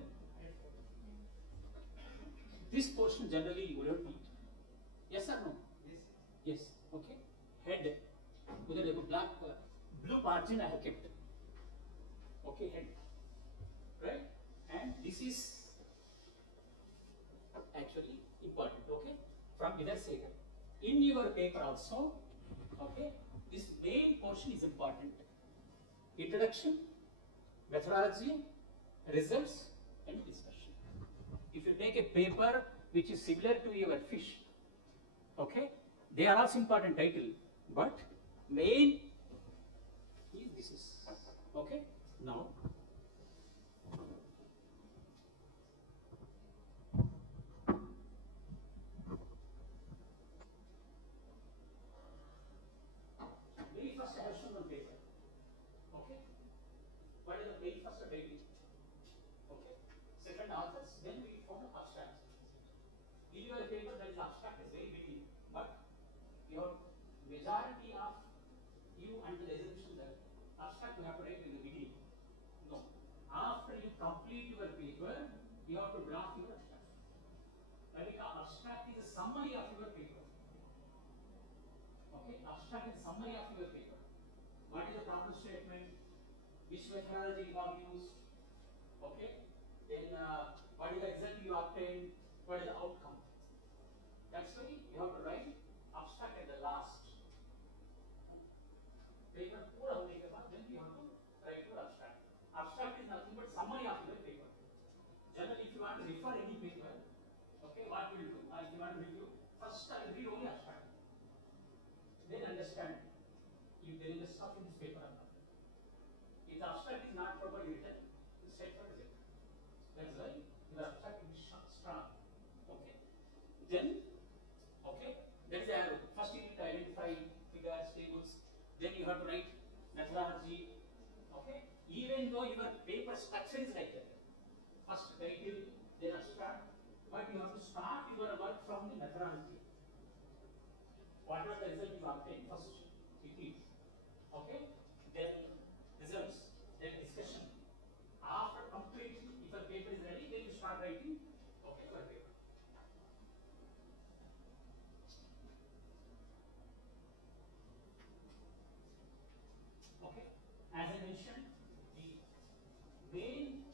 this portion generally you will not eat. Yes or no? Yes. Yes. Okay. Head. उधर देखो black, blue margin I have kept. Okay, head. Right? And this is actually important. Okay. From either side. In your paper also, okay, this main portion is important. Introduction, methodology, results and discussion. If you take a paper which is similar to your fish, okay, they are also important title, but main is this is, okay. Now very first I have shown on paper, okay. What is the very first title? Okay. Second authors, then we form abstract. In your paper, that is abstract is very big, but your majority of you under the assumption that abstract you have to write in the beginning. No. After you complete your paper, you have to draft your abstract. Like abstract is a summary of your paper. Okay, abstract is a summary of your paper. What is the problem statement? Which methodology you have used? Okay. Then what is the result you obtained? What is the outcome? That's why you have to write abstract at the last. Paper पूरा होने के बाद then you have to write your abstract. Abstract is nothing but summary of your paper. Generally, if you want to refer any paper, okay, what will you do? If you want to review, first I will read only abstract. Then understand if there is a stuff in this paper or not. If the abstract is not properly written, it's set for reject. That's why the abstract is strong. Okay. Then, okay, that is arrow. First you need to identify figures, tables. Then you have to write methodology. Okay. Even though your paper structure is like that. First title, then abstract. But you have to start your work from the methodology. What was the result you obtained? First, it is. Okay. Then results. Then discussion. After completing, if your paper is ready, then you start writing. Okay, your paper. Okay. As I mentioned, the main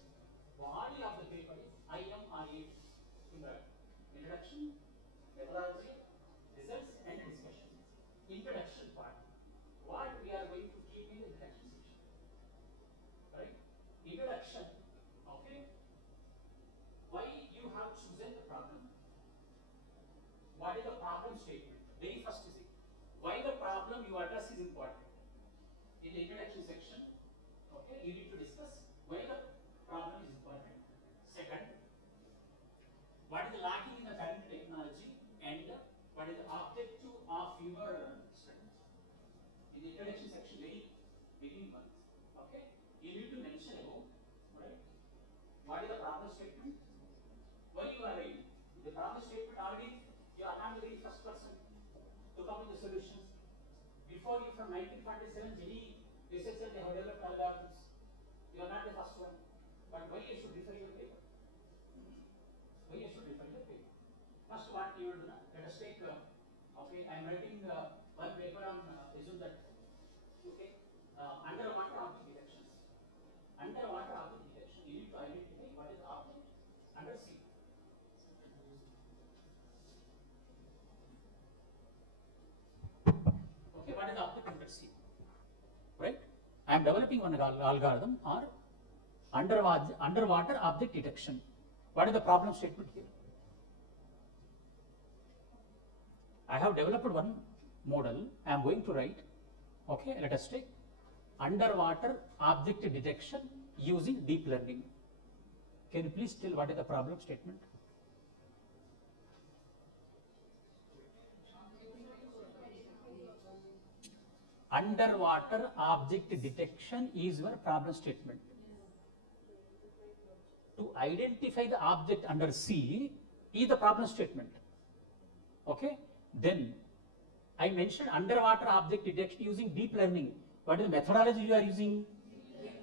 body of the paper is IMRA. Introduction, methodology, results, and discussion. Introduction part. What we are going to keep in the introduction section. Right? Introduction. Okay. Why you have chosen the problem? What is the problem statement? Very first is it. Why the problem you address is important. In the introduction section, okay, you need to discuss why the problem is important. Second, what is the lacking in the current technology and what is the objective of your study. In the introduction section, very beginning one. Okay, you need to mention about before you from 1947, many researchers they have developed algorithms. You are not the first one. But why you should refer your paper? Why you should refer your paper? First, what you will do, let us take, okay, I am writing one paper on, assume that, okay, underwater object detections. Underwater object detection, you need to identify what is object under sea. Okay, what is the object under sea? Right? I am developing one algorithm or underwater object detection. What is the problem statement here? I have developed one model. I am going to write, okay, let us take underwater object detection using deep learning. Can you please tell what is the problem statement? Underwater object detection is your problem statement. To identify the object under sea is the problem statement. Okay? Then I mentioned underwater object detection using deep learning. What is the methodology you are using?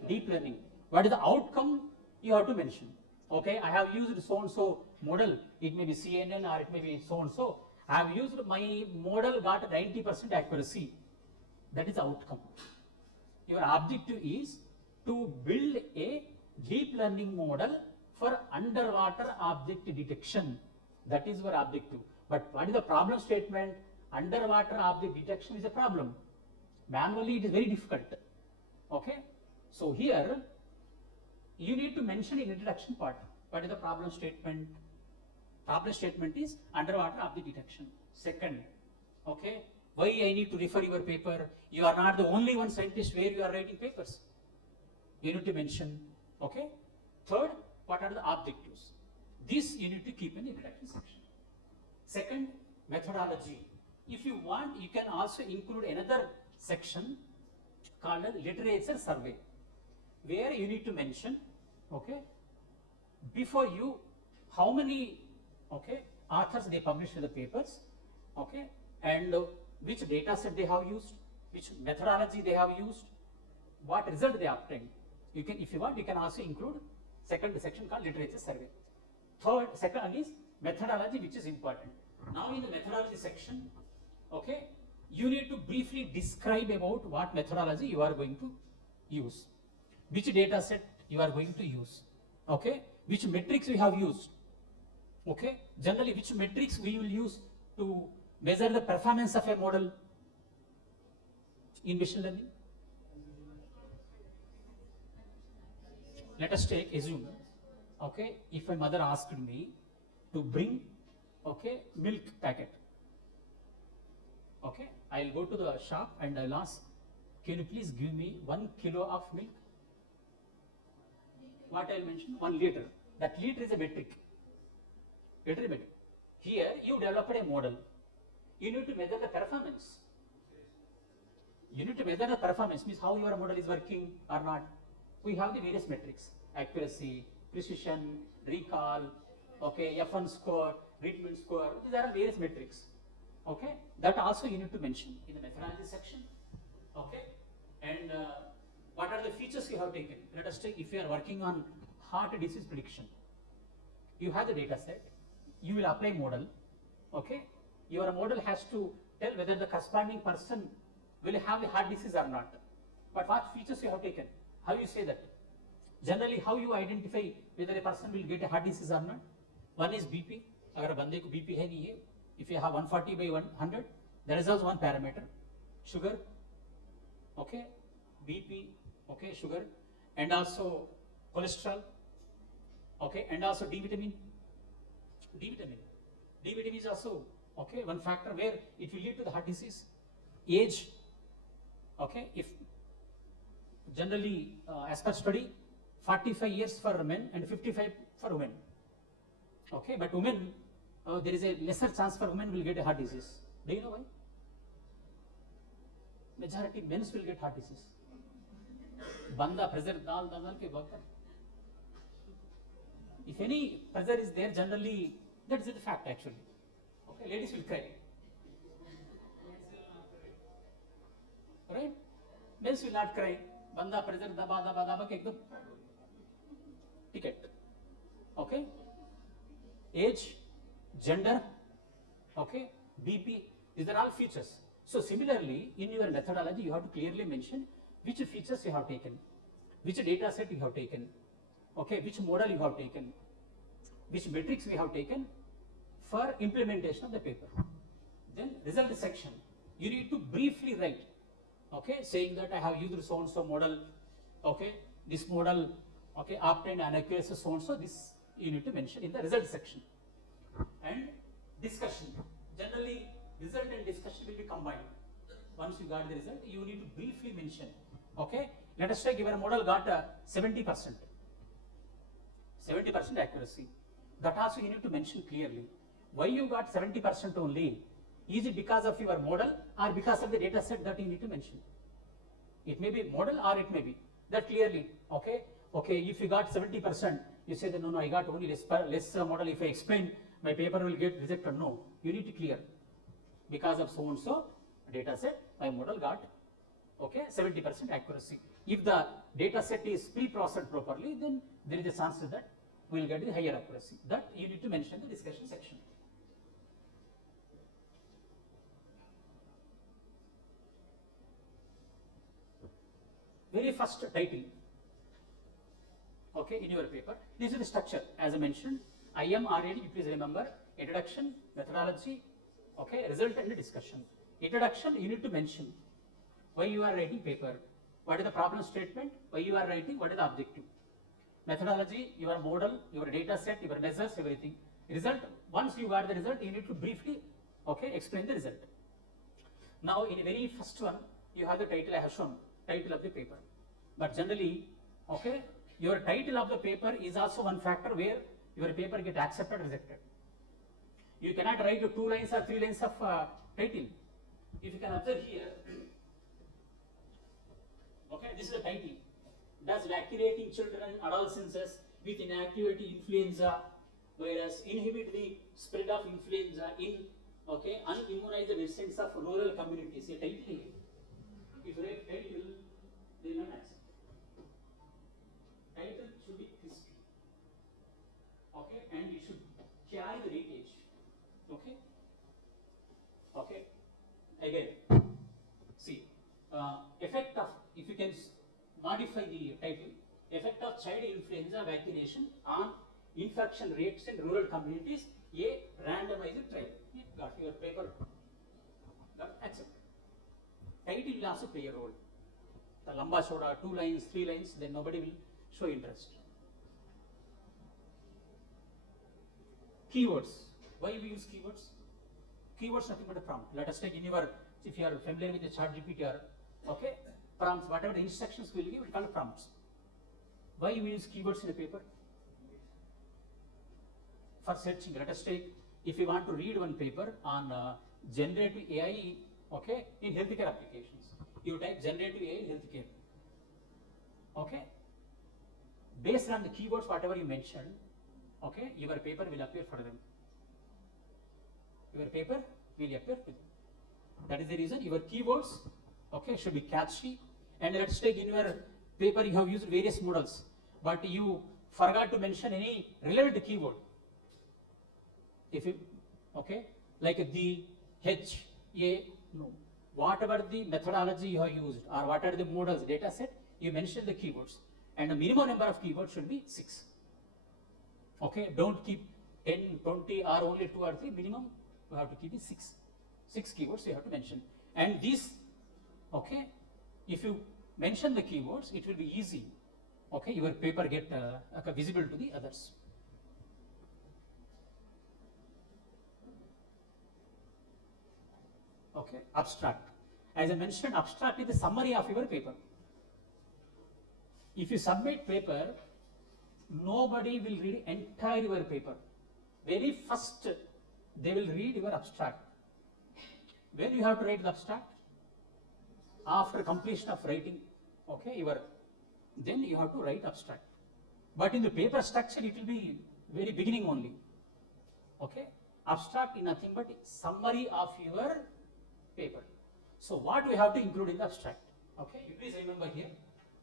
Deep learning. What is the outcome you have to mention? Okay, I have used so and so model. It may be CNN or it may be so and so. I have used my model got 90% accuracy. That is outcome. Your objective is to build a deep learning model for underwater object detection. That is your objective. But what is the problem statement? Underwater object detection is a problem. Manually it is very difficult. Okay. So here you need to mention in introduction part. What is the problem statement? Problem statement is underwater object detection. Second, okay, why I need to refer your paper? You are not the only one scientist where you are writing papers. You need to mention. Okay. Third, what are the objectives? This you need to keep in the introduction section. Second, methodology. If you want, you can also include another section called as literature survey, where you need to mention, okay, before you, how many, okay, authors they published the papers, okay, and which data set they have used, which methodology they have used, what result they obtained. You can, if you want, you can also include second section called literature survey. Third, second is methodology, which is important. Now in the methodology section, okay, you need to briefly describe about what methodology you are going to use, which data set you are going to use, okay, which metrics we have used, okay, generally which metrics we will use to measure the performance of a model in machine learning. Let us take, assume, okay, if a mother asked me to bring, okay, milk packet, okay, I'll go to the shop and I'll ask, can you please give me 1 kilo of milk? What I'll mention? 1 liter. That liter is a metric. Liter is a metric. Here you developed a model. You need to measure the performance. You need to measure the performance, means how your model is working or not. We have the various metrics: accuracy, precision, recall, okay, F1 score, treatment score. These are various metrics. Okay, that also you need to mention in the methodology section. Okay, and what are the features you have taken? Let us take, if you are working on heart disease prediction, you have the data set, you will apply model. Okay, your model has to tell whether the corresponding person will have the heart disease or not. But what features you have taken? How you say that? Generally, how you identify whether a person will get a heart disease or not? One is BP. अगर बंदे को BP है नहीं है, if you have 140 by 100, there is also one parameter, sugar, okay, BP, okay, sugar, and also cholesterol, okay, and also D vitamin. D vitamin is also, okay, one factor where it will lead to the heart disease. Age, okay, if generally as per study, 45 years for men and 55 for women. Okay, but women, there is a lesser chance for women will get a heart disease. Do you know why? Majority men will get heart disease. Banda pressure dal ke bakar. If any pressure is there, generally that is the fact actually. Okay, ladies will cry. right? Males will not cry. Banda pressure daba daba daba ke ekdam ticket. Okay? Age, gender, okay, BP, these are all features. So similarly, in your methodology, you have to clearly mention which features you have taken, which data set you have taken, okay, which model you have taken, which metrics we have taken for implementation of the paper. Then result section, you need to briefly write, okay, saying that I have used so and so model, okay, this model, okay, obtained an accuracy so and so, this you need to mention in the result section. And discussion, generally result and discussion will be combined. Once you got the result, you need to briefly mention, okay, let us take your model got 70%, 70% accuracy. That also you need to mention clearly. Why you got 70% only? Is it because of your model or because of the data set that you need to mention? It may be model or it may be that clearly, okay? Okay, if you got 70%, you say that no, I got only less model. If I explain, my paper will get rejected. No, you need to clear. Because of so and so data set, my model got, okay, 70% accuracy. If the data set is pre-processed properly, then there is a chance that we will get the higher accuracy. That you need to mention in the discussion section. Very first title, okay, in your paper. This is the structure, as I mentioned. IMRAD, you please remember, introduction, methodology, okay, result and discussion. Introduction, you need to mention why you are writing paper, what is the problem statement, why you are writing, what is the objective. Methodology, your model, your data set, your measures, everything. Result, once you got the result, you need to briefly, okay, explain the result. Now, in the very first one, you have the title I have shown, title of the paper. But generally, okay, your title of the paper is also one factor where your paper get accepted or rejected. You cannot write 2 lines or 3 lines of title. If you can observe here, okay, this is the title. Does vaccinating children and adolescents with inactivity influenza virus inhibit the spread of influenza in, okay, unimmunized residents of rural communities? A title. If you write title, they will not accept. Title should be crispy, okay, and it should carry the weightage, okay. Okay, again, see, effect of, if you can modify the title, effect of child influenza vaccination on infection rates in rural communities, a randomized trial. You got your paper, got accepted. Title will also play a role. The lamba soda, 2 lines, 3 lines, then nobody will show interest. Keywords. Why we use keywords? Keywords nothing but a prompt. Let us take in your, if you are familiar with the ChatGPT or, okay, prompts, whatever the instructions we will give, we call it prompts. Why we use keywords in a paper? For searching. Let us take, if you want to read one paper on generative AI, okay, in healthcare applications, you type generative AI in healthcare. Okay. Based on the keywords, whatever you mentioned, okay, your paper will appear for them. Your paper will appear to them. That is the reason your keywords, okay, should be catchy. And let's take in your paper you have used various models, but you forgot to mention any relevant keyword. If you, okay, like the H, A, no, whatever the methodology you have used or what are the models, data set, you mention the keywords. And the minimum number of keywords should be 6. Okay, don't keep 10, 20 or only 2 or 3, minimum you have to keep it 6. 6 keywords you have to mention. And these, okay, if you mention the keywords, it will be easy. Okay, your paper get visible to the others. Okay, abstract. As I mentioned, abstract is the summary of your paper. If you submit paper, nobody will read entire your paper. Very first, they will read your abstract. When you have to write the abstract? After completion of writing, okay, then you have to write abstract. But in the paper structure, it will be very beginning only. Okay, abstract is nothing but summary of your paper. So what we have to include in the abstract? Okay, you please remember here,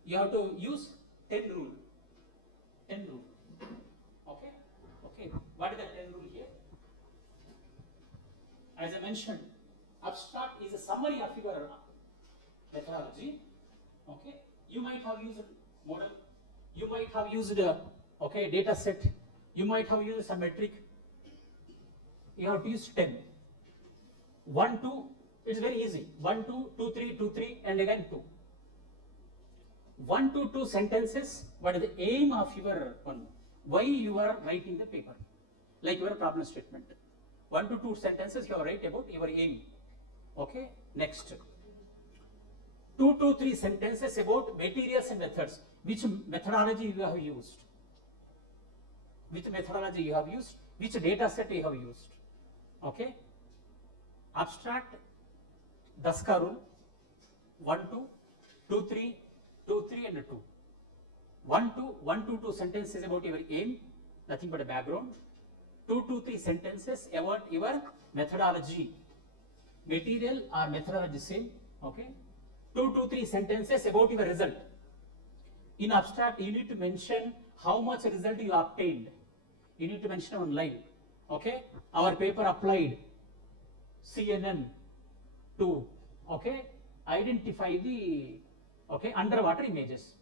you have to use 10 rule. 10 rule. Okay, okay. What is the 10 rule here? As I mentioned, abstract is a summary of your methodology. Okay, you might have used model, you might have used okay, data set, you might have used some metric. You have to use 10. 1, 2, it's very easy. 1, 2, 2, 3, 2, 3, and again 2. 1 to 2 sentences. What is the aim of your one? Why you are writing the paper? Like your problem statement. 1 to 2 sentences you have write about your aim. Okay. Next. 2 to 3 sentences about materials and methods. Which methodology you have used? Which methodology you have used? Which data set you have used? Okay. Abstract. Daska rule. 1, 2, 2, 3, 2, 3, and 2. 1 to 2 sentences about your aim, nothing but a background. 2 to 3 sentences about your methodology. Material or methodology same. Okay. 2 to 3 sentences about your result. In abstract, you need to mention how much result you obtained. You need to mention one line. Okay. Our paper applied CNN to, okay, identify the, okay, underwater images,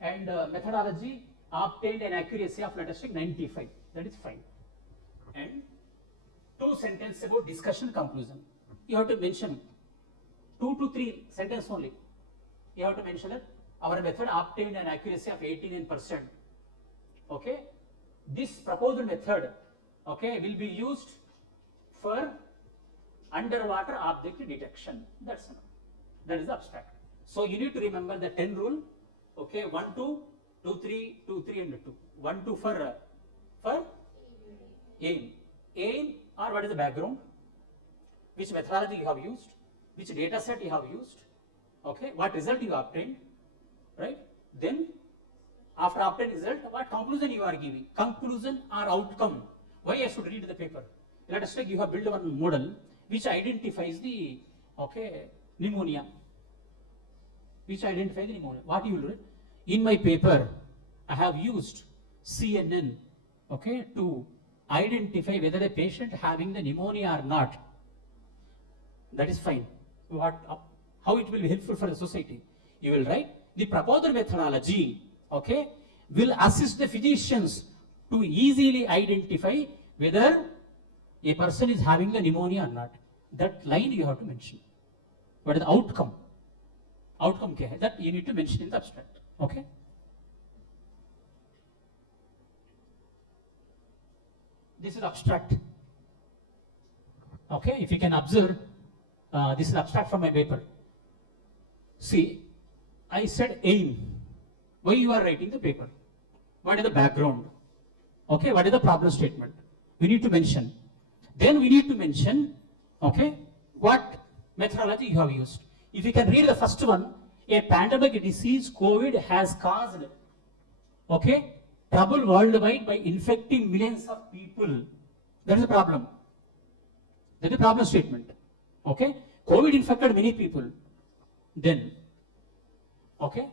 and methodology obtained an accuracy of, let us say, 95. That is fine. And 2 sentences about discussion conclusion. You have to mention 2 to 3 sentences only. You have to mention that our method obtained an accuracy of 89%. Okay. This proposed method, okay, will be used for underwater object detection. That's enough. That is the abstract. So you need to remember the 10 rule. Okay, 1, 2, 2, 3, 2, 3, and 2. 1, 2 for aim. Aim, or what is the background? Which methodology you have used? Which data set you have used? Okay, what result you obtained? Right? Then, after obtained result, what conclusion you are giving? Conclusion or outcome? Why I should read the paper? Let us take, you have built one model which identifies the, okay, pneumonia. Which identifies the pneumonia. What you will do? In my paper, I have used CNN, okay, to identify whether the patient having the pneumonia or not. That is fine. How it will be helpful for the society? You will write the proposed methodology, okay, will assist the physicians to easily identify whether a person is having the pneumonia or not. That line you have to mention. What is the outcome? Outcome that you need to mention in the abstract. Okay. This is abstract. Okay, if you can observe, this is abstract from my paper. See, I said aim. Why you are writing the paper? What is the background? Okay, what is the problem statement? We need to mention. Then we need to mention, okay, what methodology you have used. If you can read the first one, a pandemic disease, COVID, has caused, okay, trouble worldwide by infecting millions of people. That is the problem. That is the problem statement. Okay, COVID infected many people. Then, okay,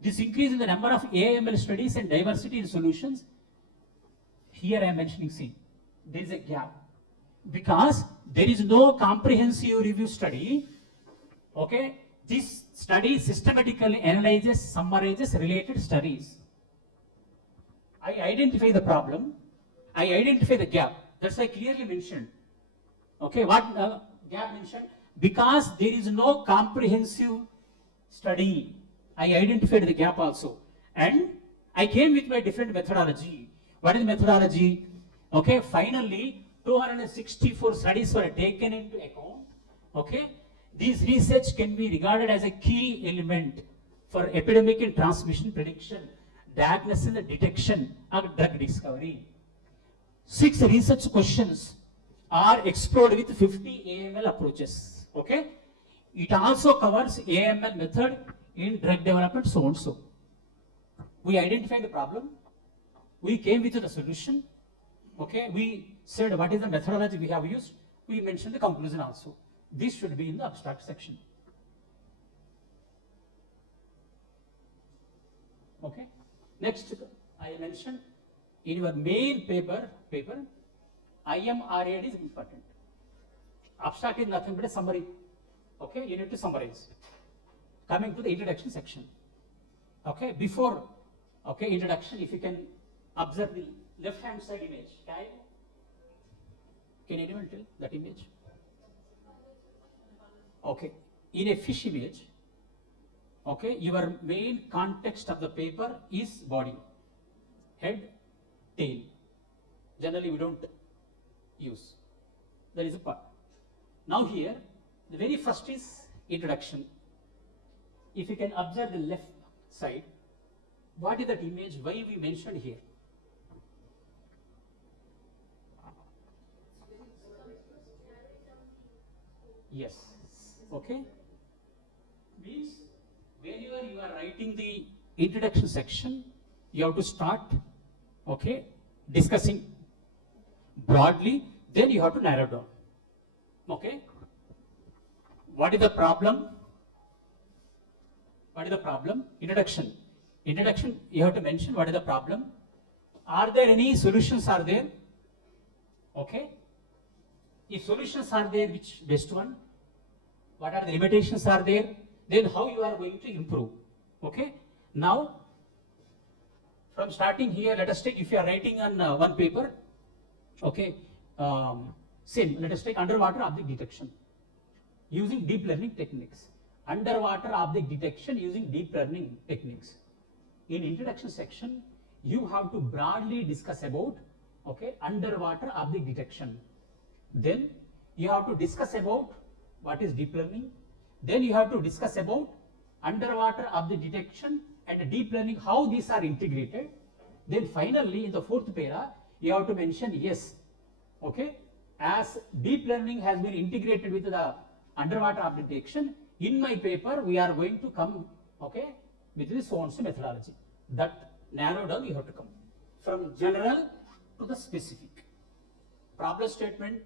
this increase in the number of AML studies and diversity in solutions. Here I am mentioning, see, there is a gap because there is no comprehensive review study. Okay, this study systematically analyzes, summarizes related studies. I identify the problem, I identify the gap. That's why I clearly mentioned. Okay, what gap mentioned? Because there is no comprehensive study. I identified the gap also. And I came with my different methodology. What is the methodology? Okay, finally, 264 studies were taken into account. Okay, these research can be regarded as a key element for epidemic and transmission prediction, diagnosis and detection of drug discovery. 6 research questions are explored with 50 AML approaches. Okay, it also covers AML method in drug development, so and so. We identified the problem, we came with the solution. Okay, we said what is the methodology we have used, we mentioned the conclusion also. This should be in the abstract section. Okay. Next, I mentioned in your main paper, IMRAD is important. Abstract is nothing but a summary. Okay, you need to summarize. Coming to the introduction section. Okay, before introduction, if you can observe the left-hand side image. Can anyone tell that image? Okay, in a fish image, okay, your main context of the paper is body, head, tail. Generally, we don't use. There is a part. Now here, the very first is introduction. If you can observe the left side, what is that image? Why we mentioned here? Yes. Okay. Means whenever you are writing the introduction section, you have to start, okay, discussing broadly, then you have to narrow down. Okay. What is the problem? What is the problem? Introduction. Introduction, you have to mention what is the problem. Are there any solutions are there? Okay. If solutions are there, which best one? What are the limitations are there? Then how you are going to improve? Okay. Now, from starting here, let us take, if you are writing on one paper, okay, same, let us take underwater object detection using deep learning techniques. Underwater object detection using deep learning techniques. In introduction section, you have to broadly discuss about, okay, underwater object detection. Then you have to discuss about what is deep learning. Then you have to discuss about underwater object detection and deep learning, how these are integrated. Then finally, in the fourth para, you have to mention, yes, okay, as deep learning has been integrated with the underwater object detection, in my paper, we are going to come, okay, with this so-and-so methodology. That narrow down you have to come. From general to the specific. Problem statement,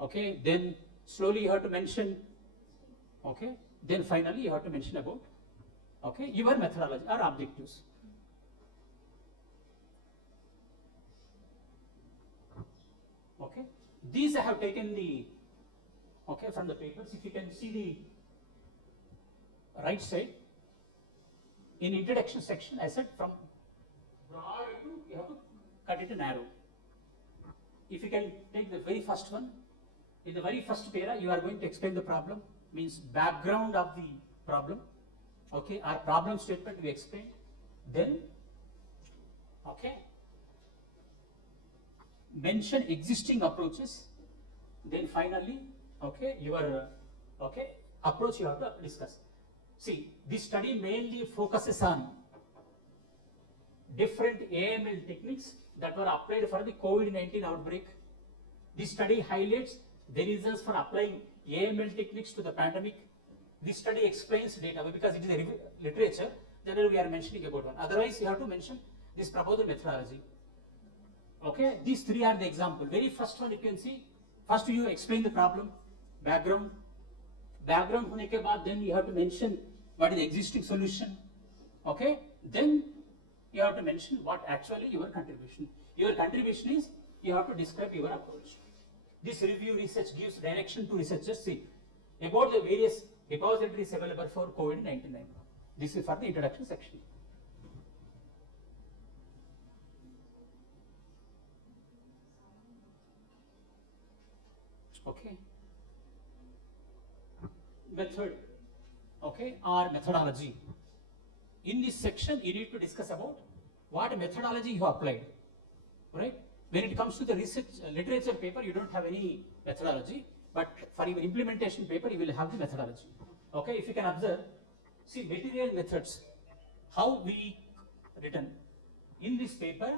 okay, then slowly you have to mention, okay, then finally you have to mention about, okay, your methodology or objectives. Okay, these I have taken the, okay, from the papers. If you can see the right side, in introduction section, I said from broad to, you have to cut it narrow. If you can take the very first one, in the very first para, you are going to explain the problem, means background of the problem, okay, our problem statement we explain. Then, okay, mention existing approaches. Then finally, okay, your, okay, approach you have to discuss. See, this study mainly focuses on different AML techniques that were applied for the COVID-19 outbreak. This study highlights the reasons for applying AML techniques to the pandemic. This study explains data because it is a literature. Generally, we are mentioning about one. Otherwise, you have to mention this proposed methodology. Okay, these three are the example. Very first one you can see. First, you explain the problem, background. Background होने के बाद, then you have to mention what is the existing solution. Okay, then you have to mention what actually your contribution. Your contribution is you have to describe your approach. This review research gives direction to researchers. See about the various repositories available for COVID-19. This is for the introduction section. Okay. Method, okay, or methodology. In this section, you need to discuss about what methodology you have applied, right? When it comes to the research literature paper, you don't have any methodology, but for your implementation paper, you will have the methodology. Okay, if you can observe, see material methods, how we written in this paper,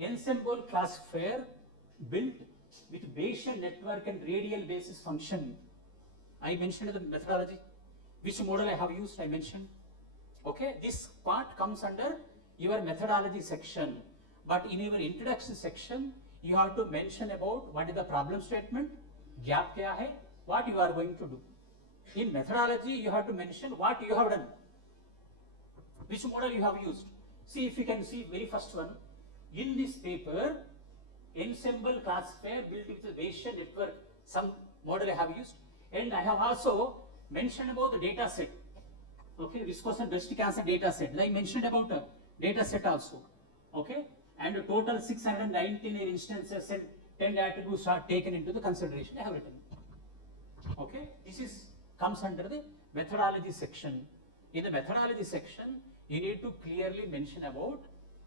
ensemble classifier built with Bayesian network and radial basis function. I mentioned the methodology, which model I have used, I mentioned. Okay, this part comes under your methodology section, but in your introduction section, you have to mention about what is the problem statement, gap kya hai, what you are going to do. In methodology, you have to mention what you have done, which model you have used. See, if you can see very first one, in this paper, ensemble classifier built with the Bayesian network, some model I have used, and I have also mentioned about the data set. Okay, viscous and breast cancer data set. I mentioned about a data set also. Okay, and a total 619 instances and 10 attributes are taken into the consideration. I have written. Okay, this is comes under the methodology section. In the methodology section, you need to clearly mention about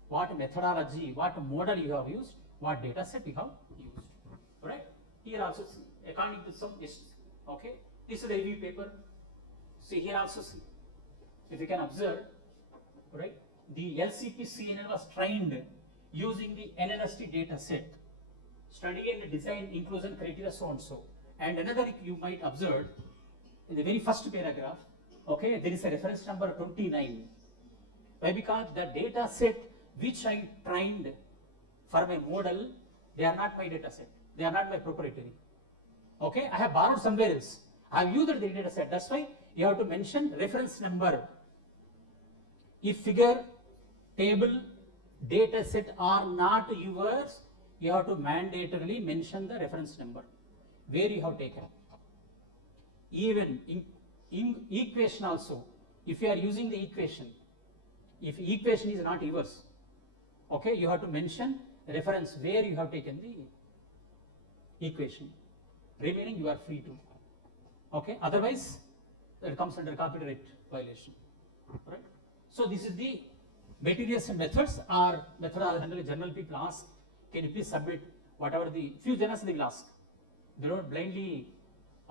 what methodology, what model you have used, what data set you have used. Right? Here also, according to some lists. Okay, this is the review paper. See here also, see, if you can observe, right? The LCP CNN was trained using the NNST data set, studying the design inclusion criteria so and so. And another you might observe in the very first paragraph, okay, there is a reference number 29. Why? Because the data set which I trained for my model, they are not my data set. They are not my proprietary. Okay, I have borrowed somewhere else. I have used the data set. That's why you have to mention reference number. If figure, table, data set are not yours, you have to mandatorily mention the reference number where you have taken. Even in equation also, if you are using the equation, if equation is not yours, okay, you have to mention reference where you have taken the equation. Remaining you are free to. Okay, otherwise it comes under copyright violation. Right? So this is the materials and methods are methodology. General people ask, can you please submit whatever the few journals they will ask. They don't blindly,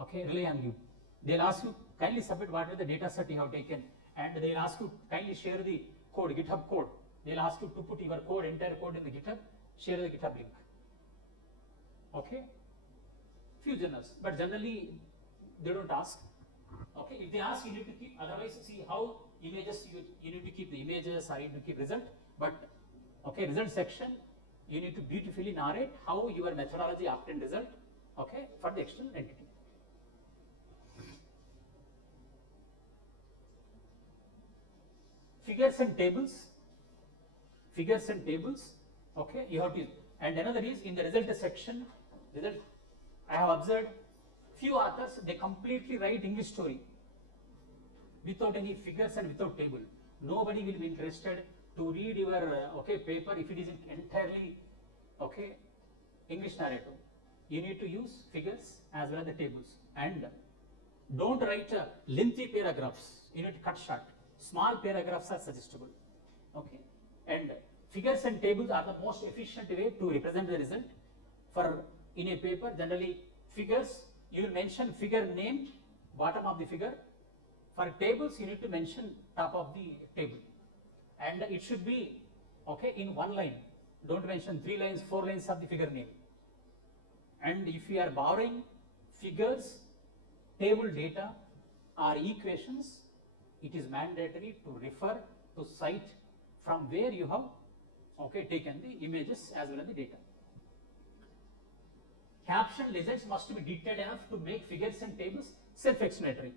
okay, rely on you. They'll ask you kindly submit whatever the data set you have taken, and they'll ask you kindly share the code, GitHub code. They'll ask you to put your code, entire code in the GitHub, share the GitHub link. Okay, few journals, but generally they don't ask. Okay, if they ask, you need to keep. Otherwise, see how images you need to keep the images, or you need to keep result. But okay, result section you need to beautifully narrate how your methodology obtained result. Okay, for the external entity. Figures and tables. Figures and tables. Okay, you have to. And another is in the result section. Result. I have observed few authors, they completely write English story without any figures and without table. Nobody will be interested to read your okay paper if it is entirely okay English narrative. You need to use figures as well as the tables, and don't write lengthy paragraphs. You need to cut short. Small paragraphs are suggestible. Okay, and figures and tables are the most efficient way to represent the result. For in a paper, generally figures, you will mention figure name, bottom of the figure. For tables, you need to mention top of the table. And it should be, okay, in one line. Don't mention 3 lines, 4 lines of the figure name. And if you are borrowing figures, table data or equations, it is mandatory to refer to site from where you have, okay, taken the images as well as the data. Caption legends must be detailed enough to make figures and tables self-explanatory.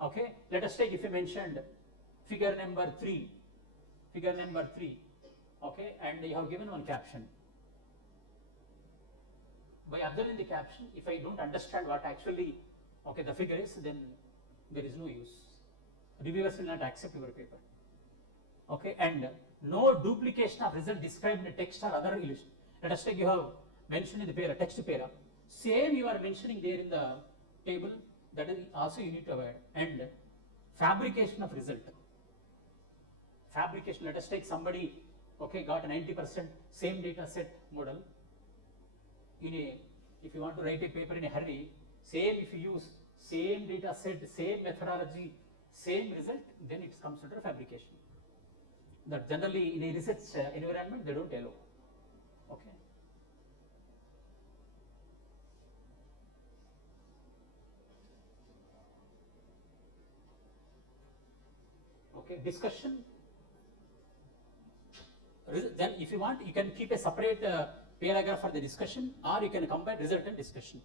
Okay, let us take, if you mentioned figure number 3, okay, and you have given one caption. By observing the caption, if I don't understand what actually, okay, the figure is, then there is no use. Reviewers will not accept your paper. Okay, and no duplication of result described in the text or other illustration. Let us take, you have mentioned in the para, text para, same you are mentioning there in the table, that is also you need to avoid. And fabrication of result. Fabrication, let us take somebody, okay, got a 90% same data set model. In a, if you want to write a paper in a hurry, same if you use same data set, same methodology, same result, then it comes under fabrication. That generally in a research environment, they don't allow. Okay. Okay, discussion. Then if you want, you can keep a separate paragraph for the discussion, or you can combine result and discussion.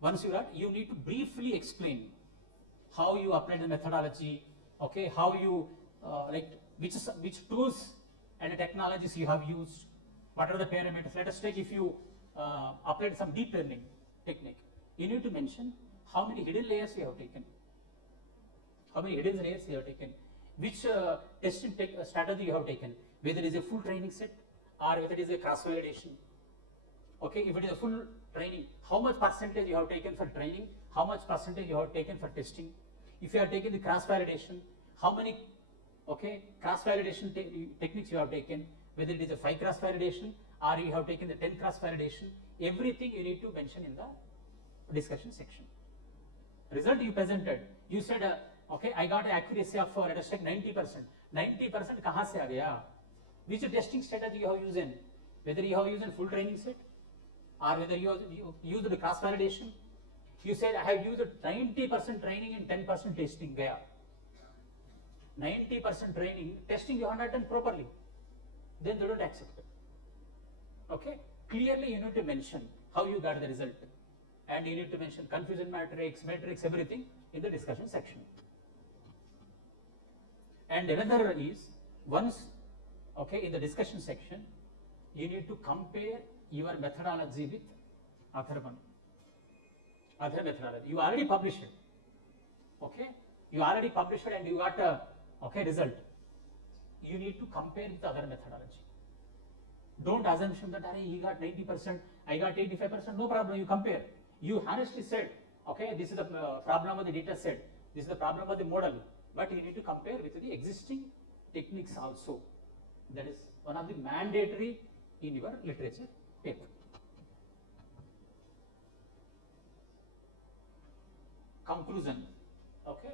Once you write, you need to briefly explain how you apply the methodology, okay, how you, which tools and technologies you have used, what are the parameters. Let us take if you applied some deep learning technique, you need to mention how many hidden layers you have taken, which testing strategy you have taken, whether it is a full training set or whether it is a cross validation. Okay, if it is a full training, how much percentage you have taken for training, how much percentage you have taken for testing. If you have taken the cross validation, how many cross validation techniques you have taken, whether it is a 5 cross validation or you have taken the 10 cross validation. Everything you need to mention in the discussion section. Result you presented, you said okay, I got an accuracy of let us take 90%. 90% kahan se aa gaya? Which testing strategy you have used in? Whether you have used a full training set or whether you have used the cross validation. You said I have used 90% training and 10% testing. Gaya. 90% training, testing you have not done properly. Then they don't accept it. Okay? Clearly you need to mention how you got the result. And you need to mention confusion matrix, everything in the discussion section. And another is, once, in the discussion section, you need to compare your methodology with other methodology. You already published it. Okay? You already published it and you got a result. You need to compare with other methodology. Don't assume that he got 90%, I got 85%, no problem, you compare. You honestly said, okay, this is the problem of the data set, this is the problem of the model, but you need to compare with the existing techniques also. That is one of the mandatory in your literature paper. Conclusion, okay.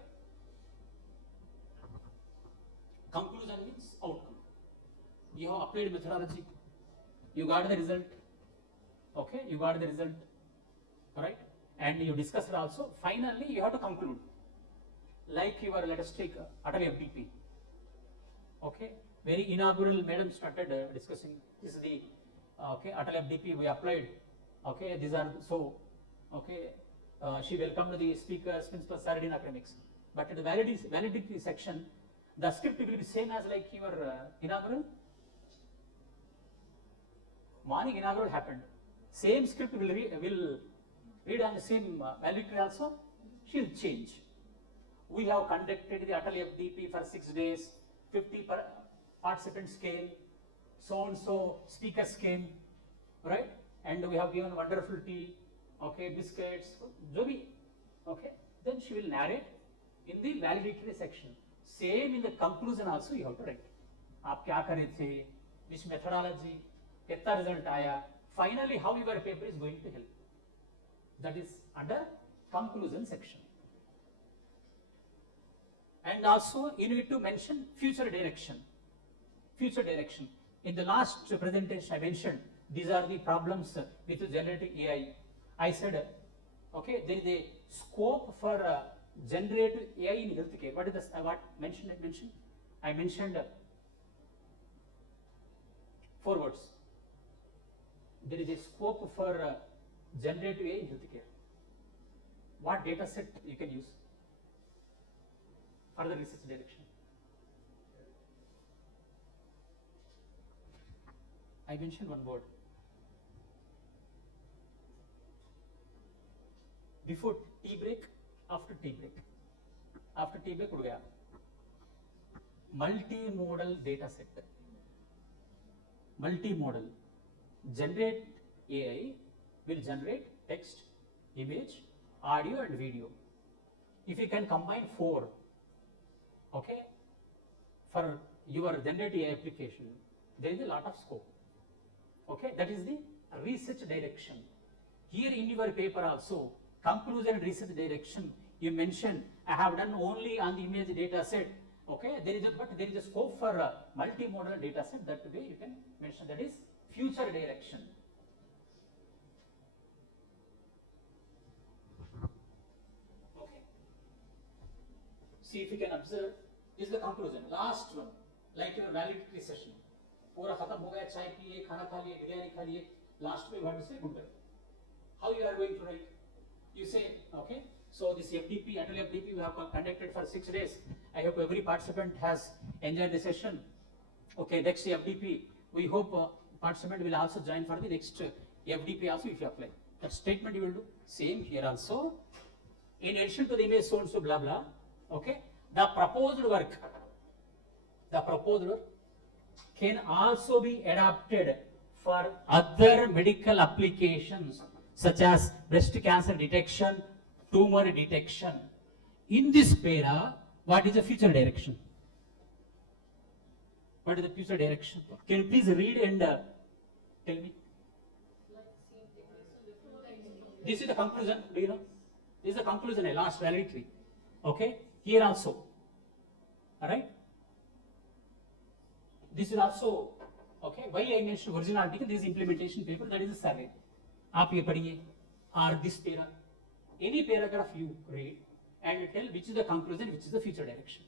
Conclusion means outcome. You have applied methodology, you got the result, okay, you got the result, right? And you discussed also. Finally, you have to conclude. Like your, let us take ATAL FDP, okay, very inaugural. Madam started discussing. This is the ATAL FDP we applied. Okay, these are so. Okay, she welcomed the speakers, principal, Syed in academics. But in the validity section, the script will be same as like your inaugural. Morning inaugural happened. Same script will read on the same validity also. She will change. We have conducted the ATAL FDP for 6 days, 50 participants came, so and so speakers came, right? And we have given wonderful tea, okay, biscuits, jobi, okay. Then she will narrate in the valedictory section. Same in the conclusion also you have to write. आप क्या करे थे, which methodology, कितना result आया, finally how your paper is going to help. That is under conclusion section. And also you need to mention future direction. Future direction. In the last presentation I mentioned, these are the problems with generative AI. I said, okay, there is a scope for generative AI in healthcare. What is this? What mentioned? I mentioned 4 words. There is a scope for generative AI in healthcare. What data set you can use? Further research direction. I mentioned one word. Before tea break, after tea break. After tea break, उड़ गया. Multimodal data set. Multimodal. Generate AI will generate text, image, audio and video. If you can combine 4, okay, for your generative AI application, there is a lot of scope. Okay, that is the research direction. Here in your paper also, conclusion and research direction, you mentioned I have done only on the image data set. Okay, there is a scope for multimodal data set. That way you can mention, that is future direction. Okay. See if you can observe. This is the conclusion. Last one, like your validity session. पूरा खत्म हो गया, चाय पिए, खाना खा लिए, बिरयानी खा लिए, last way you have to say goodbye. How you are going to write? You say, okay, so this FDP, Atal FDP we have conducted for 6 days. I hope every participant has enjoyed the session. Okay, next FDP, we hope participant will also join for the next FDP also if you apply. That statement you will do. Same here also. In addition to the image so and so blah blah, okay, the proposed work can also be adapted for other medical applications such as breast cancer detection, tumor detection. In this para, what is the future direction? What is the future direction? Can you please read and tell me? This is the conclusion, do you know? This is the conclusion, a last validity. Okay, here also. Alright? This is also, okay, why I mentioned original article, this is implementation paper, that is a survey. आप ये पढ़िए, or this para. Any paragraph you read and tell which is the conclusion, which is the future direction.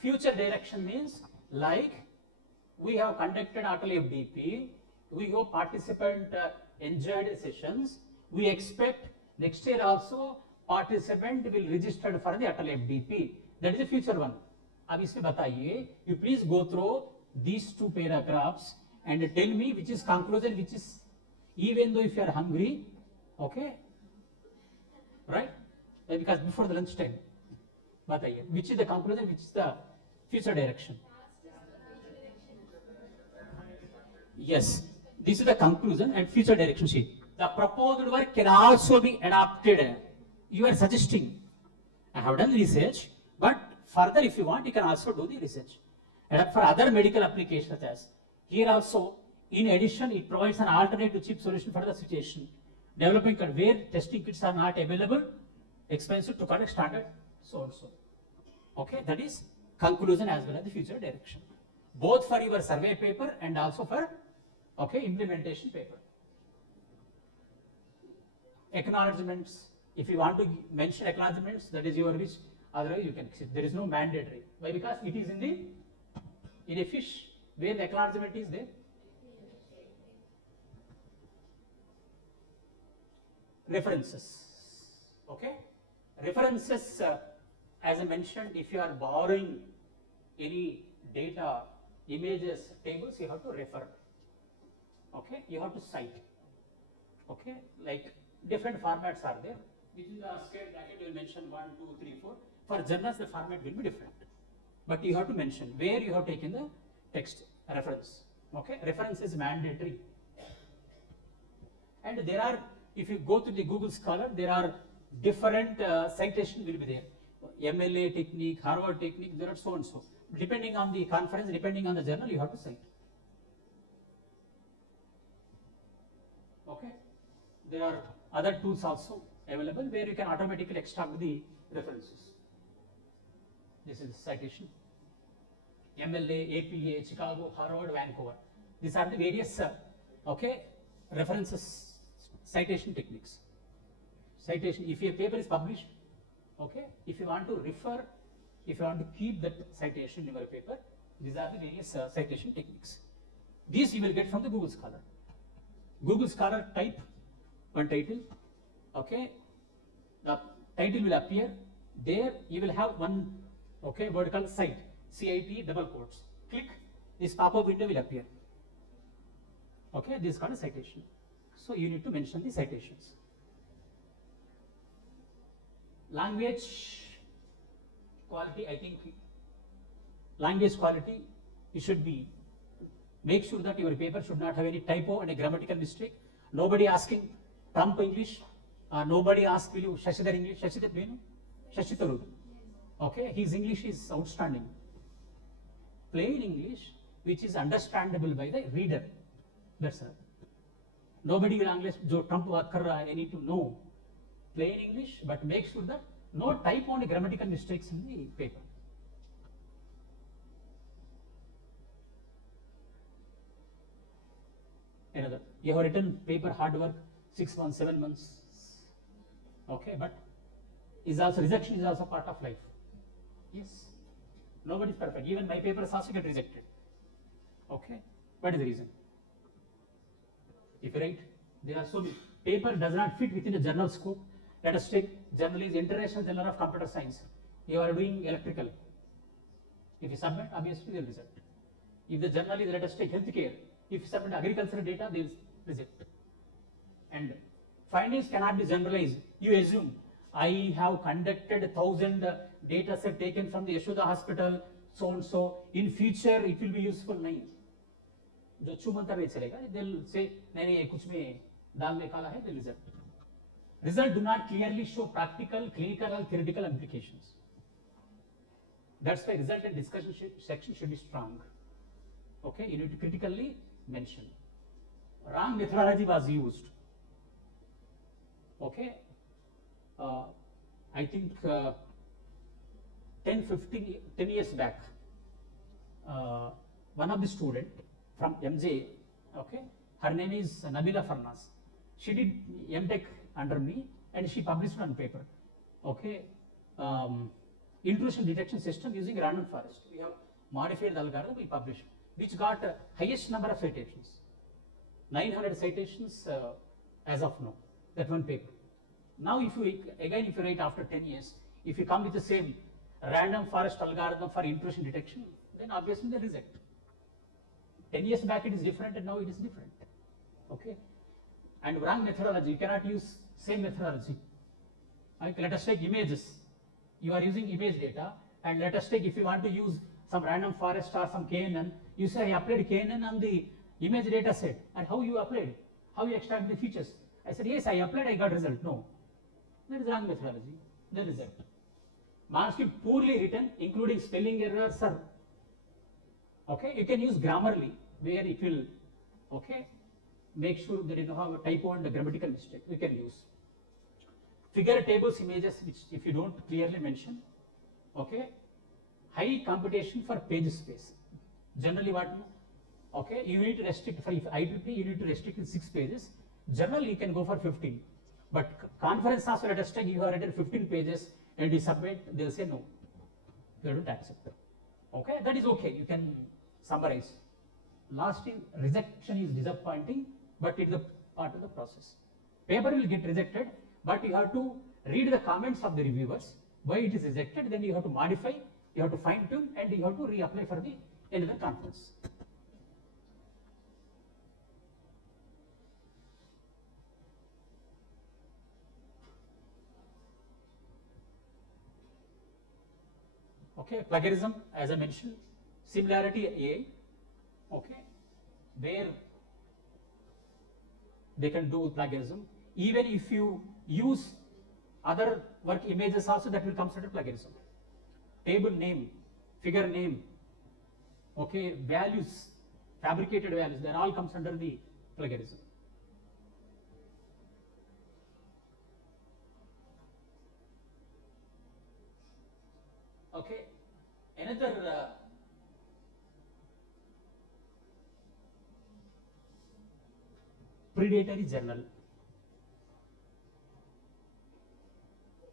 Future direction means like we have conducted Atal FDP, we hope participant enjoyed sessions, we expect next year also participant will register for the Atal FDP. That is the future one. अब इसमें बताइए, you please go through these 2 paragraphs and tell me which is conclusion, which is, even though if you are hungry, okay, right? Because before the lunch time, बताइए, which is the conclusion, which is the future direction? Yes, this is the conclusion and future direction sheet. The proposed work can also be adapted. You are suggesting, I have done research, but further if you want, you can also do the research. Adapt for other medical applications such as, here also, in addition, it provides an alternative cheap solution for the situation. Developing where testing kits are not available, expensive to conduct standard, so and so. Okay, that is conclusion as well as the future direction. Both for your survey paper and also for, okay, implementation paper. Acknowledgements, if you want to mention acknowledgements, that is your wish, otherwise you can, there is no mandatory. Why? Because it is in a fish where the acknowledgement is there. References, okay? References, as I mentioned, if you are borrowing any data, images, tables, you have to refer, okay? You have to cite, okay? Like different formats are there. Within the square bracket, you will mention 1, 2, 3, 4. For journals, the format will be different. But you have to mention where you have taken the text reference, okay? Reference is mandatory. And there are, if you go to the Google Scholar, there are different citations will be there. MLA technique, Harvard technique, there are so and so. Depending on the conference, depending on the journal, you have to cite. Okay. There are other tools also available where you can automatically extract the references. This is citation. MLA, APA, Chicago, Harvard, Vancouver. These are the various okay, references. Citation techniques. Citation, if a paper is published, okay, if you want to refer, if you want to keep that citation in your paper, these are the various citation techniques. These you will get from the Google Scholar. Google Scholar type one title, okay, the title will appear, there you will have one, okay, word called cite, CIT double quotes. Click, this pop-up window will appear. Okay, this is called a citation. So you need to mention the citations. Language quality, I think language quality, you should be, make sure that your paper should not have any typo and a grammatical mistake. Nobody asking Trump English, nobody ask will you Shashidhar English, Shashitaru. Okay, his English is outstanding. Plain English, which is understandable by the reader. That's all. Nobody will English, jo Trump baat kar raha hai, I need to know plain English, but make sure that no typo and grammatical mistakes in the paper. Another, you have written paper hard work 6 months, 7 months, okay, but is also rejection is also part of life. Yes, nobody is perfect. Even my papers also get rejected. Okay, what is the reason? If you write, there are so many. Paper does not fit within a journal scope. Let us take journal is International Journal of Computer Science. You are doing electrical. If you submit, obviously they will reject. If the journal is, let us take healthcare. If you submit agricultural data, they will reject. And findings cannot be generalized. You assume, I have conducted 1,000 data set taken from the Yashoda hospital, so and so. In future, it will be useful. नहीं. जो छूमंतर नहीं चलेगा. They'll say, नहीं ये कुछ में दाल में काला है. They'll reject. Results do not clearly show practical, clinical, or theoretical implications. That's why result and discussion section should be strong. Okay, you need to critically mention. Wrong methodology was used. Okay, I think 10 years back, one of the student from MJ, okay, her name is Nabila Farnas. She did MTech under me and she published on paper. Okay, intrusion detection system using random forest. We have modified the algorithm, we published, which got highest number of citations, 900 citations as of now, that one paper. Now if you write after 10 years, if you come with the same random forest algorithm for intrusion detection, then obviously they reject. 10 years back it is different and now it is different. Okay, and wrong methodology, you cannot use same methodology. Like, let us take images. You are using image data, and let us take, if you want to use some random forest or some KNN, you say I applied KNN on the image data set. And how you applied? How you extract the features? I said, yes, I applied, I got result. No, that is wrong methodology. The result. Manuscript poorly written, including spelling errors, sir. Okay, you can use Grammarly, where it will, okay, make sure that you don't have a typo and a grammatical mistake. You can use. Figure tables, images, which if you don't clearly mention, okay, high computation for page space. Generally what, okay, you need to restrict, for if IEEE, you need to restrict in 6 pages. Generally you can go for 15. But conference also, let us take, you have written 15 pages and you submit, they'll say no, they don't accept. Okay, that is okay, you can summarize. Last in rejection is disappointing, but it is a part of the process. Paper will get rejected, but you have to read the comments of the reviewers, why it is rejected, then you have to modify, you have to fine tune, and you have to reapply for the another conference. Okay, plagiarism, as I mentioned, similarity AI, okay, where they can do plagiarism. Even if you use other work images also, that will come under plagiarism. Table name, figure name, okay, values, fabricated values, that all comes under the plagiarism. Okay, another predatory journal.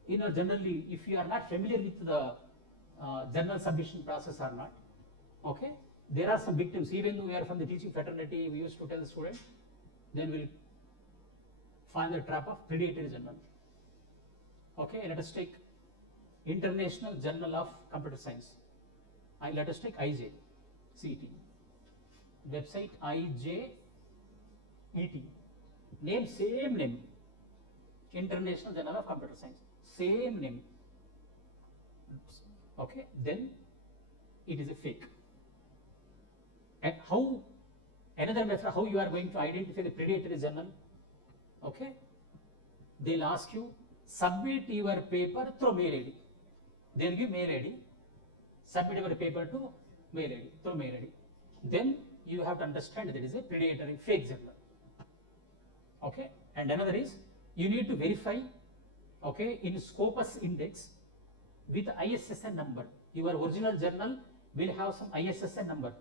You know, generally, if you are not familiar with the journal submission process or not, okay, there are some victims. Even though we are from the teaching fraternity, we used to tell the students, then we'll find the trap of predatory journal. Okay, let us take International Journal of Computer Science. Let us take IJCET. Website IJET. Name, same name. International Journal of Computer Science. Same name. Okay, then it is a fake. And how, another method, how you are going to identify the predatory journal? Okay, they'll ask you, submit your paper through mail ID. They'll give mail ID, submit your paper to mail ID, through mail ID. Then you have to understand that it is a predatory fake journal. Okay, and another is, you need to verify, okay, in Scopus index with ISSN number. Your original journal will have some ISSN number,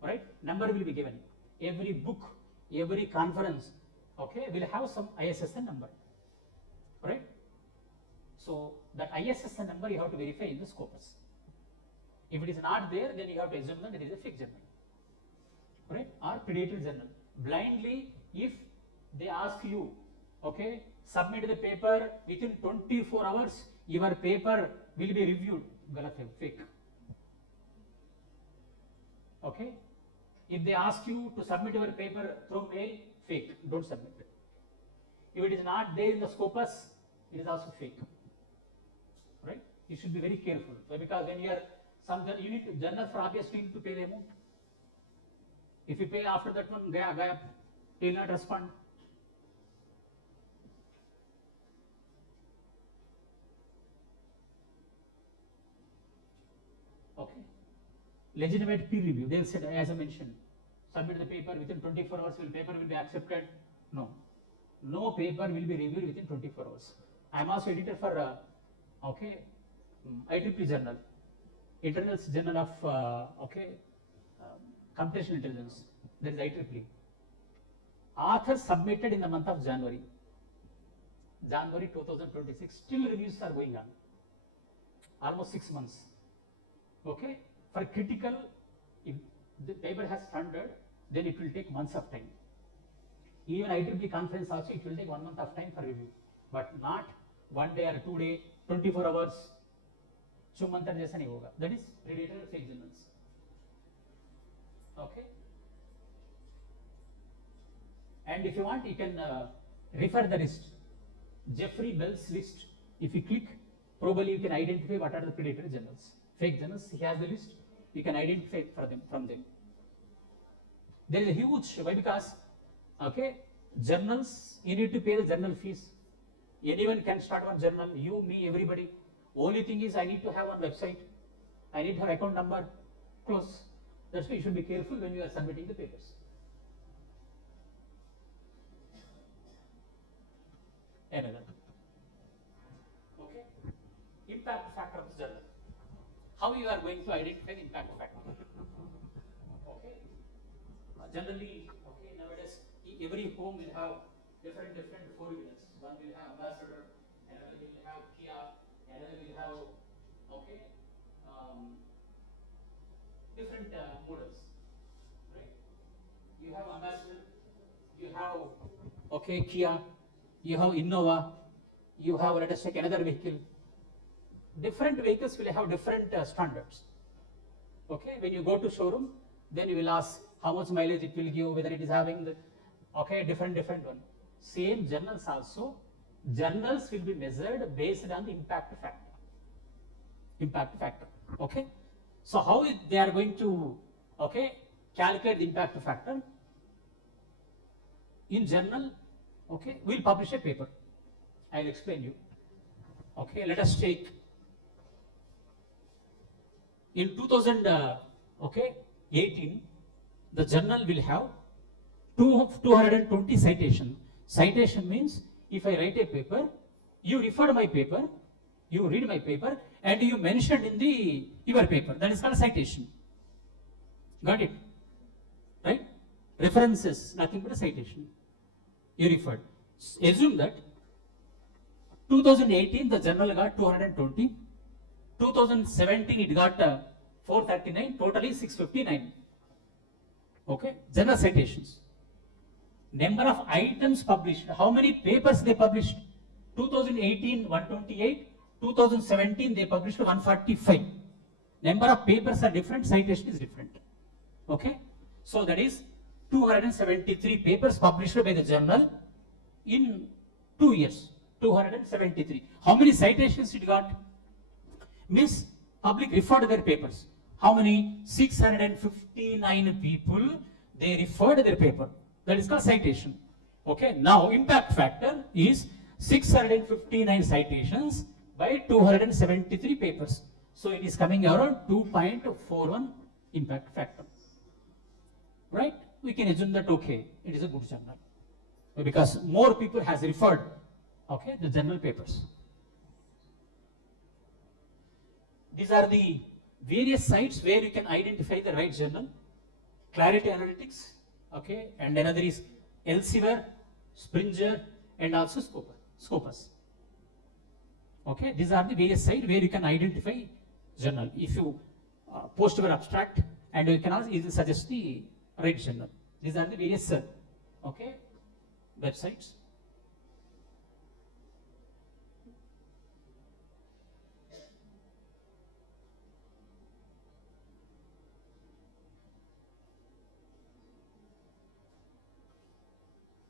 right? Number will be given. Every book, every conference, okay, will have some ISSN number, right? So that ISSN number you have to verify in the Scopus. If it is not there, then you have to assume that it is a fake journal, right? Or predatory journal. Blindly if they ask you, okay, submit the paper within 24 hours, your paper will be reviewed. Galat hai, fake. Okay. If they ask you to submit your paper through mail, fake. Don't submit it. If it is not there in the scopus, it is also fake. Right? You should be very careful. So because when you are you need to journal for obvious you need to pay the amount. If you pay after that one, gaya, he will not respond. Okay. Legitimate peer review. They said, as I mentioned, submit the paper within 24 hours. Will paper will be accepted? No. No paper will be reviewed within 24 hours. I am also editor for IEEE journal, Internals Journal of Computational Intelligence. That is IEEE. Authors submitted in the month of January 2026. Still reviews are going on. Almost 6 months. Okay. For critical, if the paper has standard, then it will take months of time. Even IEEE conference also, it will take 1 month of time for review, but not 1 day or 2 days, 24 hours. 2 months jaisa nahi hoga. That is predator fake journals. Okay. And if you want, you can refer the list. Jeffrey Bell's list. If you click, probably you can identify what are the predator journals. Fake journals, he has the list. You can identify from them. There is a huge, why? Because, okay, journals, you need to pay the journal fees. Anyone can start one journal, you, me, everybody. Only thing is I need to have one website. I need to have account number, close. That's why you should be careful when you are submitting the papers. Another. Okay. Impact factor of the journal. How you are going to identify the impact factor? Okay. Generally, okay, nowadays every home will have different four units. One will have ambassador, another will have Kia, another will have different models. Right? You have ambassador, you have Kia, you have Innova, you have, let us take another vehicle. Different vehicles will have different standards. Okay, when you go to showroom, then you will ask how much mileage it will give, whether it is having the different one. Same journals also, journals will be measured based on the impact factor. Impact factor. Okay, so how they are going to calculate the impact factor? In journal, we'll publish a paper. I'll explain you. Okay, let us take in 2018, the journal will have 220 citation. Citation means if I write a paper, you refer my paper, you read my paper, and you mentioned in your paper. That is called citation. Got it? Right? References, nothing but a citation. You referred. Assume that 2018 the journal got 220. 2017 it got 439, totally 659. Okay, journal citations. Number of items published, how many papers they published? 2018 128, 2017 they published 145. Number of papers are different, citation is different. Okay, so that is 273 papers published by the journal in 2 years. 273. How many citations it got? Means public referred their papers. How many? 659 people, they referred their paper. That is called citation. Okay, now impact factor is 659 citations by 273 papers. So it is coming around 2.41 impact factor. Right? We can assume that okay, it is a good journal. Because more people has referred the journal papers. These are the various sites where you can identify the right journal. Clarity Analytics, and another is Elsevier, Springer, and also Scopus. Okay, these are the various sites where you can identify journal. If you post your abstract, and you can also easily suggest the right journal. These are the various websites.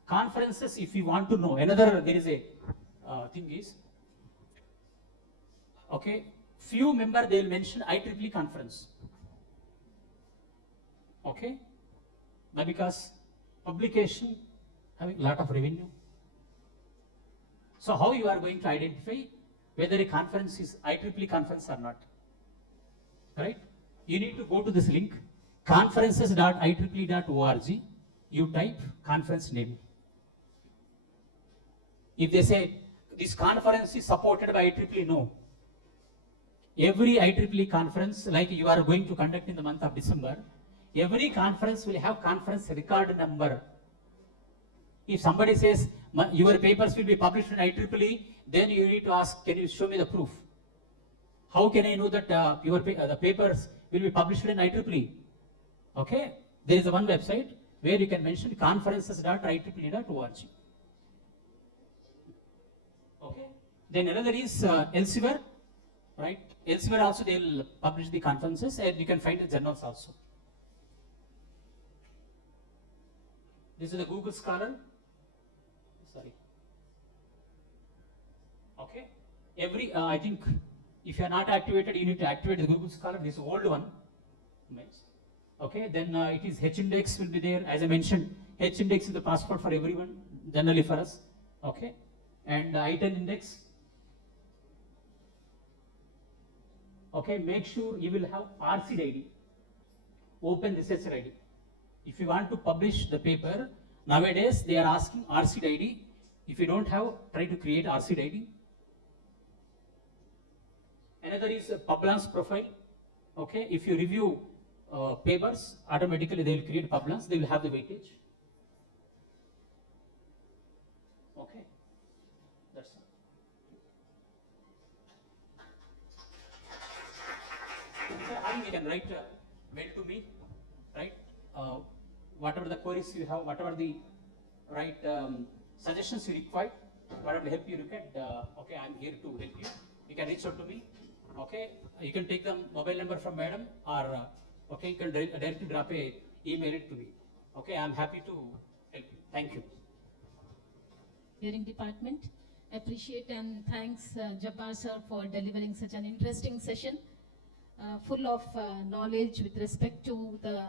Conferences, if you want to know, another, there is a thing is, okay, few member they will mention IEEE conference. Okay, but because publication having lot of revenue. So how you are going to identify whether a conference is IEEE conference or not? Right? You need to go to this link, conferences.ieee.org. You type conference name. If they say this conference is supported by IEEE, no. Every IEEE conference, like you are going to conduct in the month of December, every conference will have conference record number. If somebody says your papers will be published in IEEE, then you need to ask, can you show me the proof? How can I know that the papers will be published in IEEE? Okay, there is one website where you can mention conferences.ieee.org. Okay, then another is Elsevier, right? Elsevier also they will publish the conferences, and you can find the journals also. This is the Google Scholar. Sorry. Okay. Every I think if you are not activated, you need to activate the Google Scholar. This old one. Okay. Then it is H-index will be there. As I mentioned, H-index is the passport for everyone, generally for us. Okay. And I-10 index. Okay. Make sure you will have RCID ID, Open Researcher ID. If you want to publish the paper, nowadays they are asking RCID ID. If you don't have, try to create RCID ID. Another is Publiance profile. Okay, if you review papers, automatically they will create Publiance. They will have the weightage. Okay, that's all. You can write mail to me, right? Whatever the queries you have, whatever the right suggestions you require, whatever help you require, okay, I'm here to help you. You can reach out to me. Okay, you can take the mobile number from madam, or okay, you can directly drop a email it to me. Okay, I'm happy to help you. Thank you. Hearing department, appreciate and thanks Jabbar sir for delivering such an interesting session, full of knowledge with respect to the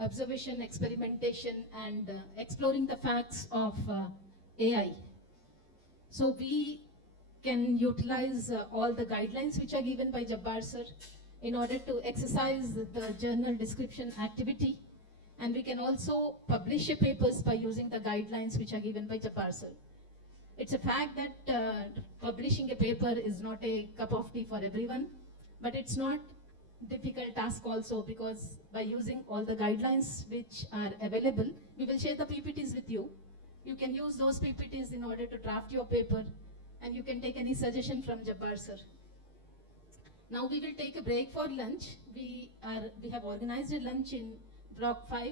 observation, experimentation, and exploring the facts of AI. So we can utilize all the guidelines which are given by Jabbar sir in order to exercise the journal description activity, and we can also publish papers by using the guidelines which are given by Jabbar sir. It's a fact that publishing a paper is not a cup of tea for everyone, but it's not difficult task also, because by using all the guidelines which are available, we will share the PPTs with you. You can use those PPTs in order to draft your paper, and you can take any suggestion from Jabbar sir. Now we will take a break for lunch. We have organized a lunch in block 5